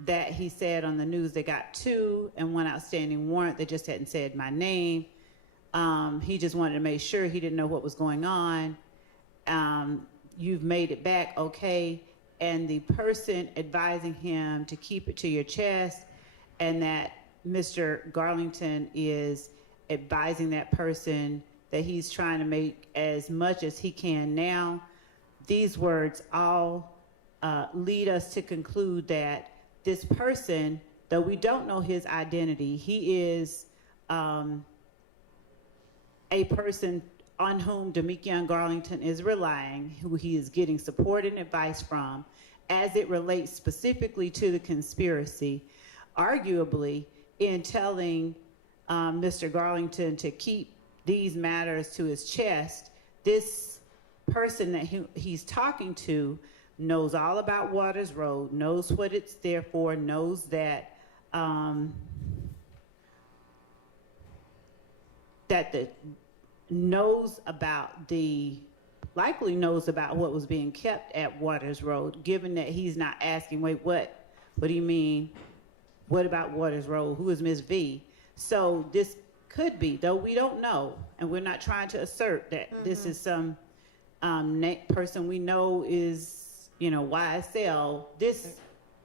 that he said on the news they got 2 and 1 outstanding warrant. They just hadn't said my name. He just wanted to make sure he didn't know what was going on. You've made it back, okay. And the person advising him to keep it to your chest, and that Mr. Garlington is advising that person that he's trying to make as much as he can now. These words all lead us to conclude that this person, though we don't know his identity, he is a person on whom Demekion Garlington is relying, who he is getting support and advice from, as it relates specifically to the conspiracy, arguably in telling Mr. Garlington to keep these matters to his chest. This person that he's talking to knows all about Waters Road, knows what it's there for, knows that likely knows about what was being kept at Waters Road, given that he's not asking, wait, what do you mean? What about Waters Road? Who is Ms. V? So this could be, though we don't know, and we're not trying to assert that this is some person we know is, YSL. This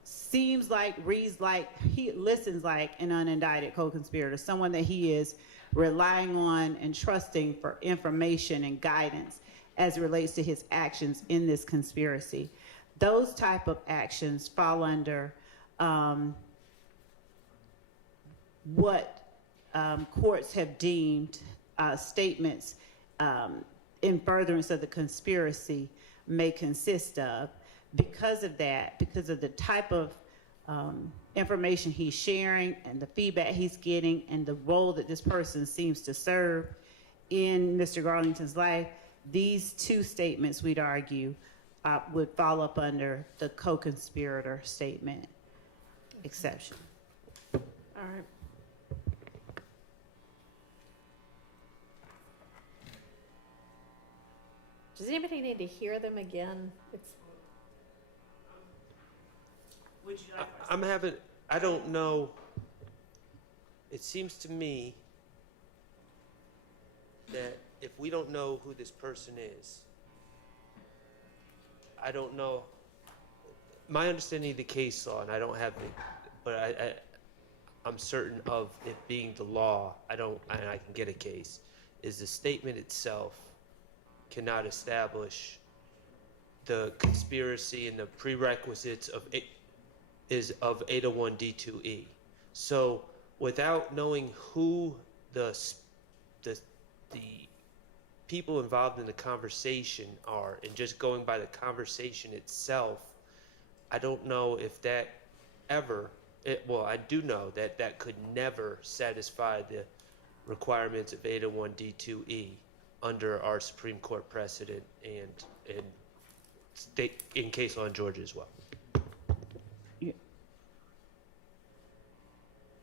seems like, reads like, he listens like an unindicted co-conspirator, someone that he is relying on and trusting for information and guidance as it relates to his actions in this conspiracy. Those type of actions fall under what courts have deemed statements in furtherance of the conspiracy may consist of. Because of that, because of the type of information he's sharing and the feedback he's getting and the role that this person seems to serve in Mr. Garlington's life, these 2 statements, we'd argue, would fall up under the co-conspirator statement exception. All right. Does anybody need to hear them again? Would you like I don't know. It seems to me that if we don't know who this person is, I don't know. my understanding of the case law, and I don't have it, but I'm certain of it being the law, and I can get a case, is the statement itself cannot establish the conspiracy and the prerequisites of 801D2E. So without knowing who the people involved in the conversation are, and just going by the conversation itself, I don't know if that ever, well, I do know that that could never satisfy the requirements of 801D2E under our Supreme Court precedent and state in case law in Georgia as well.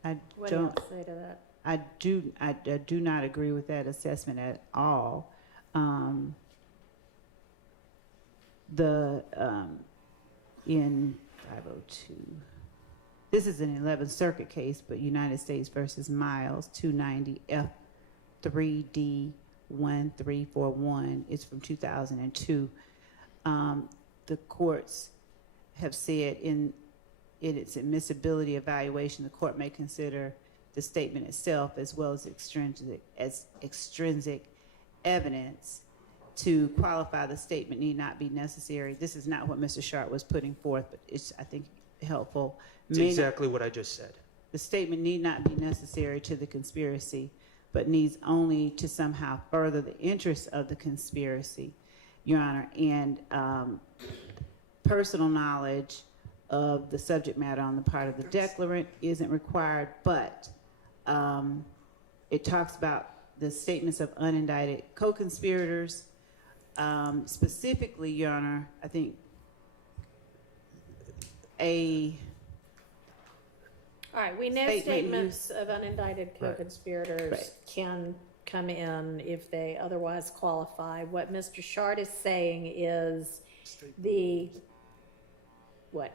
I What do you don't. have to say to that? I do not agree with that assessment at all. In 502, this is an 11th Circuit case, but United States versus Miles 290 F3D1341 is from 2002. The courts have said in its admissibility evaluation, the court may consider the statement itself as well as extrinsic evidence. To qualify the statement need not be necessary. This is not what Mr. Sharp was putting forth, but it's, I think, helpful. It's exactly what I just said. The statement need not be necessary to the conspiracy, but needs only to somehow further the interests of the conspiracy, Your Honor. And personal knowledge of the subject matter on the part of the declarant isn't required, but it talks about the statements of unindicted co-conspirators. Specifically, Your Honor, I think All right, we know statements of unindicted co-conspirators Right. can come in if they otherwise qualify. What Mr. Shard is saying is the,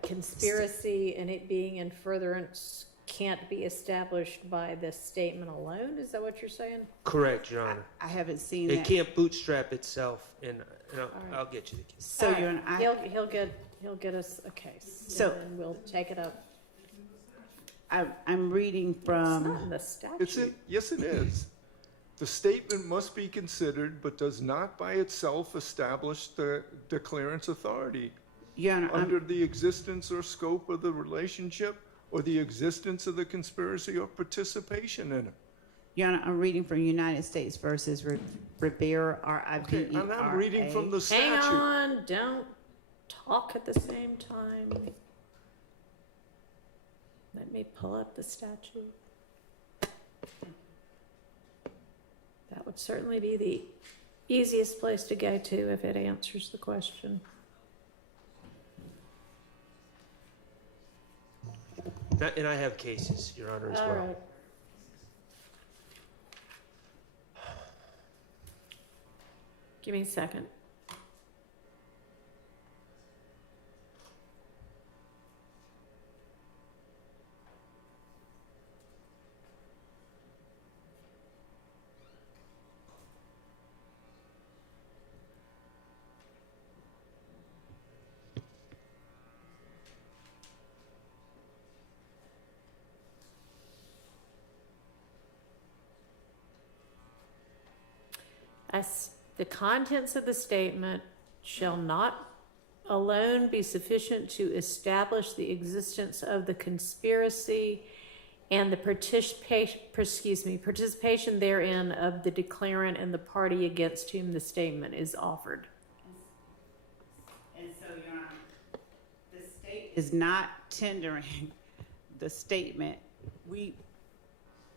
conspiracy and it being in furtherance can't be established by the statement alone? Is that what you're saying? Correct, Your Honor. I haven't seen It that. can't bootstrap itself, and right. I'll get you the case. So, All right, Your Honor, he'll get us a case. So- and we'll take it up. I'm reading It's not from, in the statute. Yes, it is. The statement must be considered, but does not by itself establish the declarant's authority Your Honor, under the existence or scope of the relationship or the existence of the conspiracy or participation in it. Your Honor, I'm reading from United States versus Rivera, Okay, and I'm reading from the Hang statute. on, don't talk at the same time. Let me pull up the statute. That would certainly be the easiest place to go to if it answers the question. And I have cases, Your Honor, as All well. right. Give me a second. As the contents of the statement shall not alone be sufficient to establish the existence of the conspiracy and the participation therein of the declarant and the party against whom the statement is offered. And so, Your Honor, the state is not tendering the statement. We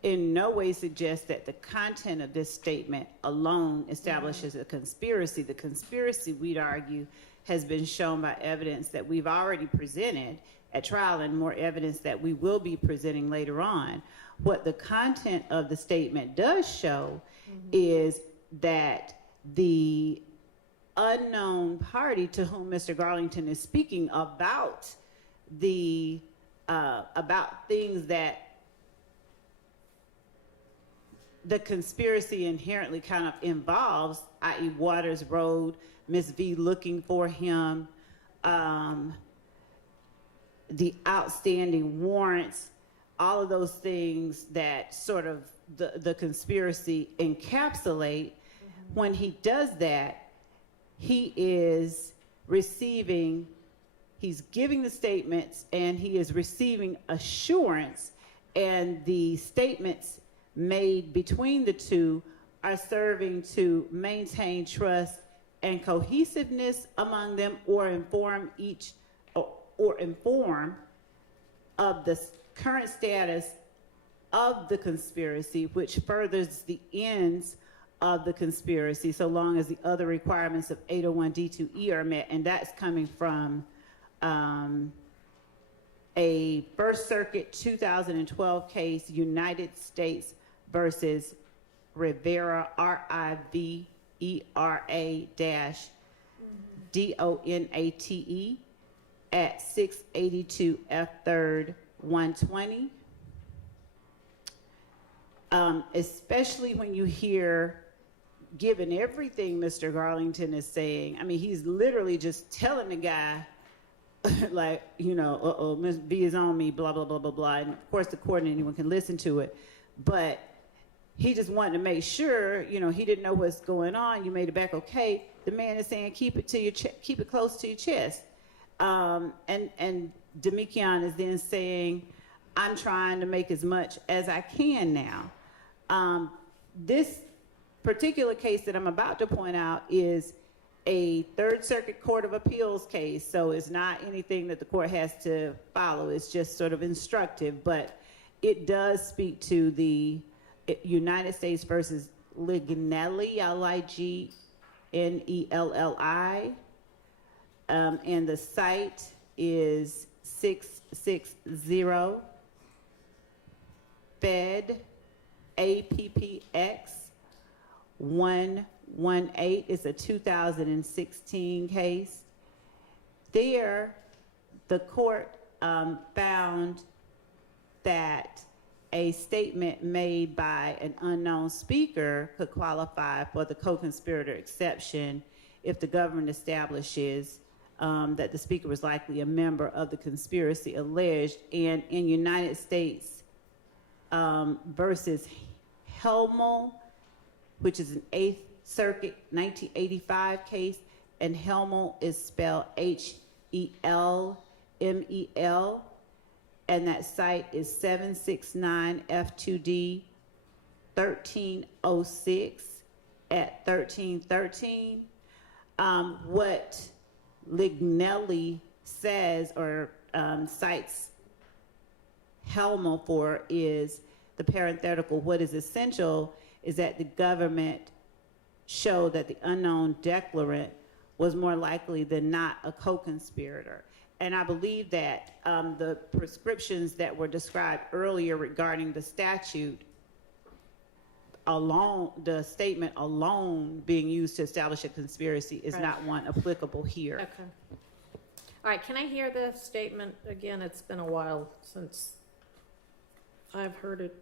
in no way suggest that the content of this statement alone establishes a conspiracy. The conspiracy, we'd argue, has been shown by evidence that we've already presented at trial and more evidence that we will be presenting later on. What the content of the statement does show is that the unknown party to whom Mr. Garlington is speaking about about things that the conspiracy inherently kind of involves, i.e. Waters Road, Miss V looking for him, the outstanding warrants, all of those things that sort of the conspiracy encapsulate. When he does that, he is receiving, he's giving the statements and he is receiving assurance, and the statements made between the two are serving to maintain trust and cohesiveness among them, or inform of the current status of the conspiracy, which furthers the ends of the conspiracy, so long as the other requirements of 801D2E are met. And that's coming from a First Circuit 2012 case, United States versus Rivera, RIVERA-DONATE, at 682 F 3rd 120. Especially when you hear, given everything Mr. Garlington is saying, I mean, he's literally just telling the guy, like, you know, Miss B is on me, blah, blah, blah, blah, blah. And of course, the court and anyone can listen to it. But he just wanted to make sure, you know, he didn't know what's going on. You made it back okay. The man is saying, keep it to your keep it close to your chest. And Demikian is then saying, I'm trying to make as much as I can now. This particular case that I'm about to point out is a Third Circuit Court of Appeals case, so it's not anything that the court has to follow. It's just sort of instructive, but it does speak to the United States versus Lignelli, Lignelli, and the site is 660 Fed APPX 118. It's a 2016 case. There, the court found that a statement made by an unknown speaker could qualify for the co-conspirator exception if the government establishes that the speaker was likely a member of the conspiracy alleged. And in United States versus Helmel, which is an 8th Circuit 1985 case, and Helmel is spelled HELMEL, and that site is 769 F2D 1306 at 1313. What Lignelli says, or cites Helmel for, is the parenthetical, what is essential is that the government show that the unknown declarant was more likely than not a co-conspirator. And I believe that the prescriptions that were described earlier regarding the statute alone, the statement alone being used to establish a conspiracy is not one applicable here. Okay. All right, can I hear the statement again? It's been a while since I've heard it.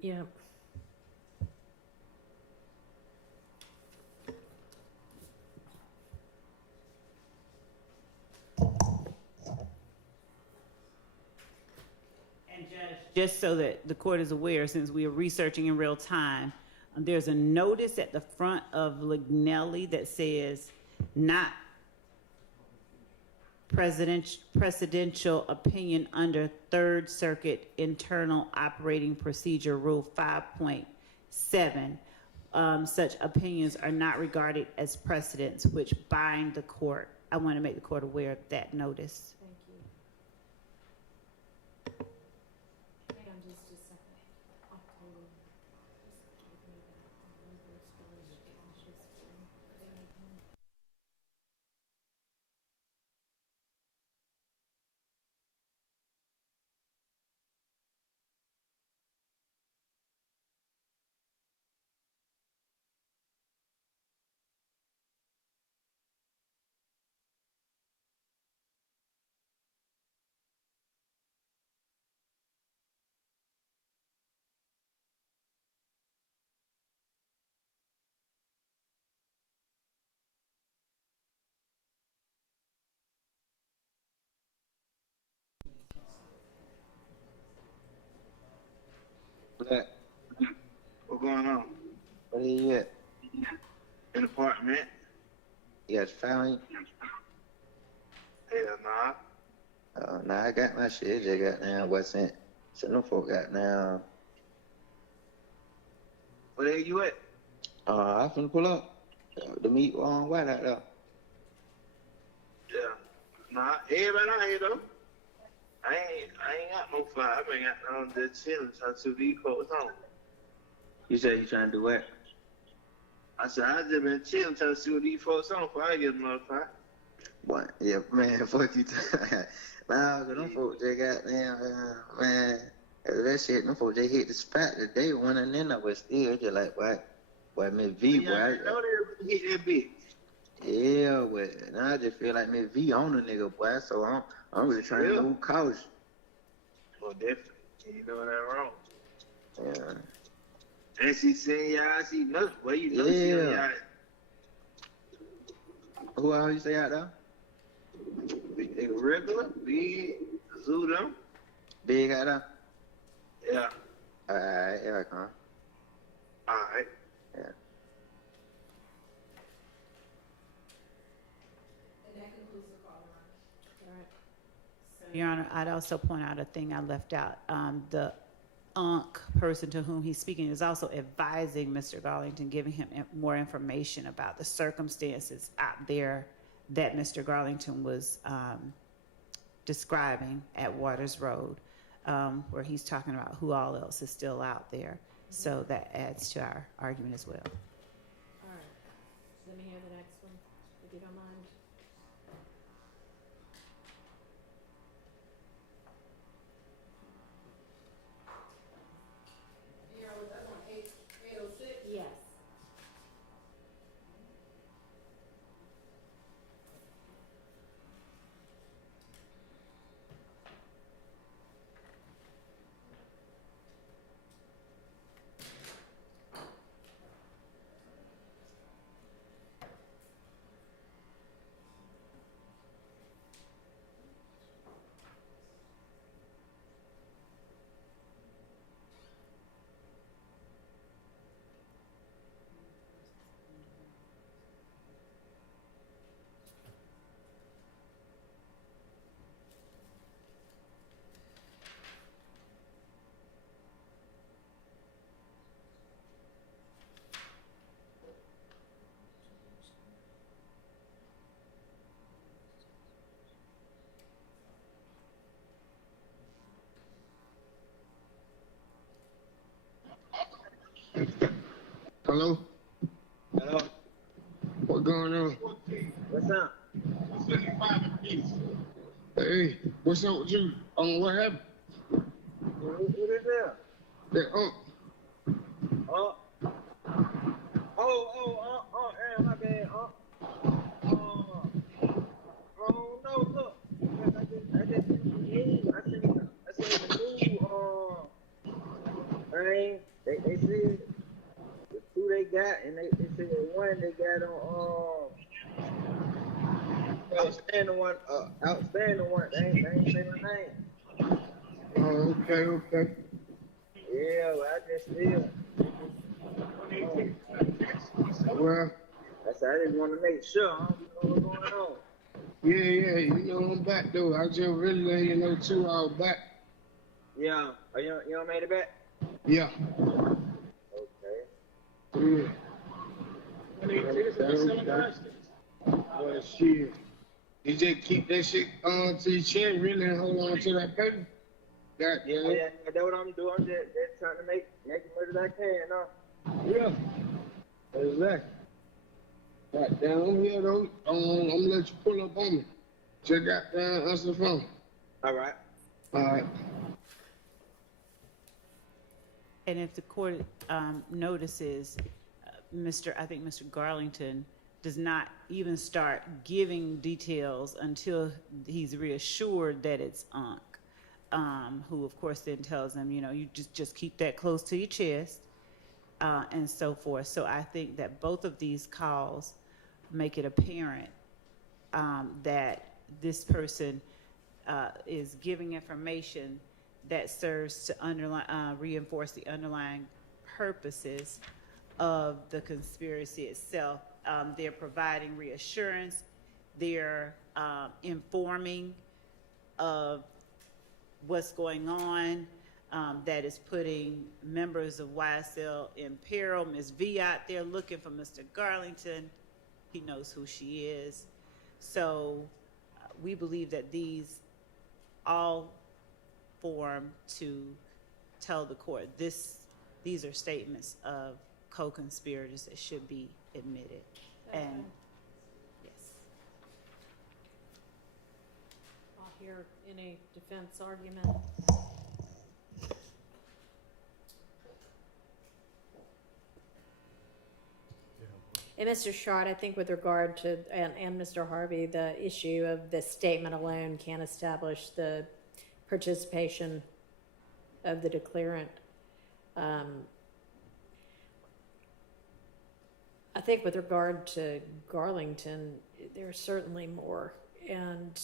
Yeah. And Judge, just so that the court is aware, since we are researching in real time, there's a notice at the front of Lignelli that says not presidential opinion under Third Circuit Internal Operating Procedure Rule 5.7. Such opinions are not regarded as precedents which bind the court. I want to make the court aware of that notice. Thank you. Hang on just a second. October. What that? What's going on? Where you at? In the apartment? You got your family? Hell nah. Nah, I got my shit. Just got down. Wasn't. So no folk got down. Where the hell you at? I finna pull up. The meat on white out there. Yeah. Nah, everybody out here though. I ain't got no fly. I been got just chilling, trying to see these folks on. You said you trying to do what? I said I just been chilling, trying to see what these folks on before I get another fly. What? Yeah, man, fuck you. Nah, cause them folks just got down, man. That shit, them folks, they hit the spot today, went in there, but still, just like, boy, Miss V, boy. Yeah, I know they really hit that bitch. Yeah, but now I just feel like Miss V on a nigga, boy, so I'm really trying to move cautious. Well, definitely. You know that wrong. Yeah. And she saying y'all, she know, well, you know she on y'all. Who all you say out there? Big regular, big, zoo them. Big out there? Yeah. Alright, here I come. Alright. Yeah. Your Honor, I'd also point out a thing I left out. The UNC person to whom he's speaking is also advising Mr. Garlington, giving him more information about the circumstances out there that Mr. Garlington was describing at Waters Road, where he's talking about who all else is still out there. So that adds to our argument as well. All right. Let me hear the next one, if you don't mind. Yes. Hello? Hello? What going on? What's up? Hey, what's up with you? What happened? Who is that? That Oh, my bad. No, look. I just seen the news. I seen the news. They said the two they got, and they said the one they got on, outstanding one. They ain't say my name. okay. Yeah, well, I just still. Well, I said I just want to make sure. I don't know what's going on. yeah, you know I'm back though. I just really let you know 2 hours back. Yeah. Oh, you don't made it back? Yeah. Okay. Yeah. Well, shit. You just keep that shit on to your chin, really, and hold on to that paper. Yeah, that's what I'm doing. I'm just trying to make as much as I can, Yeah. Exactly. Right down I'm here though. I'm gonna let you pull up on me. Just got down, answer the phone. All right. All right. And if the court notices, I think Mr. Garlington does not even start giving details until he's reassured that it's UNC, who of course then tells him, you just keep that close to your chest, and so forth. So I think that both of these calls make it apparent that this person is giving information that serves to reinforce the underlying purposes of the conspiracy itself. They're providing reassurance. They're informing of what's going on, that is putting members of YSL in peril. Ms. V out there looking for Mr. Garlington. He knows who she is. So we believe that these all form to tell the court these are statements of co-conspirators that should be admitted. Okay. And yes. I'll hear any defense argument. And Mr. Sharp, I think with regard to, and Mr. Harvey, the issue of the statement alone can't establish the participation of the declarant. I think with regard to Garlington, there's certainly more. And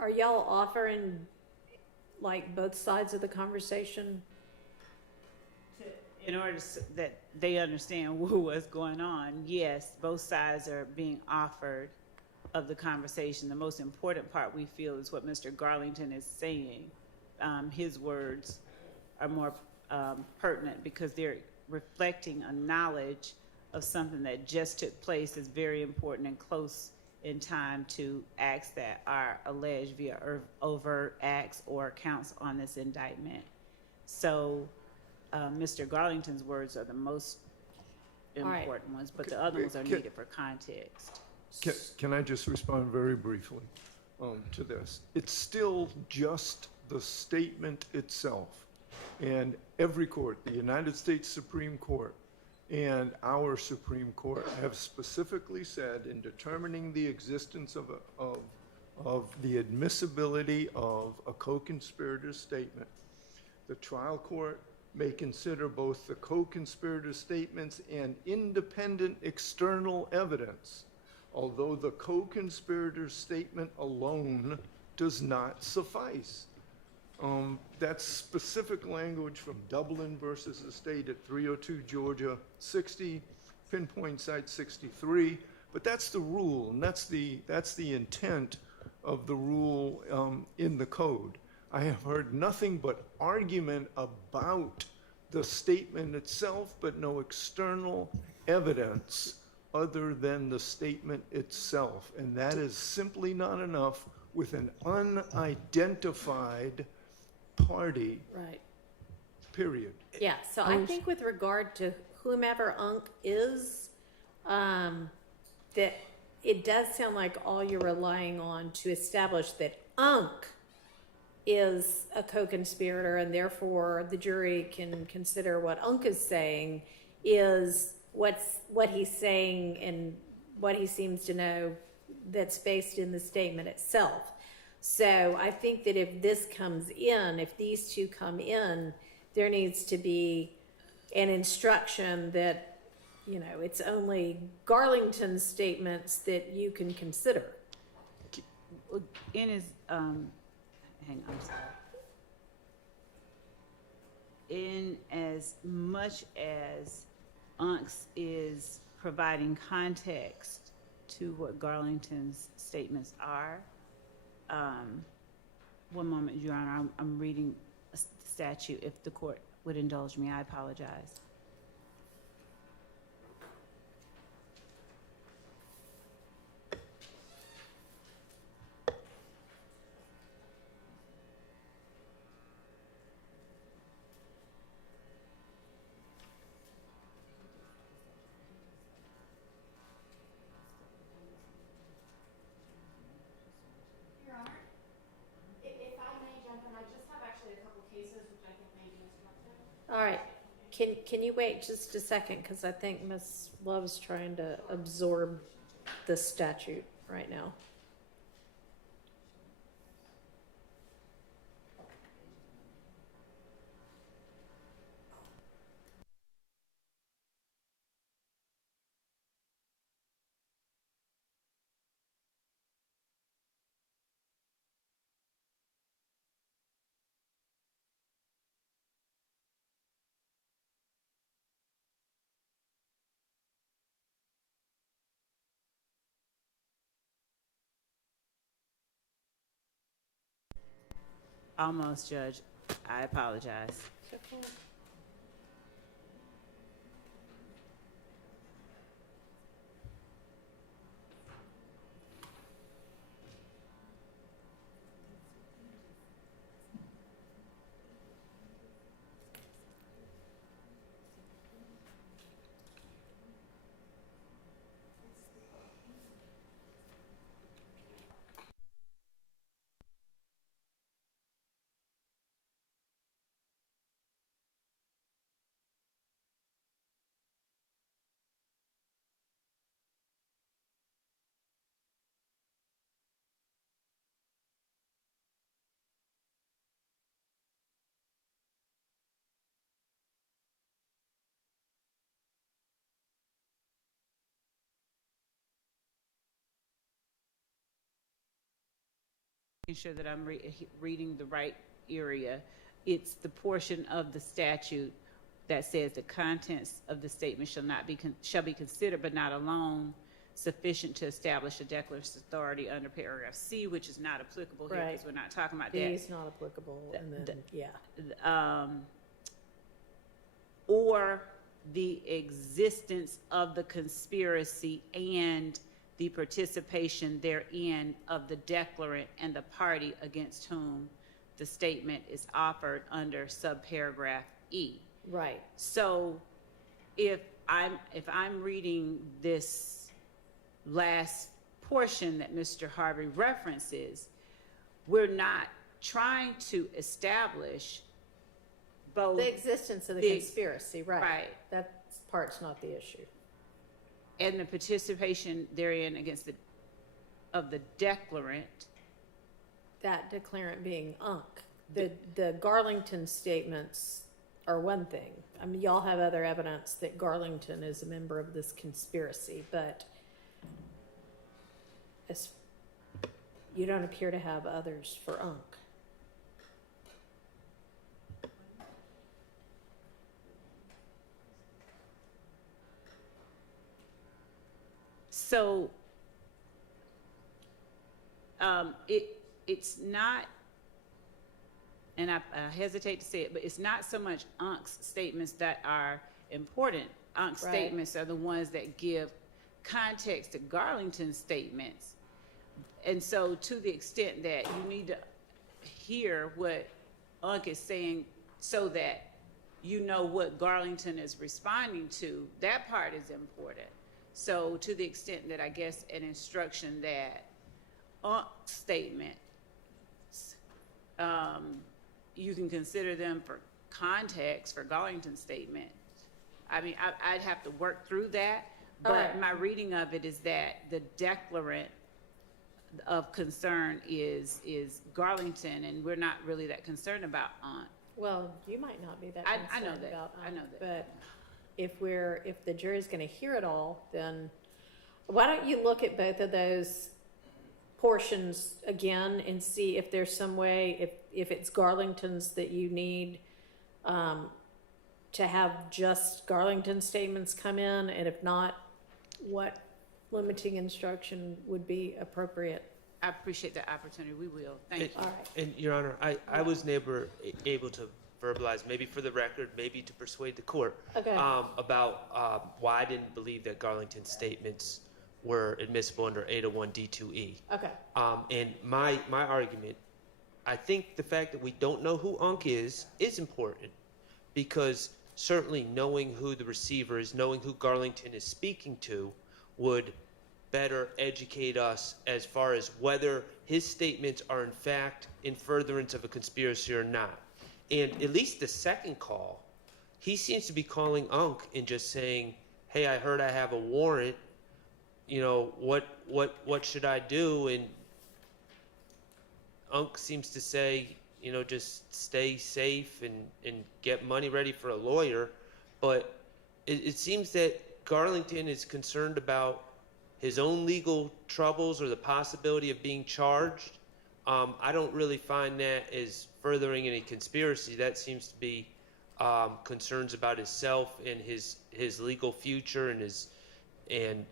are y'all offering like both sides of the conversation? In order that they understand what's going on, yes, both sides are being offered of the conversation. The most important part, we feel, is what Mr. Garlington is saying. His words are more pertinent because they're reflecting a knowledge of something that just took place that's very important and close in time to acts that are alleged via overt acts or counts on this indictment. So Mr. Garlington's words are the most important ones, but the other ones are needed for context. Can I just respond very briefly to this? It's still just the statement itself. And every court, the United States Supreme Court and our Supreme Court, have specifically said in determining the existence of the admissibility of a co-conspirator statement, the trial court may consider both the co-conspirator statements and independent external evidence, although the co-conspirator statement alone does not suffice. That's specific language from Dublin versus the state at 302 Georgia 60, pinpoint site 63. But that's the rule, and that's the intent of the rule in the code. I have heard nothing but argument about the statement itself, but no external evidence other than the statement itself. And that is simply not enough with an unidentified party. Right. Period. Yeah, so I think with regard to whomever Unc is, that it does sound like all you're relying on to establish that Unc is a co-conspirator, and therefore the jury can consider what Unc is saying is what he's saying and what he seems to know that's based in the statement itself. So I think that if this comes in, if these two come in, there needs to be an instruction that, you know, it's only Garlington's statements that you can consider. In his, hang on, I'm sorry. In as much as Unks is providing context to what Garlington's statements are, one moment, Your Honor, I'm reading a statute. If the court would indulge me, I apologize. All right. Can you wait just a second? Because I think Ms. Love's trying to absorb the statute right now. Almost, Judge. I apologize. Making sure that I'm reading the right area. It's the portion of the statute that says the contents of the statement shall be considered, but not alone, sufficient to establish a declarative authority under paragraph C, which is not applicable here because we're not talking about D that. is not applicable, and then, yeah. Or the existence of the conspiracy and the participation therein of the declarant and the party against whom the statement is offered under subparagraph E. Right. So if I'm reading this last portion that Mr. Harvey references, we're not trying to establish both The existence of the conspiracy, right. Right. That part's not the issue. and the participation therein against of the declarant. That declarant being Unc. The Garlington statements are one thing. I mean, y'all have other evidence that Garlington is a member of this conspiracy, but you don't appear to have others for Unc. So it's not, and I hesitate to say it, but it's not so much Unc's statements that are important. Unc's Right. statements are the ones that give context to Garlington's statements. And so to the extent that you need to hear what Unc is saying so that you know what Garlington is responding to, that part is important. So to the extent that I guess an instruction that Unc's statements, you can consider them for context for Garlington's statement. I mean, I'd have to work through that, but Alright. my reading of it is that the declarant of concern is Garlington, and we're not really that concerned about Unc. Well, you might not be that I concerned know that. about I know Unc, that. but if the jury's going to hear it all, then why don't you look at both of those portions again and see if there's some way, if it's Garlington's that you need to have just Garlington statements come in, and if not, what limiting instruction would be appropriate. I appreciate the opportunity. We will. Thank you. All right. And Your Honor, I was never able to verbalize, maybe for the record, maybe to persuade the court, Okay. about why I didn't believe that Garlington's statements were admissible under 801 D2E. Okay. And my argument, I think the fact that we don't know who Unc is important, because certainly knowing who the receiver is, knowing who Garlington is speaking to, would better educate us as far as whether his statements are in fact in furtherance of a conspiracy or not. And at least the second call, he seems to be calling Unc and just saying, "Hey, I heard I have a warrant. You know, what should I do?" And Unc seems to say, you know, just stay safe and get money ready for a lawyer. But it seems that Garlington is concerned about his own legal troubles or the possibility of being charged. I don't really find that as furthering any conspiracy. That seems to be concerns about himself and his legal future and his and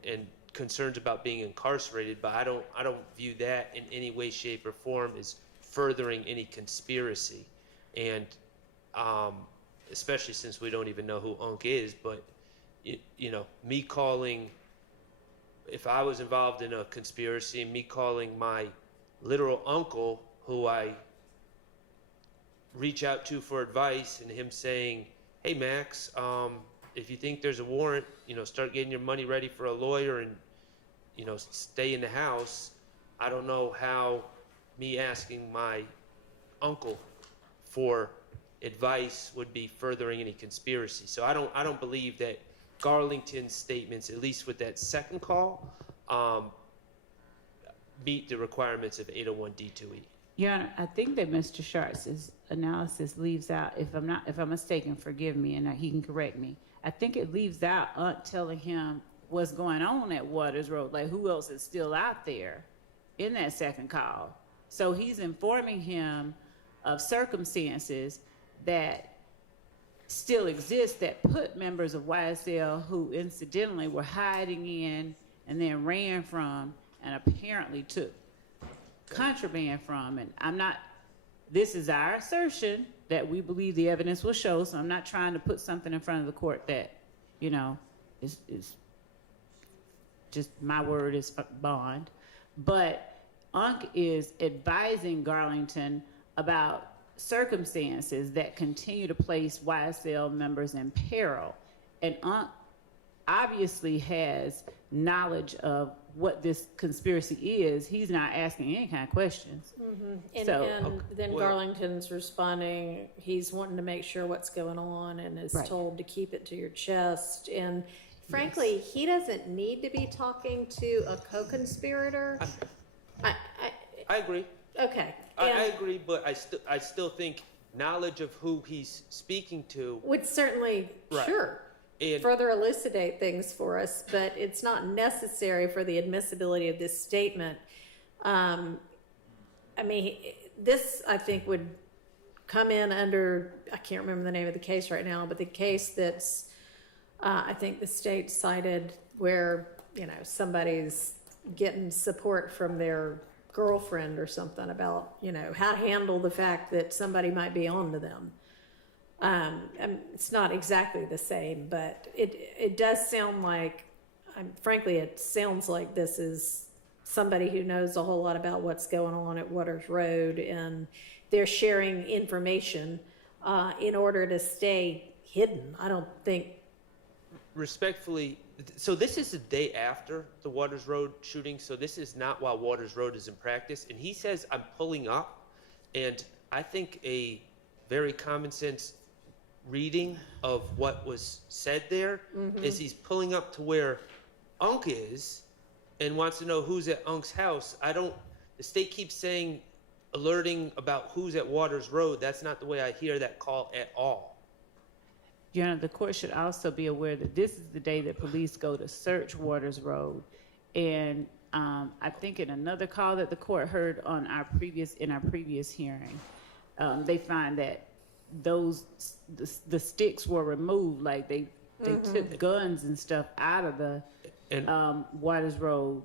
concerns about being incarcerated. But I don't view that in any way, shape, or form as furthering any conspiracy. And especially since we don't even know who Unc is, but you know, me calling, if I was involved in a conspiracy, me calling my literal uncle, who I reach out to for advice, and him saying, hey Max, if you think there's a warrant, you know, start getting your money ready for a lawyer and, you know, stay in the house. I don't know how me asking my uncle for advice would be furthering any conspiracy. So I don't believe that Garlington's statements, at least with that second call, meet the requirements of 801D2E. Your Honor, I think that Mr. Sharp's analysis leaves out, if I'm mistaken, forgive me, and he can correct me. I think it leaves out Aunt telling him what's going on at Waters Road, like who else is still out there in that second call. So he's informing him of circumstances that still exist that put members of YSL who incidentally were hiding in and then ran from and apparently took contraband from. And this is our assertion that we believe the evidence will show, so I'm not trying to put something in front of the court that, you know, is just my word is bond. But Unc is advising Garlington about circumstances that continue to place YSL members in peril. And Unc obviously has knowledge of what this conspiracy is. He's not asking any kind of questions. And, So, and then well- Garlington's responding, he's wanting to make sure what's going on and is Right. told to keep it to your chest. And frankly, he doesn't need to be talking to a co-conspirator. I agree. Okay. I And agree, but I still think knowledge of who he's speaking to, would certainly, Right. sure, and further elucidate things for us, but it's not necessary for the admissibility of this statement. I mean, this, I think, would come in under, I can't remember the name of the case right now, but the case that's, I think the state cited where, you know, somebody's getting support from their girlfriend or something about, you know, how to handle the fact that somebody might be on to them. It's not exactly the same, but it does sound like, frankly, it sounds like this is somebody who knows a whole lot about what's going on at Waters Road, and they're sharing information in order to stay hidden. I don't think. respectfully, so this is the day after the Waters Road shooting, so this is not while Waters Road is in practice. And he says, I'm pulling up, and I think a very common sense reading of what was said there is he's pulling up to where Unc is and wants to know who's at Unc's house. The state keeps saying, alerting about who's at Waters Road. That's not the way I hear that call at all. Your Honor, the court should also be aware that this is the day that police go to search Waters Road. And I think in another call that the court heard on in our previous hearing, they find that the sticks were removed, like they took guns and stuff out of the Waters Road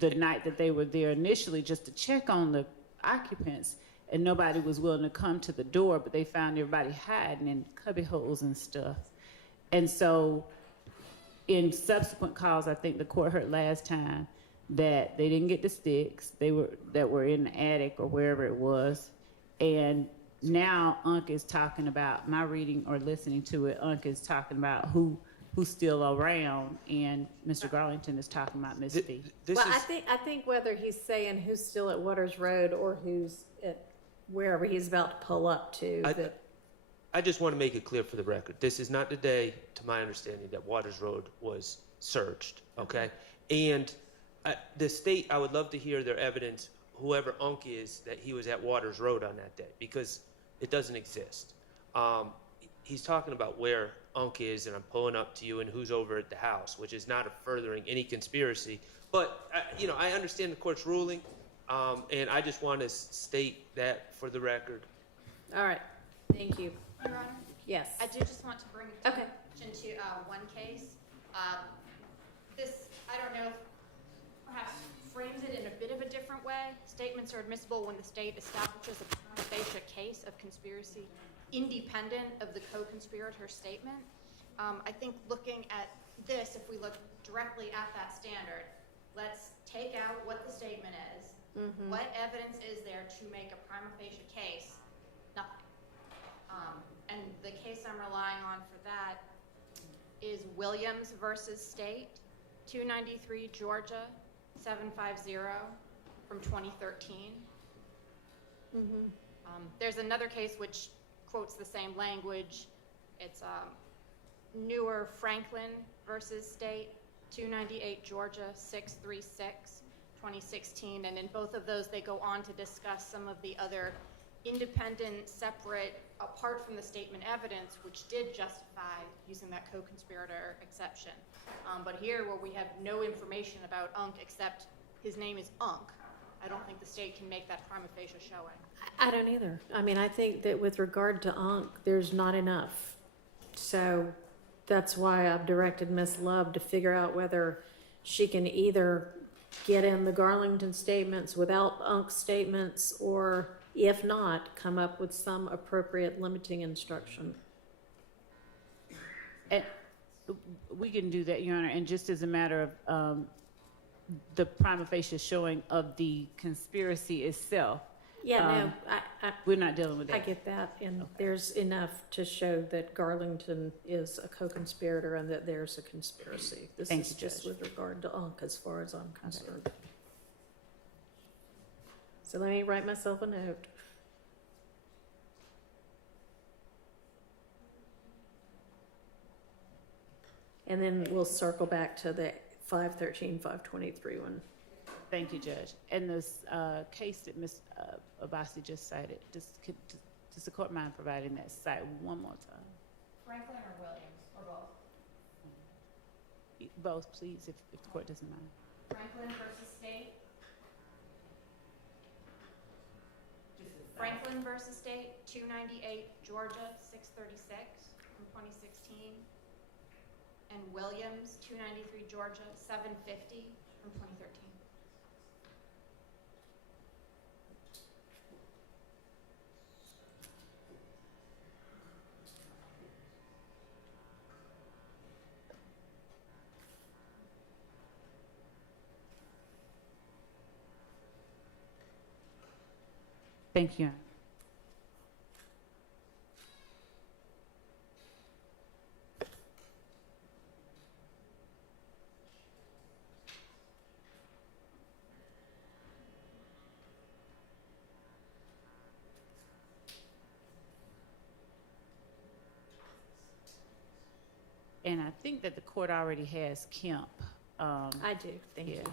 the night that they were there initially just to check on the occupants, and nobody was willing to come to the door, but they found everybody hiding in cubby holes and stuff. And so in subsequent calls, I think the court heard last time that they didn't get the sticks that were in the attic or wherever it was. And now Unc is talking about, my reading or listening to it, Unc is talking about who's still around, and Mr. Garlington is talking about Miss B. I think whether he's saying who's still at Waters Road or who's at wherever he's about to pull up to. I just want to make it clear for the record. This is not the day, to my understanding, that Waters Road was searched, okay? And the state, I would love to hear their evidence, whoever Unc is, that he was at Waters Road on that day, because it doesn't exist. He's talking about where Unc is, and I'm pulling up to you, and who's over at the house, which is not furthering any conspiracy. But, I understand the court's ruling, and I just want to state that for the record. All right, thank you. Your Honor? Yes. I do just want to bring attention to one case. This, I don't know, perhaps frames it in a bit of a different way. statements are admissible when the state establishes a prima facie case of conspiracy independent of the co-conspirator statement. I think looking at this, if we look directly at that standard, let's take out what the statement is. What evidence is there to make a prima facie case? Nothing. And the case I'm relying on for that is Williams versus State, 293 Georgia, 750 from 2013. There's another case which quotes the same language. It's Newer Franklin versus State, 298 Georgia, 636, 2016. And in both of those, they go on to discuss some of the other independent, separate, apart from the statement evidence, which did justify using that co-conspirator exception. But here, where we have no information about Unk except his name is Unk, I don't think the state can make that prima facie showing. I don't either. I mean, I think that with regard to Unk, there's not enough. So that's why I've directed Ms. Love to figure out whether she can either get in the Garlington statements without Unk statements, or if not, come up with some appropriate limiting instruction. And we can do that, Your Honor, and just as a matter of the prima facie showing of the conspiracy itself. Yeah, no, we're not dealing with that. I get that, and there's enough to show that Garlington is a co-conspirator and that there's a conspiracy. This Thank is you, just Judge. with regard to Unk, as far as I'm concerned. So let me write myself a note. And then we'll circle back to the 513, 523 one. Thank you, Judge. And this case that Ms. Abbasi just cited, does the court mind providing that site one more time? Franklin or Williams, or both? Both, please, if the court doesn't mind. Franklin versus State. Franklin versus State, 298 Georgia, 636 from 2016. And Williams, 293 Georgia, 750 from 2013. Thank you. And I think that the court already has Kemp. I do, thank you.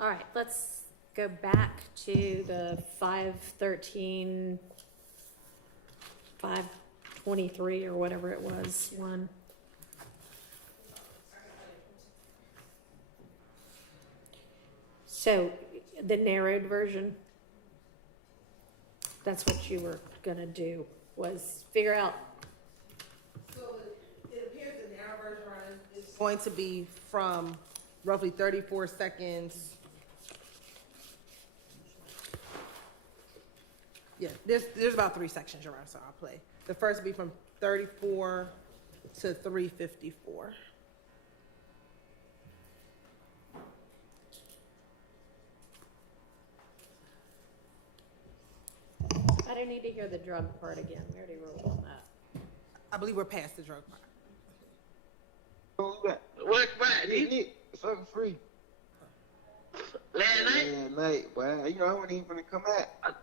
All right, let's go back to the 513, 523 or whatever it was, one. So the narrowed version, that's what you were gonna do, was figure out. So it appears the narrow version is going to be from roughly 34 seconds. Yeah, there's about 3 sections around, so I'll play. The first will be from 34 to 354. I don't need to hear the drug part again, we already rolled on that. I believe we're past the drug part. What Friday? Something free. Last night? Last night, boy. You know, I wasn't even gonna come out.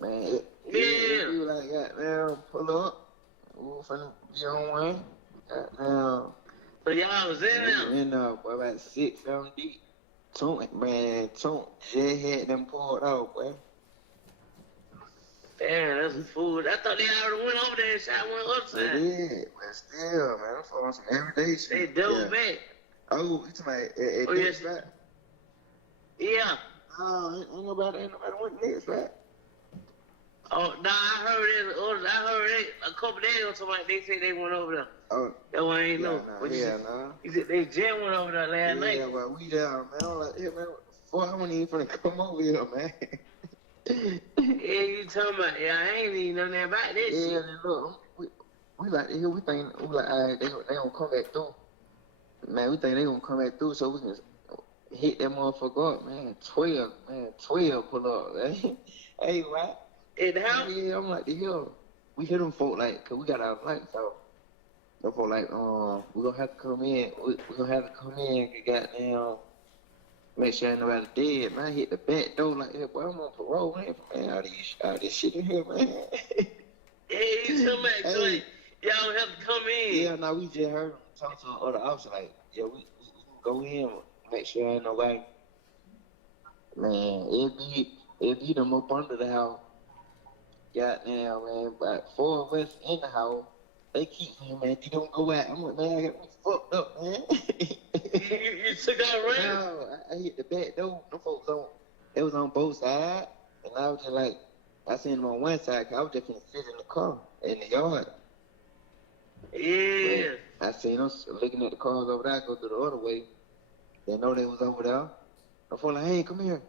Man, you like, goddamn, pull up. We were finna be on one. Goddamn. So y'all was in there? In there, boy, about 6, 7 deep. Tunk, just had them pulled out, boy. Damn, that's some food. I thought they already went over there and shot one other They side. did, but still, man, I'm on some everyday shit. They double Yeah. back. Oh, you talking about at Oh, next yes. right? Yeah. Oh, ain't nobody went next, right? Oh, nah, I heard it a couple days ago. Somebody they say they went over there. Oh, That one I ain't yeah, know. nah, What you yeah, said? nah. He said they just went over there last night. Yeah, well, we there, man. I'm like, yeah, man, before I wasn't even finna come over here, man. Yeah, you talking about? Yeah, I ain't even know nothing about that Yeah, shit. then look, we like to hear, we think, we like, all right, they gonna come back through. Man, we think they gonna come back through so we can hit that motherfucker up, man. 12 pull up, man. Hey, what? In the house? Yeah, I'm like, the hell. We hit them folk, like, cause we got our lights out. Them folk, like, we gonna have to come in. We gonna have to come in and goddamn, make sure ain't nobody dead, man. Hit the back door like that, boy, I'm on parole, man, all this shit in here, man. Hey, you talking about? Hey. Y'all have to come in. Yeah, no, we just heard them talk to the other officer, like, yeah, we can go in, make sure ain't nobody. Man, it be them up under the house. Goddamn, man, but 4 of us in the house, they keep saying, man, you don't go out. I'm like, man, I got me fucked up, man. You took out right? No, I hit the back door. Them folks it was on both sides, and I was just like, I seen them on one side, cause I was just finna sit in the car, in the yard. Yeah. But I seen them looking at the cars over there, go through the other way. They know they was over there. I felt like, hey, come here.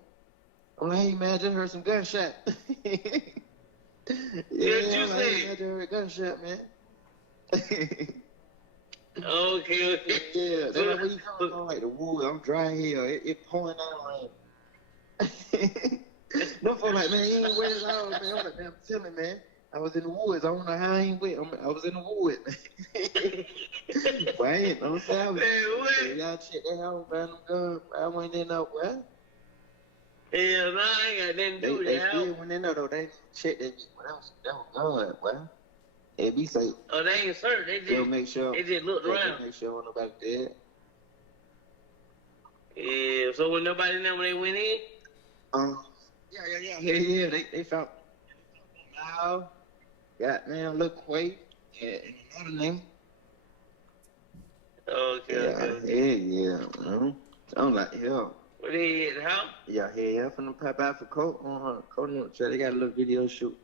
I'm like, hey, man, I just heard some gunshot. Yeah, you I'm like, say? hey, I just heard a gunshot, man. Okay. Yeah, that's like where you coming from, like the woods. I'm dry here. It pouring down rain. No folks like, man, you ain't wet at all, man. I'm like, man, I'm telling, man. I was in the woods. I don't know how I ain't wet. I was in the woods. But I ain't no savage. Man, what? Y'all check that house, man. Them guns. I went in there, boy. Hell no, I ain't got nothing to do with They that still house. went in there, though. They checked that. That was good, boy. It be safe. Oh, they ain't searched. They'll make sure. They just looked They'll around. make sure nobody dead. Yeah, so when nobody know when they went in? Yeah. They found now. Goddamn, look Quay and another name. Okay. Yeah. I'm like, hell. Where they at the house? Yeah, from the pop out for Colt on Colt. They got a little video shoot.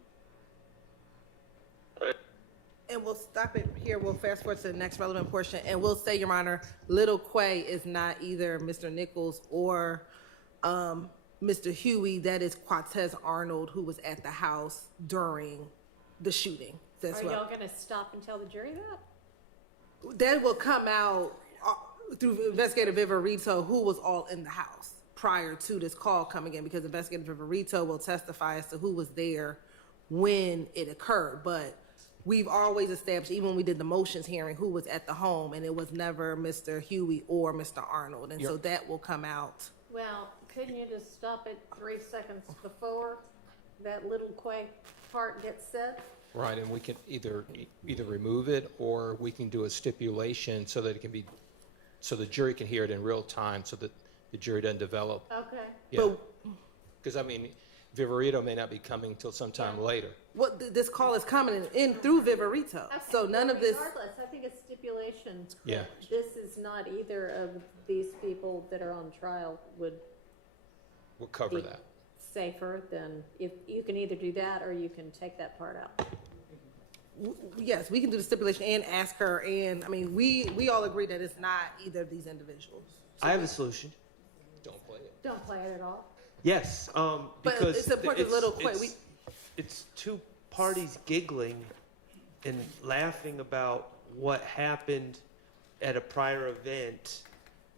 And we'll stop it here. We'll fast forward to the next relevant portion. And we'll say, Your Honor, Little Quay is not either Mr. Nichols or Mr. Huey. That is Quatez Arnold, who was at the house during the shooting. Are y'all going to stop and tell the jury that? That will come out through Investigator Viverito, who was all in the house prior to this call coming in, because Investigator Viverito will testify as to who was there when it occurred. But we've always established, even when we did the motions hearing, who was at the home, and it was never Mr. Huey or Mr. Arnold. And so that will come out. Well, couldn't you just stop it 3 seconds before that Little Quay part gets said? Right, and we can either remove it, or we can do a stipulation so that it can be, so the jury can hear it in real time, so that the jury doesn't develop. Okay. Yeah. Because I mean, Viverito may not be coming till sometime later. This call is coming in through Viverito. Okay, So none of this. Regardless, I think a stipulation. Yeah. This is not either of these people that are on trial would We'll cover be that. safer than, if you can either do that or you can take that part out. Yes, we can do the stipulation and ask her. And I mean, we all agree that it's not either of these individuals. I have a solution. Don't play it. Don't play it at all. Yes, But because it's important to Little Quay. It's two parties giggling and laughing about what happened at a prior event.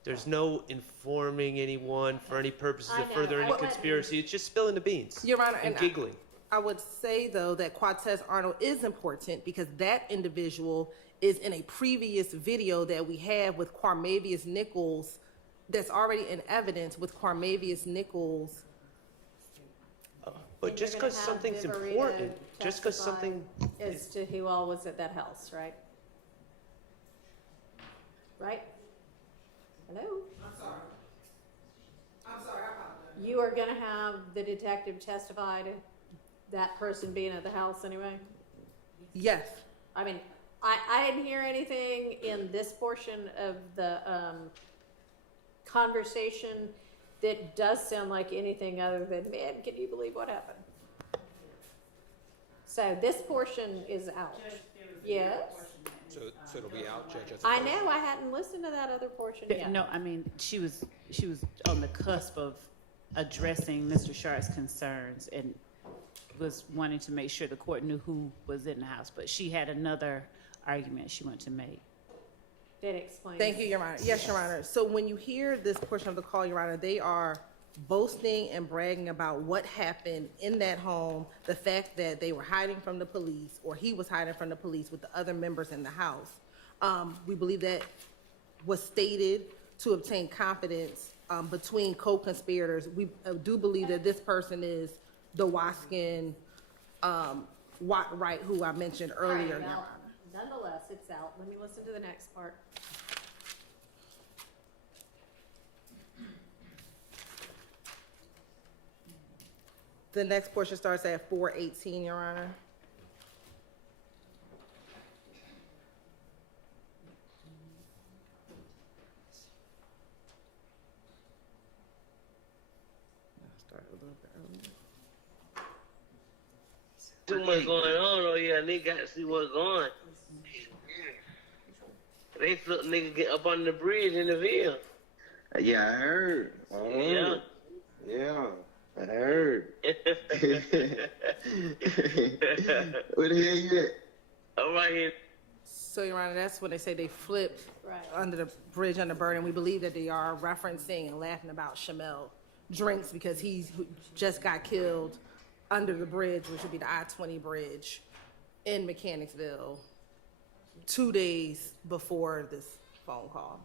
There's no informing anyone for any purposes I of know. further any I- conspiracy. It's just spilling the beans. Your Honor, and and giggling. I would say, though, that Quatez Arnold is important because that individual is in a previous video that we have with Quarmavius Nichols that's already in evidence with Quarmavius Nichols. But just because something's important, just because something As to who all was at that house, right? Right? Hello? I'm sorry, you are gonna have the detective testify to that person being at the house anyway? Yes. I mean, I didn't hear anything in this portion of the conversation that does sound like anything other than, man, can you believe what happened? So this portion is out. Yes? So it'll be out, Judge? as I opposed- know, I hadn't listened to that other portion yet. No, I mean, she was on the cusp of addressing Mr. Sharp's concerns and was wanting to make sure the court knew who was in the house, but she had another argument she wanted to make. Did explain. Thank you, Your Honor. Yes, Your Honor. So when you hear this portion of the call, Your Honor, they are boasting and bragging about what happened in that home, the fact that they were hiding from the police, or he was hiding from the police with the other members in the house. We believe that was stated to obtain confidence between co-conspirators. We do believe that this person is the Waskin Wright, who I mentioned earlier, Your Honor. Nonetheless, it's out. Let me listen to the next part. The next portion starts at 4:18, Your Honor. Start a little bit earlier. Too much going on, oh yeah, nigga got to see what's going. They took nigga get up on the bridge in the Ville. Yeah, I heard. Yeah. Yeah, I heard. Where the hell you at? I'm right here. So, Your Honor, that's when they say they flipped Right. under the bridge under burden. We believe that they are referencing and laughing about Shamel Drinks because he just got killed under the bridge, which would be the I-20 bridge in Mechanicsville 2 days before this phone call.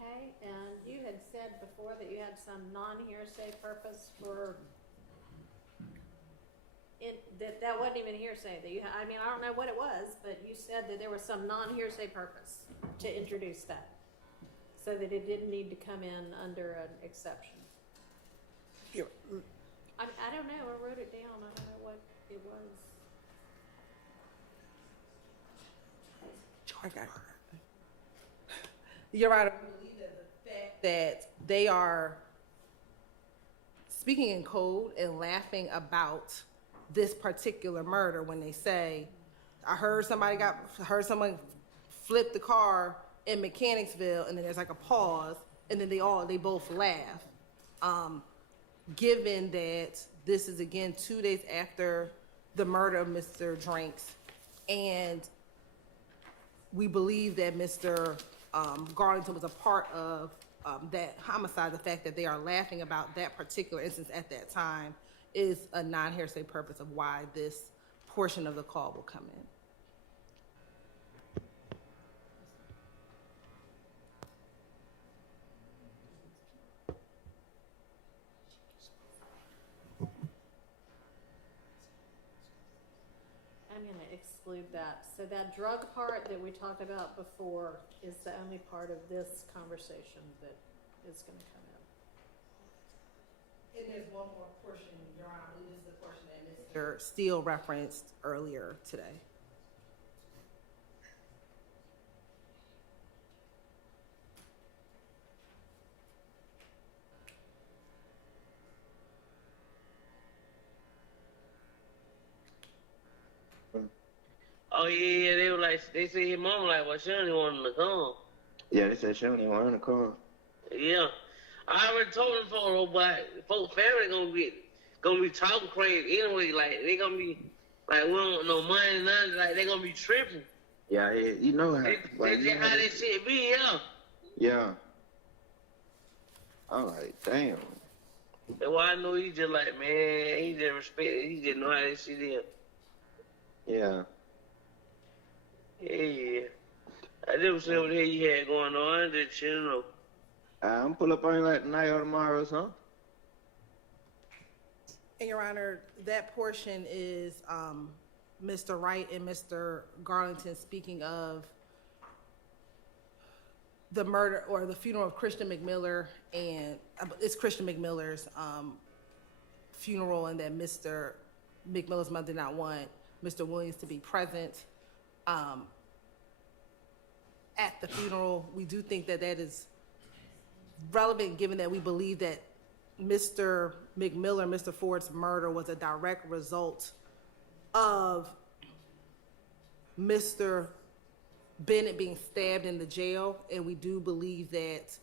Okay, and you had said before that you had some non-hearsay purpose for it, that wasn't even hearsay, that you, I mean, I don't know what it was, but you said that there was some non-hearsay purpose to introduce that, so that it didn't need to come in under an exception. I don't know, I wrote it down, I don't know what it was. I got it. Your Honor, we believe that the fact that they are speaking in code and laughing about this particular murder when they say, I heard someone flip the car in Mechanicsville, and then there's like a pause, and then they both laugh. Given that this is again 2 days after the murder of Mr. Drinks, and we believe that Mr. Garlington was a part of that homicide. The fact that they are laughing about that particular instance at that time is a non-hearsay purpose of why this portion of the call will come in. I'm gonna exclude that. So that drug part that we talked about before is the only part of this conversation that is gonna come in. And there's one more portion, Your Honor, I believe this is the portion that Mr. Steele referenced earlier today. Oh yeah, they were like, they said his mama like, well, she don't want him to come. Yeah, they said she don't even want him to call. Yeah, I already told them folks, but folks' family gonna be talking crazy anyway. Like they gonna be like, we don't want no money, nothing. Like they gonna be tripping. Yeah, you know how. That's just how that shit be, yeah. Yeah. I'm like, damn. That's why I know he just like, man, he just respect it. He just know how that shit is. Yeah. Yeah. I never seen what the hell you had going on. I just, you know. I'm pull up on you like tonight or tomorrow or something. And Your Honor, that portion is Mr. Wright and Mr. Garlington speaking of the murder or the funeral of Christian McMiller, and it's Christian McMiller's funeral, and that Mr. McMiller's mother did not want Mr. Williams to be present at the funeral. We do think that that is relevant, given that we believe that Mr. McMiller, Mr. Ford's murder was a direct result of Mr. Bennett being stabbed in the jail, and we do believe that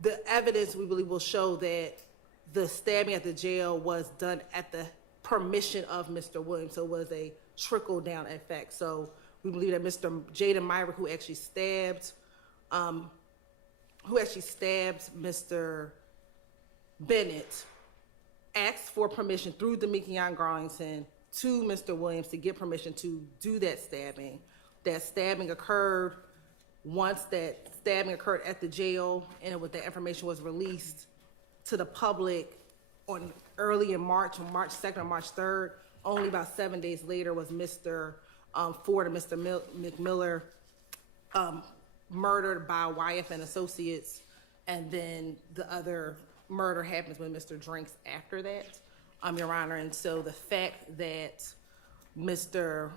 the evidence, we believe, will show that the stabbing at the jail was done at the permission of Mr. Williams, so it was a trickle-down effect. So we believe that Mr. Jaden Myrick, who actually stabbed Mr. Bennett, asked for permission through Demekion Garlington to Mr. Williams to get permission to do that stabbing. That stabbing occurred once that stabbing occurred at the jail, and that information was released to the public early in March, on March 2nd or March 3rd. Only about 7 days later was Mr. Ford and Mr. McMiller murdered by YF and Associates, and then the other murder happens with Mr. Drinks after that, Your Honor. And so the fact that Mr.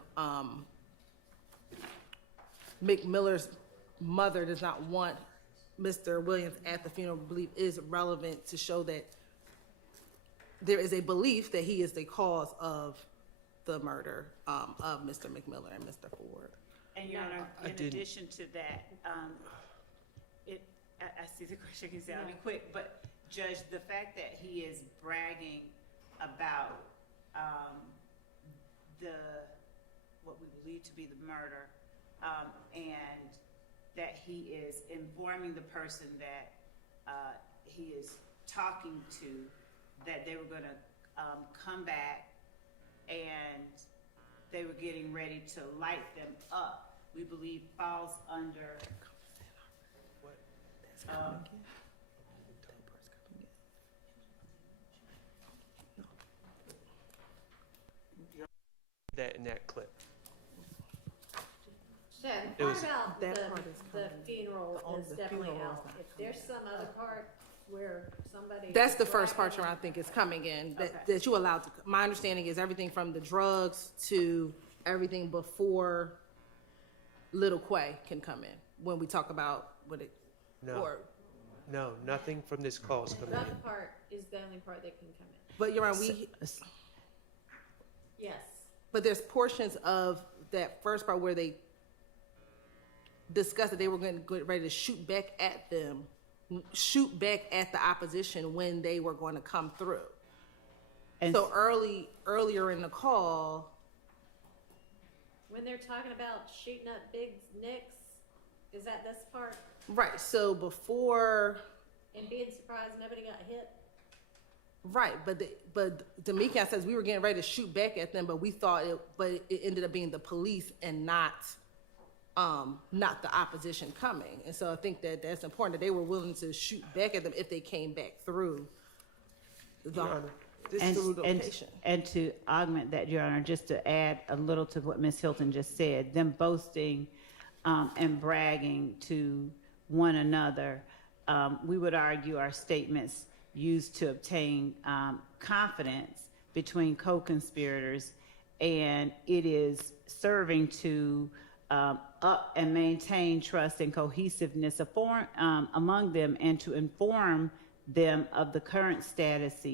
McMiller's mother does not want Mr. Williams at the funeral, I believe, is relevant to show that there is a belief that he is the cause of the murder of Mr. McMiller and Mr. Ford. And Your Honor, in addition to that, I see the question, I'll be quick, but Judge, the fact that he is bragging about what we believe to be the murder, and that he is informing the person that he is talking to that they were going to come back and they were getting ready to light them up, we believe falls under that in that clip. So It was- about That the part is funeral coming. is The definitely funeral is out. not If there's some other part where somebody. That's the first part, Your Honor, I think is coming in, that you allowed to, my understanding is everything from the drugs to everything before Little Quay can come in, when we talk about what it, No, or, no, nothing from this call is The coming in. drug part is the only part that can come in. but Your Honor, Yes. but there's portions of that first part where they discussed that they were going to get ready to shoot back at them, shoot back at the opposition when they were going to come through. And So earlier in the call, When they're talking about shooting up Big Nick's, is that this part? right, so before, And being surprised nobody got hit? right, but Demekion says we were getting ready to shoot back at them, but we thought it ended up being the police and not the opposition coming. And so I think that that's important, that they were willing to shoot back at them if they came back through and, location. and to augment that, Your Honor, just to add a little to what Ms. Hilton just said, them boasting and bragging to one another, we would argue our statements used to obtain confidence between co-conspirators, and it is serving to up and maintain trust and cohesiveness among them, and to inform them of the current status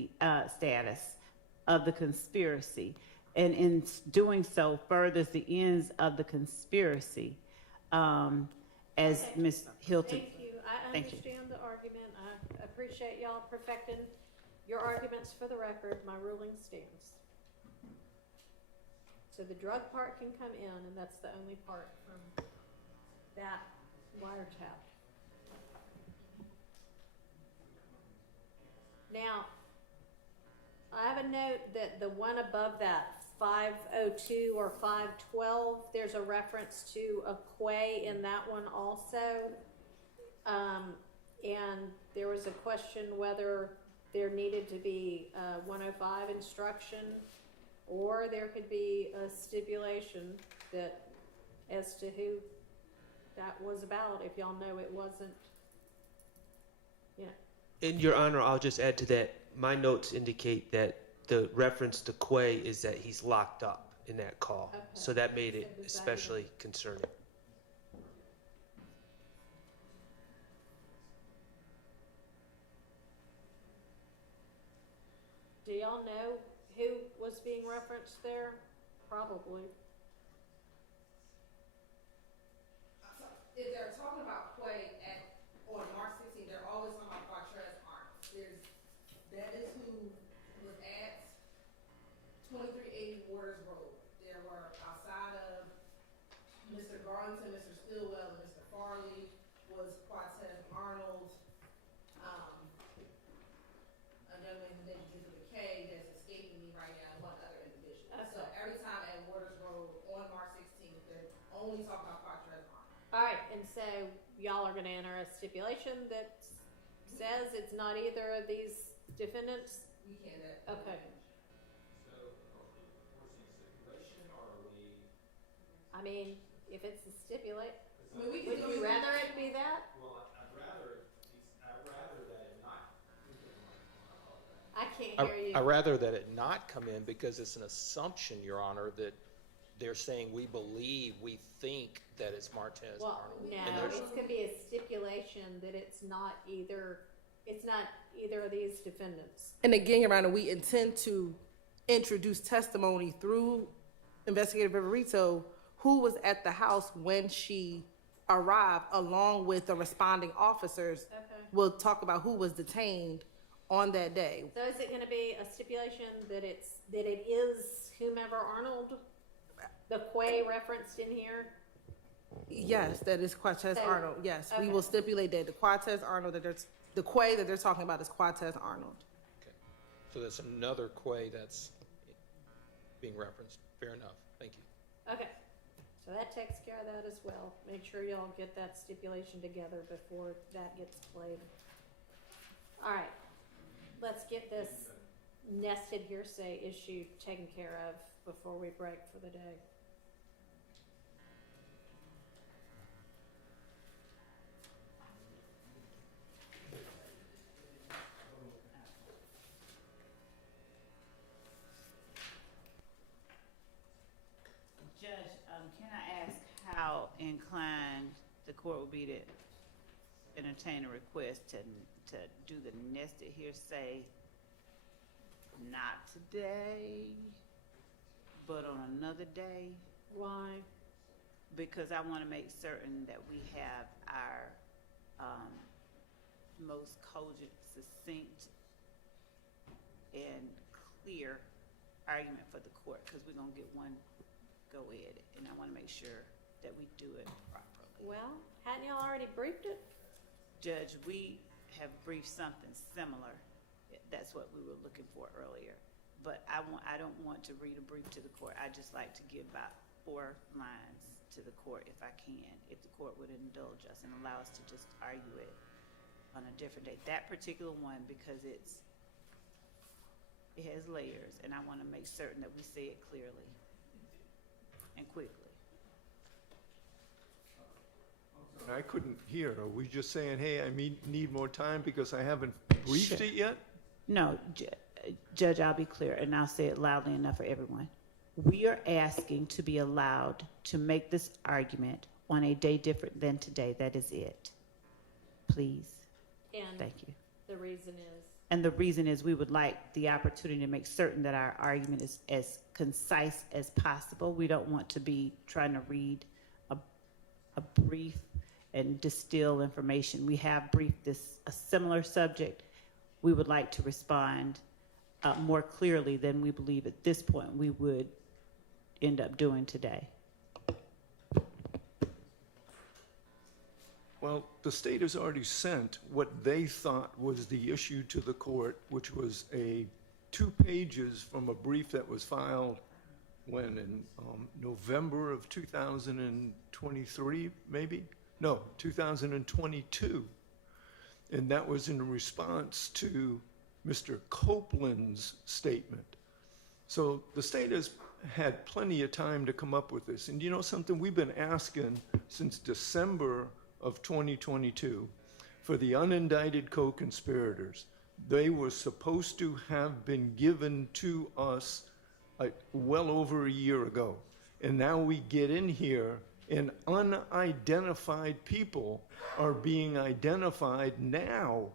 of the conspiracy, and in doing so furthers the ends of the conspiracy, as Okay. Ms. Hilton. Thank you. I Thank you. understand the argument. I appreciate y'all perfecting your arguments for the record. My ruling stands. So the drug part can come in, and that's the only part from that wiretap. Now, I have a note that the one above that, 502 or 512, there's a reference to a quay in that one also. And there was a question whether there needed to be a 105 instruction, or there could be a stipulation that as to who that was about, if y'all know it wasn't, you know. In Your Honor, I'll just add to that, my notes indicate that the reference to Quay is that he's locked up in that call. Okay. So that made it So does that especially concerning. Do y'all know who was being referenced there? Probably. That is who was at 2380 Waters Road. There were outside of Mr. Garlington, Mr. Stillwell, and Mr. Farley was Quatez Arnold, a young man whose name begins with a K that's escaping me right now, and one other individual. So every time at Waters Road on March 16th, they're only talking about Quatez Arnold. All right, and so y'all are gonna enter a stipulation that says it's not either of these defendants? We can't. Okay. So, are we forcing a stipulation, or are we? I mean, if it's a stipulate, I mean, would you rather it be that? Well, I'd rather that it not. I can't hear you. I'd rather that it not come in because it's an assumption, Your Honor, that they're saying we believe, we think that it's Martez Well, Arnold. no, And there's- it's gonna be a stipulation that it's not either of these defendants. And again, Your Honor, we intend to introduce testimony through Investigator Viverito, who was at the house when she arrived, along with the responding officers. Okay. We'll talk about who was detained on that day. So is it gonna be a stipulation that it is whomever Arnold, the Quay referenced in here? Yes, that is Quatez So- Arnold. Yes, we okay. will stipulate that the Quatez Arnold, the Quay that they're talking about is Quatez Arnold. Okay. So there's another Quay that's being referenced. Fair enough. Thank you. Okay, so that takes care of that as well. Make sure y'all get that stipulation together before that gets played. All right, let's get this nested hearsay issue taken care of before we break for the day. Judge, can I ask how inclined the court would be to entertain a request to do the nested hearsay not today, but on another day? Why? Because I want to make certain that we have our most cogent, succinct, and clear argument for the court, because we're going to get one go at it, and I want to make sure that we do it properly. Well, hadn't y'all already briefed it? Judge, we have briefed something similar. That's what we were looking for earlier. But I don't want to read a brief to the court. I just like to give about 4 lines to the court if I can, if the court would indulge us and allow us to just argue it on a different day. That particular one, because it has layers, and I want to make certain that we say it clearly and quickly. I couldn't hear. Are we just saying, hey, I need more time because I haven't briefed Sure. it yet? No, Judge, I'll be clear, and I'll say it loudly enough for everyone. We are asking to be allowed to make this argument on a day different than today. That is it. Please. And Thank you. the reason is? And the reason is we would like the opportunity to make certain that our argument is as concise as possible. We don't want to be trying to read a brief and distill information. We have briefed a similar subject. We would like to respond more clearly than we believe at this point we would end up doing today. Well, the state has already sent what they thought was the issue to the court, which was 2 pages from a brief that was filed in November of 2023, maybe? No, 2022. And that was in response to Mr. Copeland's statement. So the state has had plenty of time to come up with this. And you know something? We've been asking since December of 2022 for the unindicted co-conspirators. They were supposed to have been given to us well over a year ago. And now we get in here and unidentified people are being identified now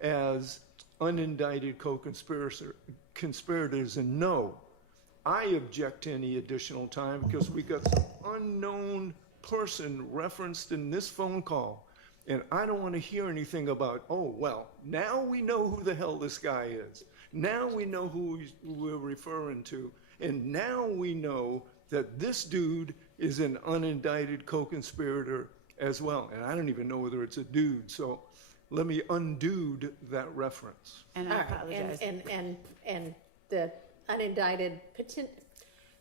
as unindicted co-conspirators. And no, I object to any additional time because we got some unknown person referenced in this phone call. And I don't want to hear anything about, oh, well, now we know who the hell this guy is. Now we know who we're referring to. And now we know that this dude is an unindicted co-conspirator as well. And I don't even know whether it's a dude. So let me undo that reference. And I apologize. And the unindicted,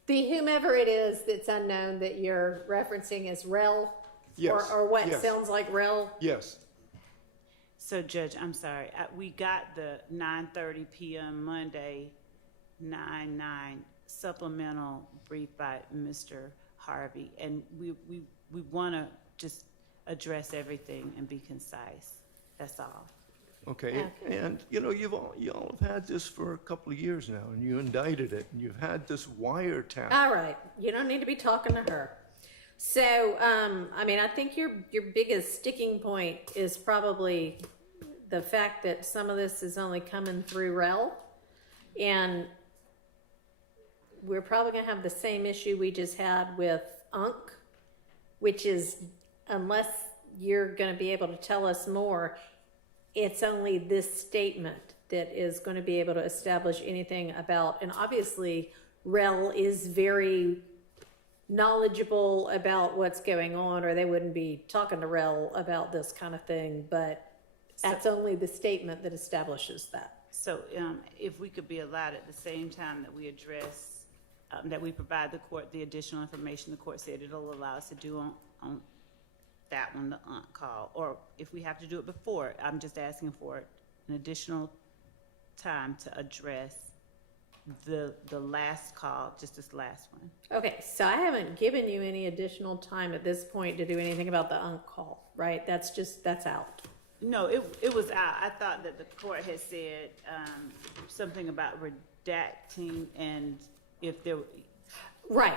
the whomever it is that's unknown that you're referencing is Rel? Yes. Or what yes. sounds like Rel? Yes. So Judge, I'm sorry, we got the 9:30 PM Monday, 9/9 supplemental brief by Mr. Harvey, and we want to just address everything and be concise. That's all. Okay, and you know, you all have had this for a couple of years now, and you indicted it, and you've had this wiretap. All right, you don't need to be talking to her. So, I mean, I think your biggest sticking point is probably the fact that some of this is only coming through Rel, and we're probably going to have the same issue we just had with UNC, which is, unless you're going to be able to tell us more, it's only this statement that is going to be able to establish anything about, and obviously Rel is very knowledgeable about what's going on, or they wouldn't be talking to Rel about this kind of thing, but that's only the statement that establishes that. So if we could be allowed at the same time that we address, that we provide the court the additional information the court said it'll allow us to do on that one, the call, or if we have to do it before, I'm just asking for an additional time to address the last call, just this last one. Okay, so I haven't given you any additional time at this point to do anything about the UNC call, right? That's out. No, it was out. I thought that the court had said something about redacting, and if there... Right.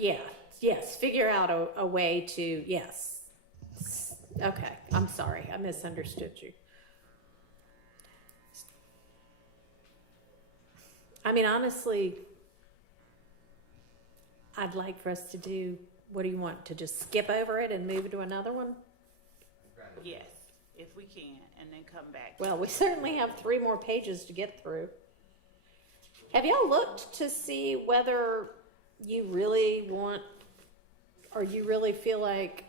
Yeah, yes, figure out a way to, yes. Okay, I'm sorry, I misunderstood you. I mean, honestly, I'd like for us to do, what do you want, to just skip over it and move to another one? Yes, if we can, and then come back. Well, we certainly have 3 more pages to get through. Have y'all looked to see whether you really want, or you really feel like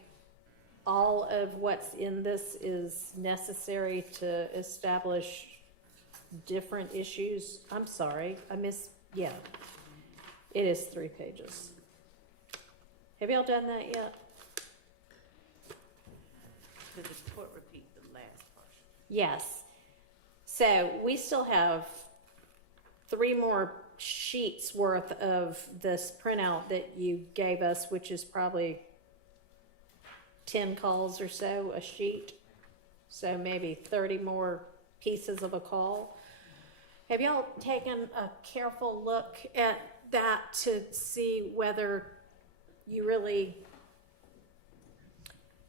all of what's in this is necessary to establish different issues? I'm sorry, yeah. It is 3 pages. Have y'all done that yet? Could the court repeat the last part? Yes. So we still have 3 more sheets worth of this printout that you gave us, which is probably 10 calls or so a sheet. So maybe 30 more pieces of a call. Have y'all taken a careful look at that to see whether you really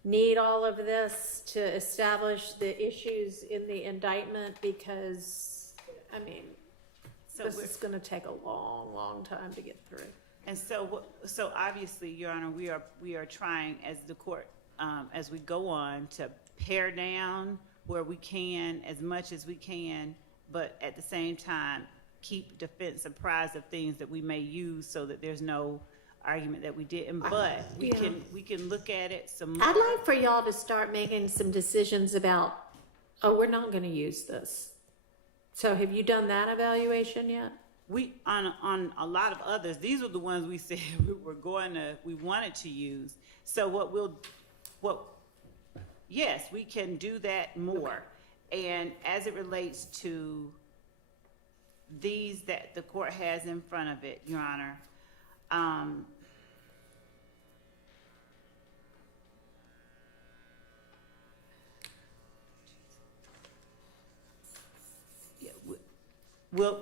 need all of this to establish the issues in the indictment? Because, I mean, this is going to take a long, long time to get through. And so obviously, Your Honor, we are trying, as the court, as we go on, to pare down where we can, as much as we can, but at the same time, keep defense apprised of things that we may use so that there's no argument that we didn't. But we can look at it some more. I'd like for y'all to start making some decisions about, oh, we're not going to use this. So have you done that evaluation yet? We on a lot of others, these were the ones we said we wanted to use. So yes, we can do that more. Okay. And as it relates to these that the court has in front of it, Your Honor, we'll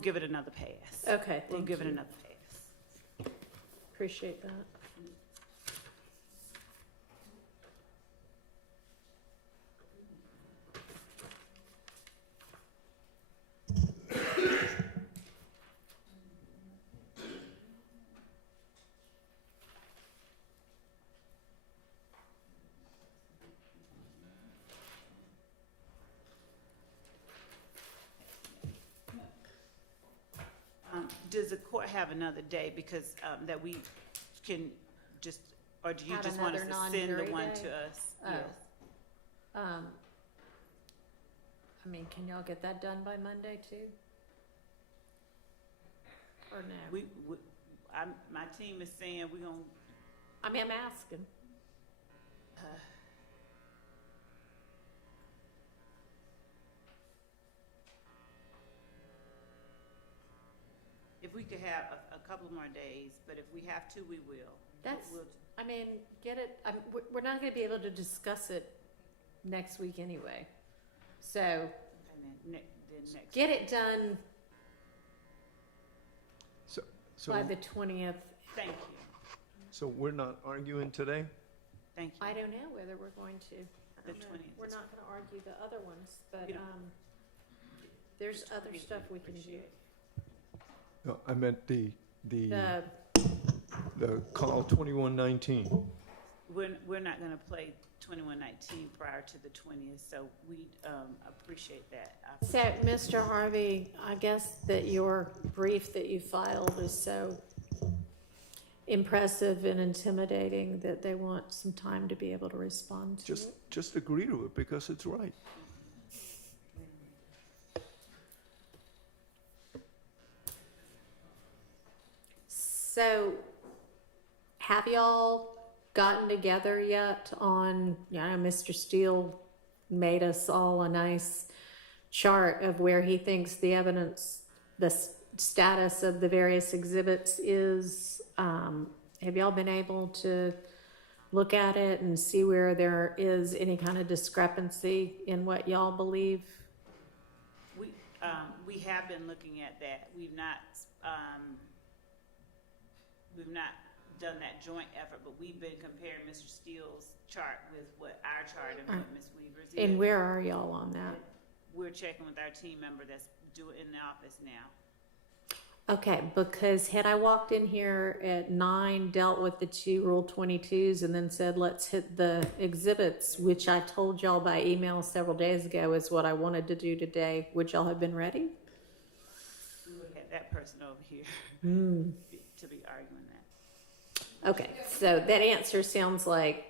give it another pass. Okay, we'll give it another pass. Appreciate that. Does the court have another day because, that we can just, or do you Have just want us another to send the non-jury one day? to us? Oh. Yes. I mean, can y'all get that done by Monday too? Or no? My team is saying we're gonna, I mean, I'm asking. if we could have a couple more days, but if we have to, we will. That's, We'll- I mean, get it, we're not gonna be able to discuss it next week anyway. So, and then next. get it done So, by the 20th. Thank you, so we're not arguing today? thank you. I don't know whether we're going to. I The don't know. 20th We're is not gonna argue the other ones, but, We don't- there's The other 20th stuff we we can do. appreciate. No, I meant the The, call 2119. We're not gonna play 2119 prior to the 20th, so we, appreciate that. so, Mr. Harvey, I guess that your brief that you filed is so impressive and intimidating that they want some time to be able to respond to it. Just agree to it because it's right. So, have y'all gotten together yet on, Mr. Steele made us all a nice chart of where he thinks the evidence, status of the various exhibits is. Have y'all been able to look at it and see where there is any kind of discrepancy in what y'all believe? We have been looking at that. We've not done that joint effort, but we've been comparing Mr. Steele's chart with what our chart and what Ms. Weaver's is. And where are y'all on that? We're checking with our team member that's doing in the office now. Okay, because had I walked in here at 9, dealt with the 2 Rule 22s, and then said, let's hit the exhibits, which I told y'all by email several days ago is what I wanted to do today, would y'all have been ready? We would have had that person over here to be arguing that. Okay, so that answer sounds like,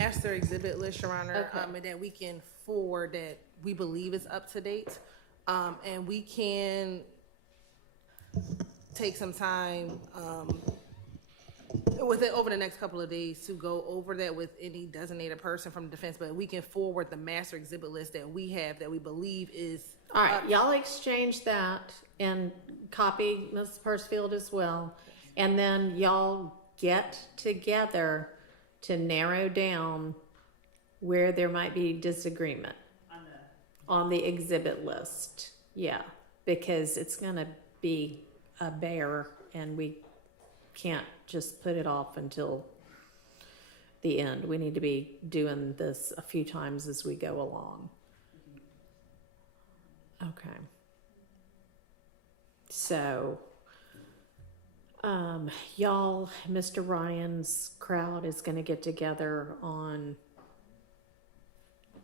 Master exhibit list, Your Honor, Okay. and that we can forward that we believe is up to date. And we can take some time, with it over the next couple of days to go over that with any designated person from the defense, but we can forward the master exhibit list that we have that we believe is. all right, y'all exchange that and copy Ms. Persfield as well. And then y'all get together to narrow down where there might be disagreement on the exhibit list. Yeah, because it's gonna be a bear and we can't just put it off until the end. We need to be doing this a few times as we go along. Okay. So, y'all, Mr. Ryan's crowd is gonna get together on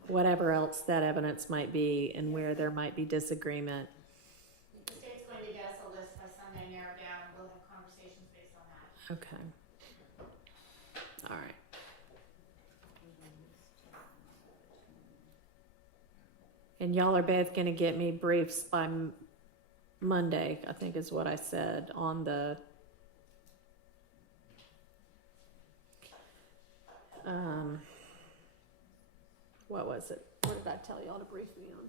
whatever else that evidence might be and where there might be disagreement. The state's going to get us a list by Sunday, narrow down, and we'll have conversations based on that. Okay. All right. And y'all are both gonna get me briefs by Monday, I think is what I said, on the what was it? What did I tell y'all to brief me on?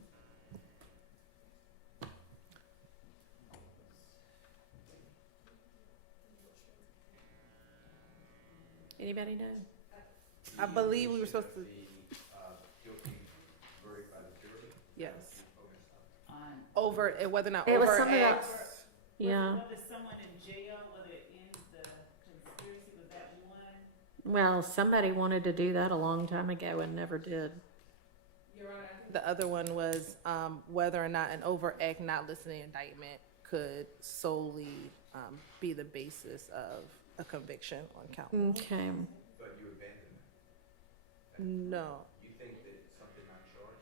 Anybody know? I believe we were supposed to. Yes. Over, whether or not It was over something X. else. Yeah. Whether someone in jail, whether it ends the conspiracy, was that one? Well, somebody wanted to do that a long time ago and never did. Your Honor, I think the other one was whether or not an over act not listening indictment could solely be the basis of a conviction on count one. Okay. But you abandoned that. No. You think that it's something not charged?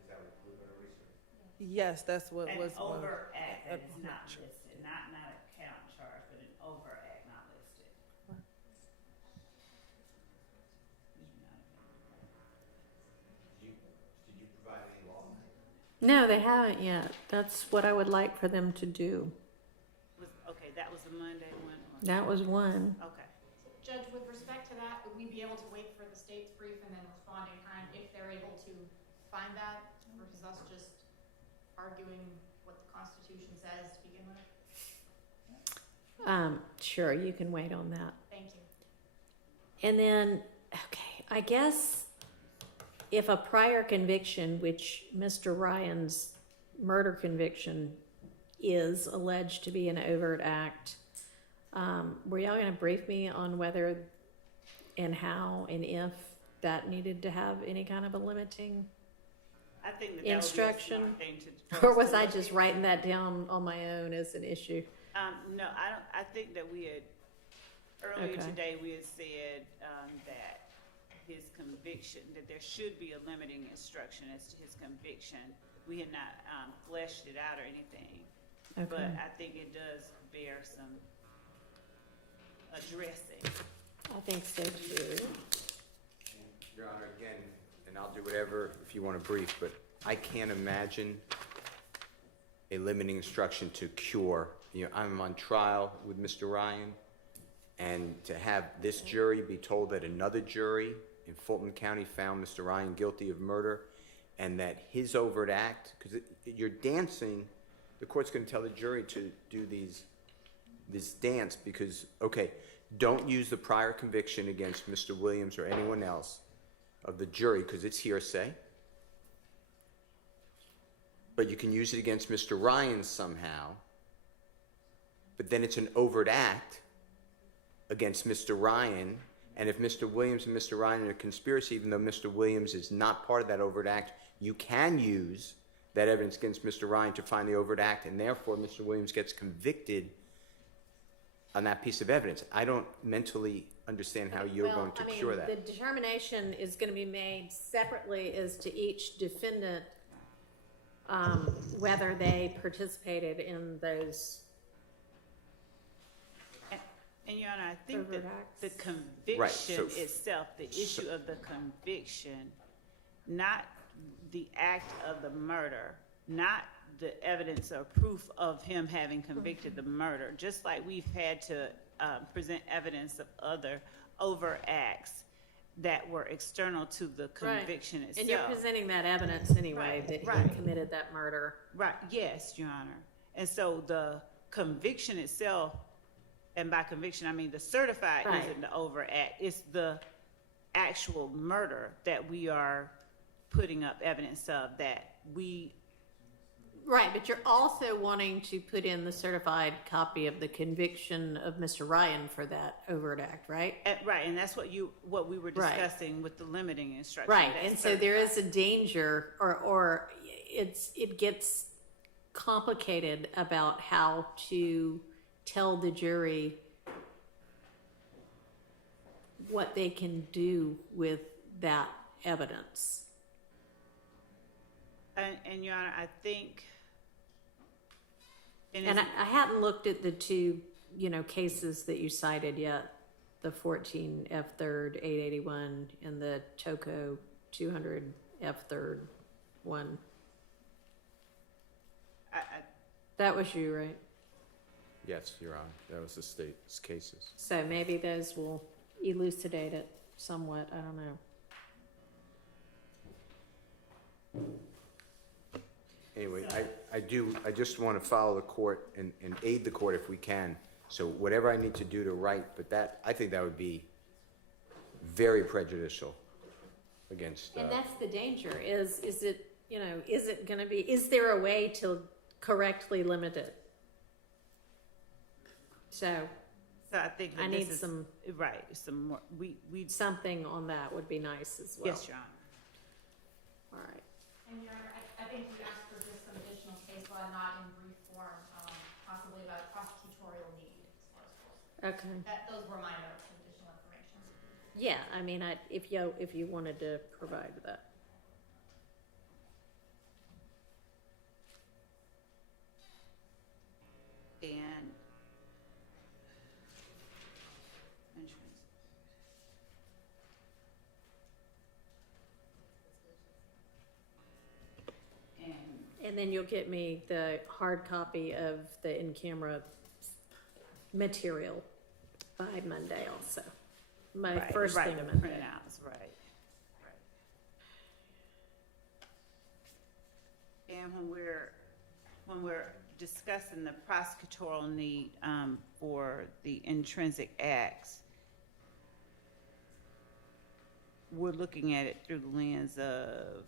Is that what we're going to research? Yes, that's what An was one. overact that is not listed, not a count charge, but an overact not listed. Did you provide any law? No, they haven't yet. That's what I would like for them to do. Okay, that was the Monday one? That was one. Okay. Judge, with respect to that, would we be able to wait for the state's brief and then respond in kind if they're able to find that, versus us just arguing what the Constitution says to begin with? Sure, you can wait on that. Thank you. And then, okay, I guess if a prior conviction, which Mr. Ryan's murder conviction is alleged to be an overt act, were y'all going to brief me on whether and how and if that needed to have any kind of a limiting I think that instruction? would be a smart thing to. Or was I just writing that down on my own as an issue? No, I don't. I think that we had earlier Okay. today we had said that his conviction, that there should be a limiting instruction as to his conviction. We had not fleshed it out or anything, but Okay. I think it does bear some addressing. I think so too. Your Honor, again, and I'll do whatever if you want to brief, but I can't imagine a limiting instruction to cure. You know, I'm on trial with Mr. Ryan, and to have this jury be told that another jury in Fulton County found Mr. Ryan guilty of murder, and that his overt act, because you're dancing, the court's going to tell the jury to do this dance because, okay, don't use the prior conviction against Mr. Williams or anyone else of the jury because it's hearsay. But you can use it against Mr. Ryan somehow. But then it's an overt act against Mr. Ryan. And if Mr. Williams and Mr. Ryan are a conspiracy, even though Mr. Williams is not part of that overt act, you can use that evidence against Mr. Ryan to find the overt act, and therefore Mr. Williams gets convicted on that piece of evidence. I don't mentally understand how you're going to cure that. The determination is going to be made separately as to each defendant, whether they participated in those. And Your Honor, I think Overt that acts. the conviction Right, so- itself, the issue of the conviction, not the act of the murder, not the evidence or proof of him having convicted the murder, just like we've had to present evidence of other overt acts that were external to the conviction itself. And you're presenting that evidence anyway, Right, that he right. committed that murder. Right, yes, Your Honor. And so the conviction itself, and by conviction, I mean the certified Right. isn't the overt act, it's the actual murder that we are putting up evidence of that we. Right, but you're also wanting to put in the certified copy of the conviction of Mr. Ryan for that overt act, right? Right, and that's what we were Right. discussing with the limiting instruction. Right, that's and so there is certified. a danger, or it gets complicated about how to tell the jury what they can do with that evidence. And Your Honor, I think. And I hadn't looked at the two, cases that you cited yet, the 14 F third 881 and the Toco 200 F third one. That was you, right? Yes, Your Honor, that was the state's cases. So maybe those will elucidate it somewhat. I don't know. Anyway, I just want to follow the court and aid the court if we can. So whatever I need to do to write, but I think that would be very prejudicial against. And that's the danger. Is it going to be? Is there a way to correctly limit it? So I think that I this need is- some right, some more. We something on that would be nice as well. yes, Your Honor. All right. And Your Honor, I think you asked for just some additional case law, not in brief form, possibly about prosecutorial need as far as force. Okay. Those were my notes, additional information. Yeah, I mean, if you wanted to provide that. And then you'll get me the hard copy of the in-camera material by Monday also. My Right, first right, thing the Monday. printouts, right. And when we're discussing the prosecutorial need for the intrinsic acts, we're looking at it through the lens of,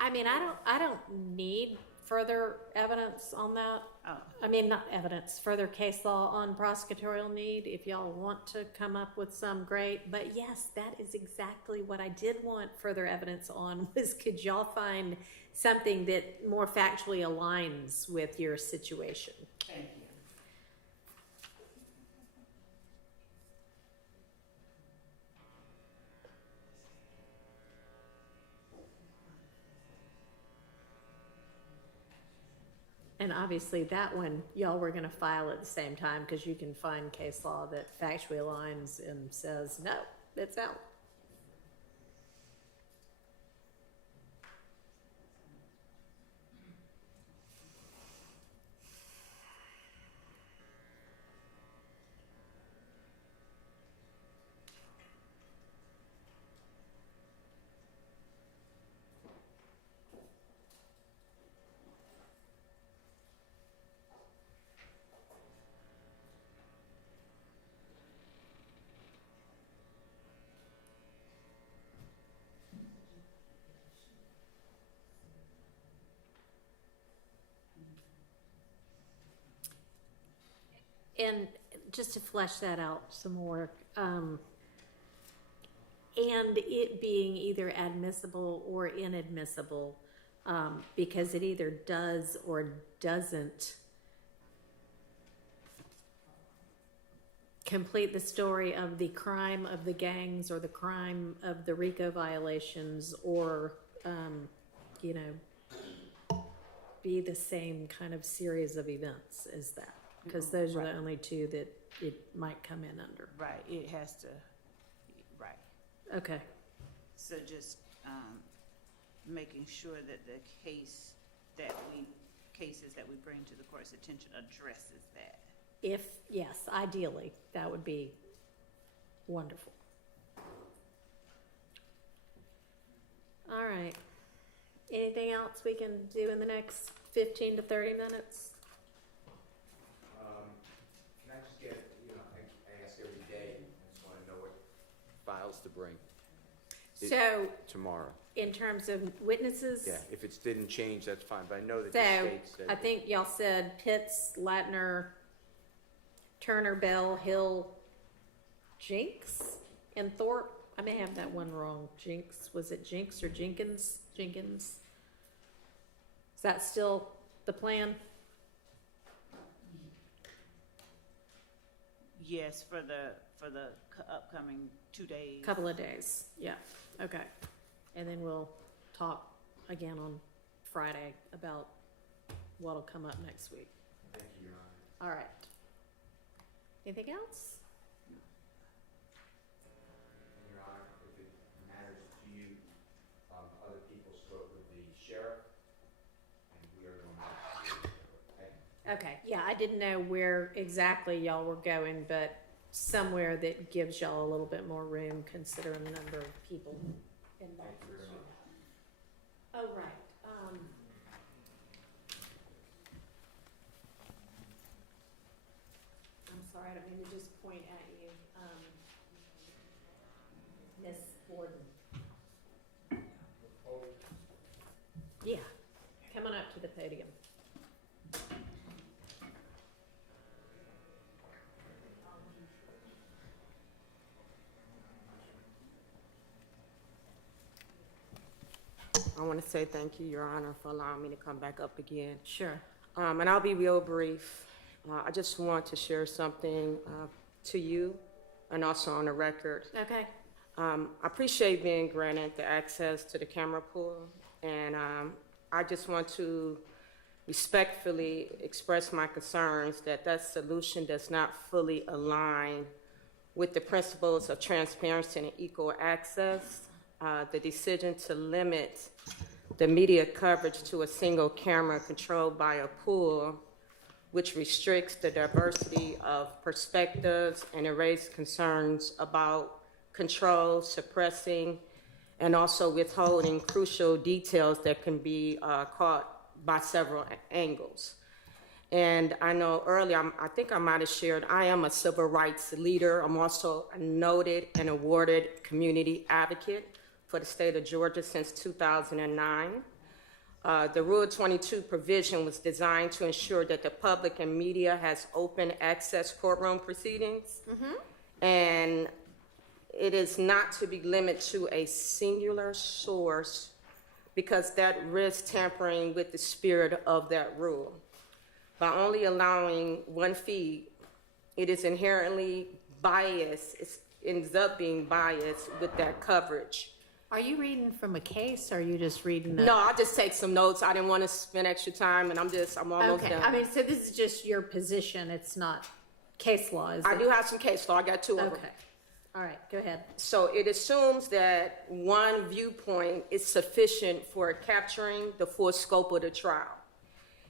I mean, I don't need further evidence on that. oh, I mean, not evidence, further case law on prosecutorial need. If y'all want to come up with some, great. But yes, that is exactly what I did want further evidence on, was could y'all find something that more factually aligns with your situation? thank you. And obviously that one, y'all were gonna file at the same time, because you can find case law that factually aligns and says, no, it's out. And just to flesh that out some more, and it being either admissible or inadmissible, because it either does or doesn't complete the story of the crime of the gangs or the crime of the RICO violations, or, you know, be the same kind of series of events as that. Because those are the only two that it might come in under. Right, it has to, right. Okay. So just making sure that the cases that we bring to the court's attention addresses that. If, yes, ideally, that would be wonderful. All right. Anything else we can do in the next 15 to 30 minutes? Can I just get, I ask every day, I just want to know what files to bring. So, Tomorrow. in terms of witnesses? Yeah, if it didn't change, that's fine, but I know that So, the state said. I think y'all said Pitts, Latner, Turner, Bell, Hill, Jinks, and Thorpe. I may have that one wrong. Jinks, was it Jinks or Jenkins? Jenkins. Is that still the plan? Yes, for the upcoming 2 days. Couple of days, yeah, okay. And then we'll talk again on Friday about what'll come up next week. Thank you, Your Honor. All right. Anything else? Your Honor, if it matters to you, other people spoke with the sheriff, and we are going to. Okay, yeah, I didn't know where exactly y'all were going, but somewhere that gives y'all a little bit more room considering the number of people involved. Oh, right, I'm sorry, I don't mean to just point at you, Miss Borden. Yeah, come on up to the podium. I want to say thank you, Your Honor, for allowing me to come back up again. Sure. And I'll be real brief. I just want to share something to you and also on the record. Okay. I appreciate being granted the access to the camera pool, and I just want to respectfully express my concerns that that solution does not fully align with the principles of transparency and equal access. The decision to limit the media coverage to a single camera controlled by a pool, which restricts the diversity of perspectives and raises concerns about control, suppressing, and also withholding crucial details that can be caught by several angles. And I know earlier, I think I might have shared, I am a civil rights leader. I'm also a noted and awarded community advocate for the state of Georgia since 2009. The Rule 22 provision was designed to ensure that the public and media has open access courtroom proceedings. And it is not to be limited to a singular source because that risks tampering with the spirit of that rule. By only allowing one feed, it is inherently biased. It ends up being biased with that coverage. Are you reading from a case, or are you just reading? No, I just take some notes. I didn't want to spend extra time, and I'm almost Okay, done. I mean, so this is just your position. It's not case law, is it? I do have some case law. I got two of them. Okay. All right, go ahead. So it assumes that one viewpoint is sufficient for capturing the full scope of the trial.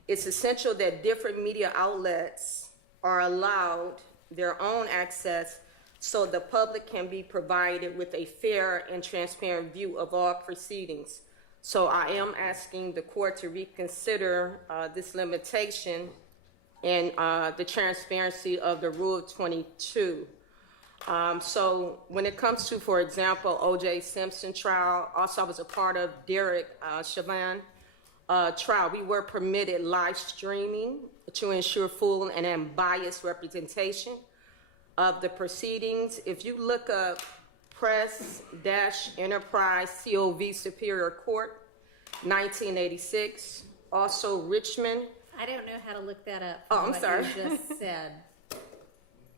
It's essential that different media outlets are allowed their own access so the public can be provided with a fair and transparent view of all proceedings. So I am asking the court to reconsider this limitation and the transparency of the Rule 22. So when it comes to, for example, O.J. Simpson trial, also I was a part of Derek Chauvin trial. We were permitted live streaming to ensure full and unbiased representation of the proceedings. If you look up Press-Enterprise COV Superior Court, 1986, also Richmond. I don't know how to look that up. Oh, I'm what sorry. You just said.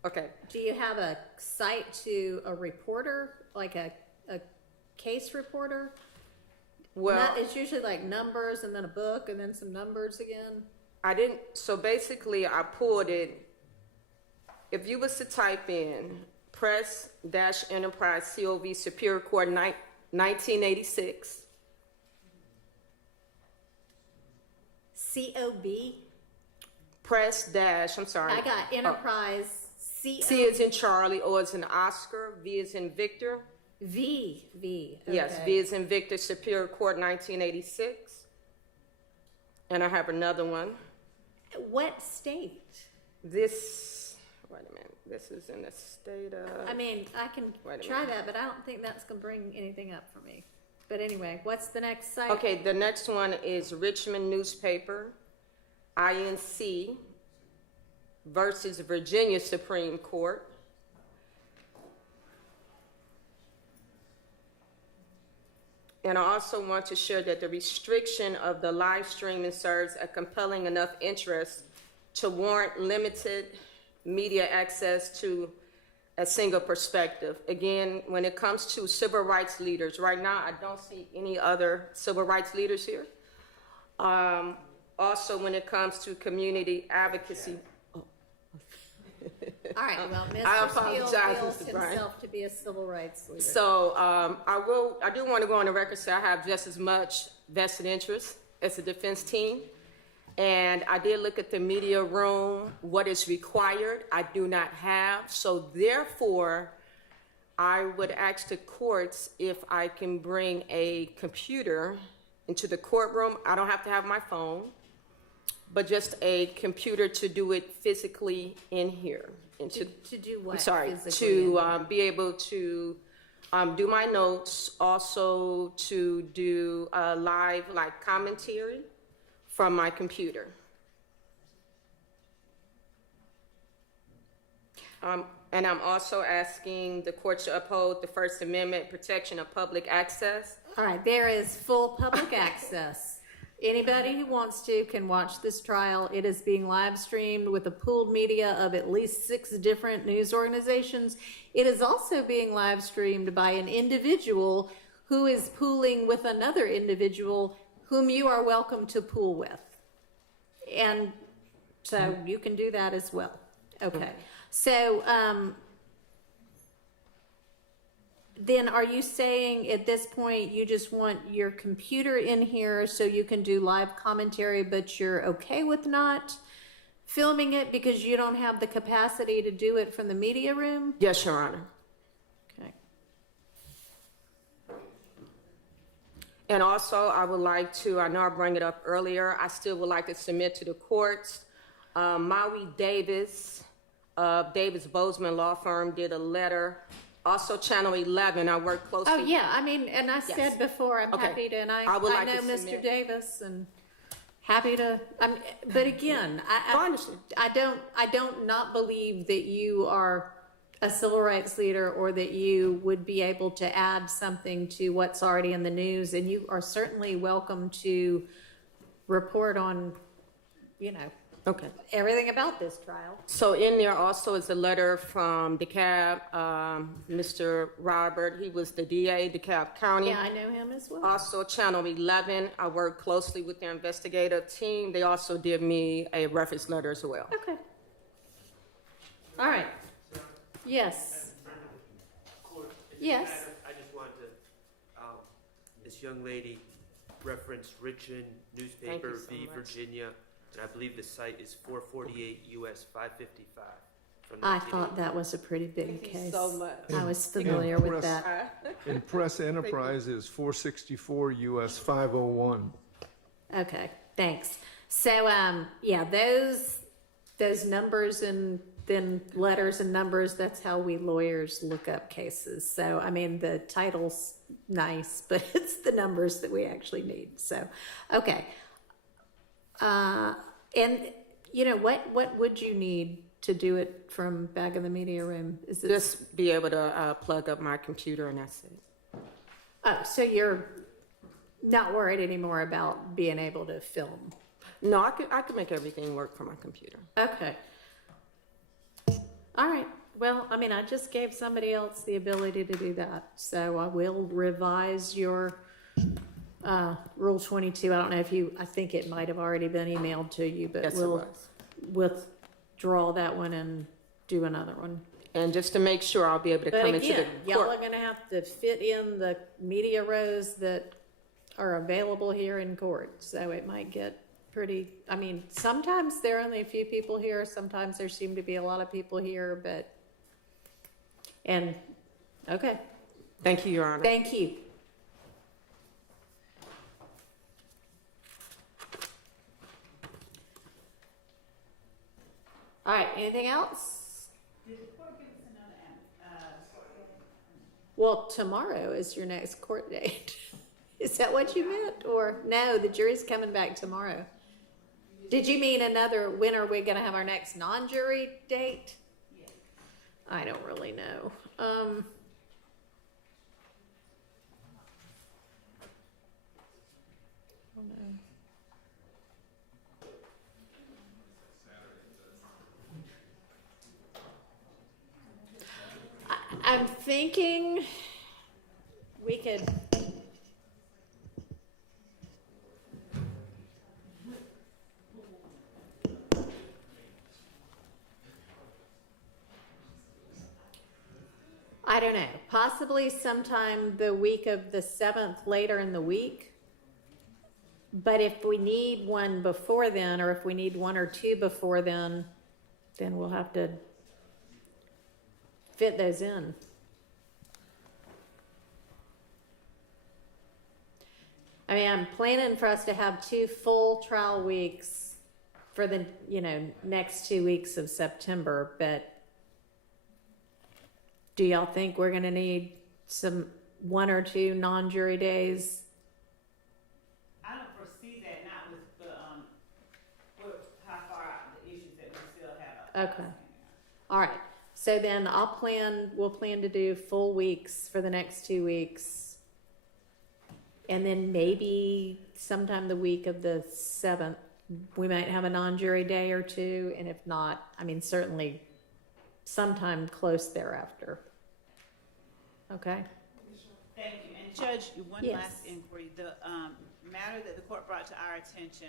Okay. Do you have a site to a reporter, like a case reporter? Well, It's usually like numbers and then a book and then some numbers again. I didn't, so basically I pulled it. If you was to type in Press-Enterprise COV Superior Court 1986. COV? I'm sorry. I got Enterprise C is in Charlie, O is in Oscar, V is in Victor. V. Okay. Yes, V is in Victor, Superior Court 1986. And I have another one. What state? This, wait a minute, this is in the state of... I mean, I can try that, but I don't think that's going to bring anything up for me. But anyway, what's the next site? Okay, the next one is Richmond Newspaper, INC versus Virginia Supreme Court. And I also want to share that the restriction of the live streaming serves a compelling enough interest to warrant limited media access to a single perspective. Again, when it comes to civil rights leaders, right now I don't see any other civil rights leaders here. Also, when it comes to community advocacy. All right, well, I Mr. apologize, Steele feels Mr. Bryant. himself to be a civil rights leader. So I do want to go on the record say I have just as much vested interest as the defense team. And I did look at the media room, what is required, I do not have. So therefore, I would ask the courts if I can bring a computer into the courtroom. I don't have to have my phone, but just a computer to do it physically in here. And to do what? I'm sorry, physically to be able to do my notes, also to do live like commentary from my computer. And I'm also asking the court to uphold the First Amendment protection of public access. All right, there is full public access. Anybody who wants to can watch this trial. It is being live streamed with a pooled media of at least 6 different news organizations. It is also being live streamed by an individual who is pooling with another individual whom you are welcome to pool with. And so you can do that as well. Okay. So then are you saying at this point you just want your computer in here so you can do live commentary, but you're okay with not filming it because you don't have the capacity to do it from the media room? Yes, Your Honor. Okay. And also, I would like to, I know I brought it up earlier, I still would like to submit to the courts. Maui Davis of Davis Bozeman Law Firm did a letter. Also, Channel 11, I work closely. Oh, yeah, I mean, and I said Yes. before, I'm Okay. happy to, and I would I like know to Mr. submit. Davis and happy to, but again, I understand. I don't not believe that you are a civil rights leader or that you would be able to add something to what's already in the news, and you are certainly welcome to report on, Okay. everything about this trial. So in there also is a letter from DeKalb, Mr. Robert, he was the DA, DeKalb County. Yeah, I know him as well. Also, Channel 11, I work closely with their investigative team. They also did me a reference letter as well. Okay. All right. Yes. Yes. I just wanted to, this young lady referenced Richmond newspaper so v. much. Virginia, and I believe the site is 448 US 555. From I 1980. thought that was a pretty big case. so much. I was familiar with Press- that. And Press Enterprise is 464 US 501. Okay, thanks. So, yeah, those numbers and then letters and numbers, that's how we lawyers look up cases. So, I mean, the title's nice, but it's the numbers that we actually need. So, okay. And what would you need to do it from back in the media room? Is it Just be able to plug up my computer and that's it. Oh, so you're not worried anymore about being able to film? No, I could make everything work from my computer. Okay. All right. Well, I mean, I just gave somebody else the ability to do that. So I will revise your Rule 22. I don't know if I think it might have already been emailed to you, but Yes, it we'll was. withdraw that one and do another one. And just to make sure I'll be able to But come into again, the y'all court. are gonna have to fit in the media rows that are available here in court. So it might get pretty, I mean, sometimes there are only a few people here, sometimes there seem to be a lot of people here, okay, Thank you, Your Honor. thank you. All right, anything else? Well, tomorrow is your next court date. Is that what you meant? Or no, the jury's coming back tomorrow. Did you mean when are we gonna have our next non-jury date? I don't really know. I'm thinking we could. I don't know, possibly sometime the week of the 7th, later in the week. But if we need one before then, or if we need one or two before then we'll have to fit those in. I mean, I'm planning for us to have 2 full trial weeks for the, next 2 weeks of September, but do y'all think we're gonna need 1 or 2 non-jury days? I don't foresee that, not with how far out the issues that we still have. Okay. All right. So then we'll plan to do full weeks for the next 2 weeks. And then maybe sometime the week of the 7th, we might have a non-jury day or 2. And if not, I mean, certainly sometime close thereafter. Okay? Thank you. And Judge, one Yes. last inquiry. The matter that the court brought to our attention,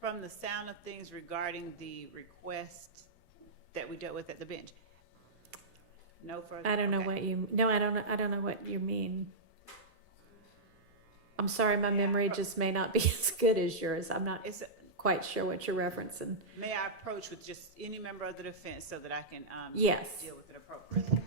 from the sound of things regarding the request that we dealt with at the bench, No further? I don't know okay. what you, no, I don't know what you mean. I'm sorry, my memory just may not be as good as yours. I'm not It's, quite sure what you're referencing. may I approach with just any member of the defense so that I can, Yes. deal with it appropriately?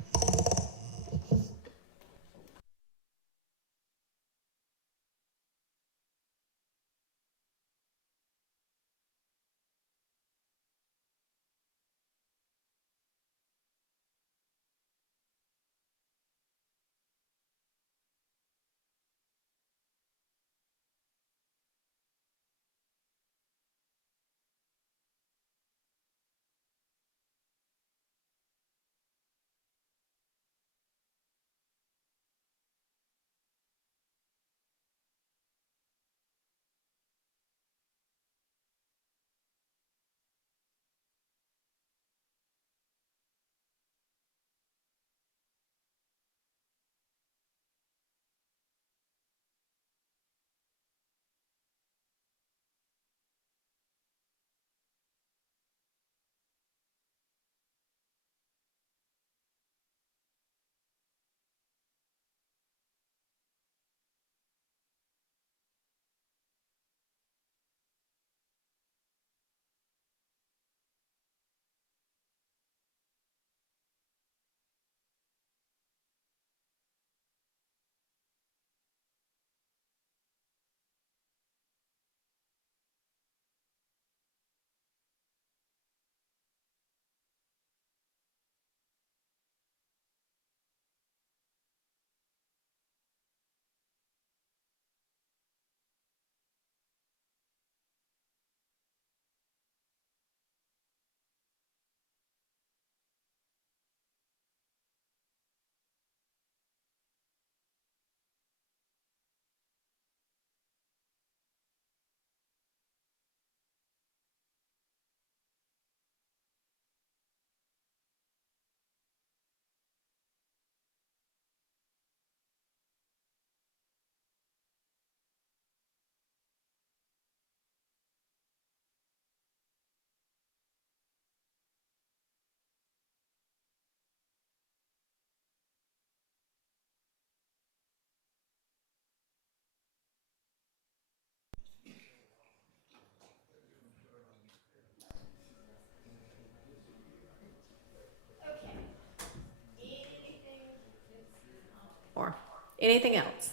Or anything else?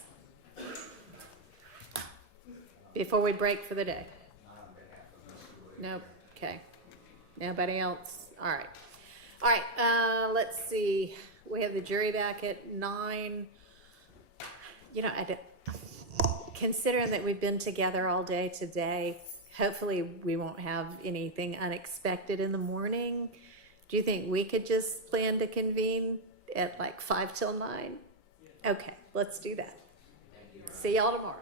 Before we break for the day? Nope, okay. Nobody else? All right. All right, let's see. We have the jury back at 9. You know, considering that we've been together all day today, hopefully we won't have anything unexpected in the morning. Do you think we could just plan to convene at like 5 till 9? Okay, let's do that. See y'all tomorrow.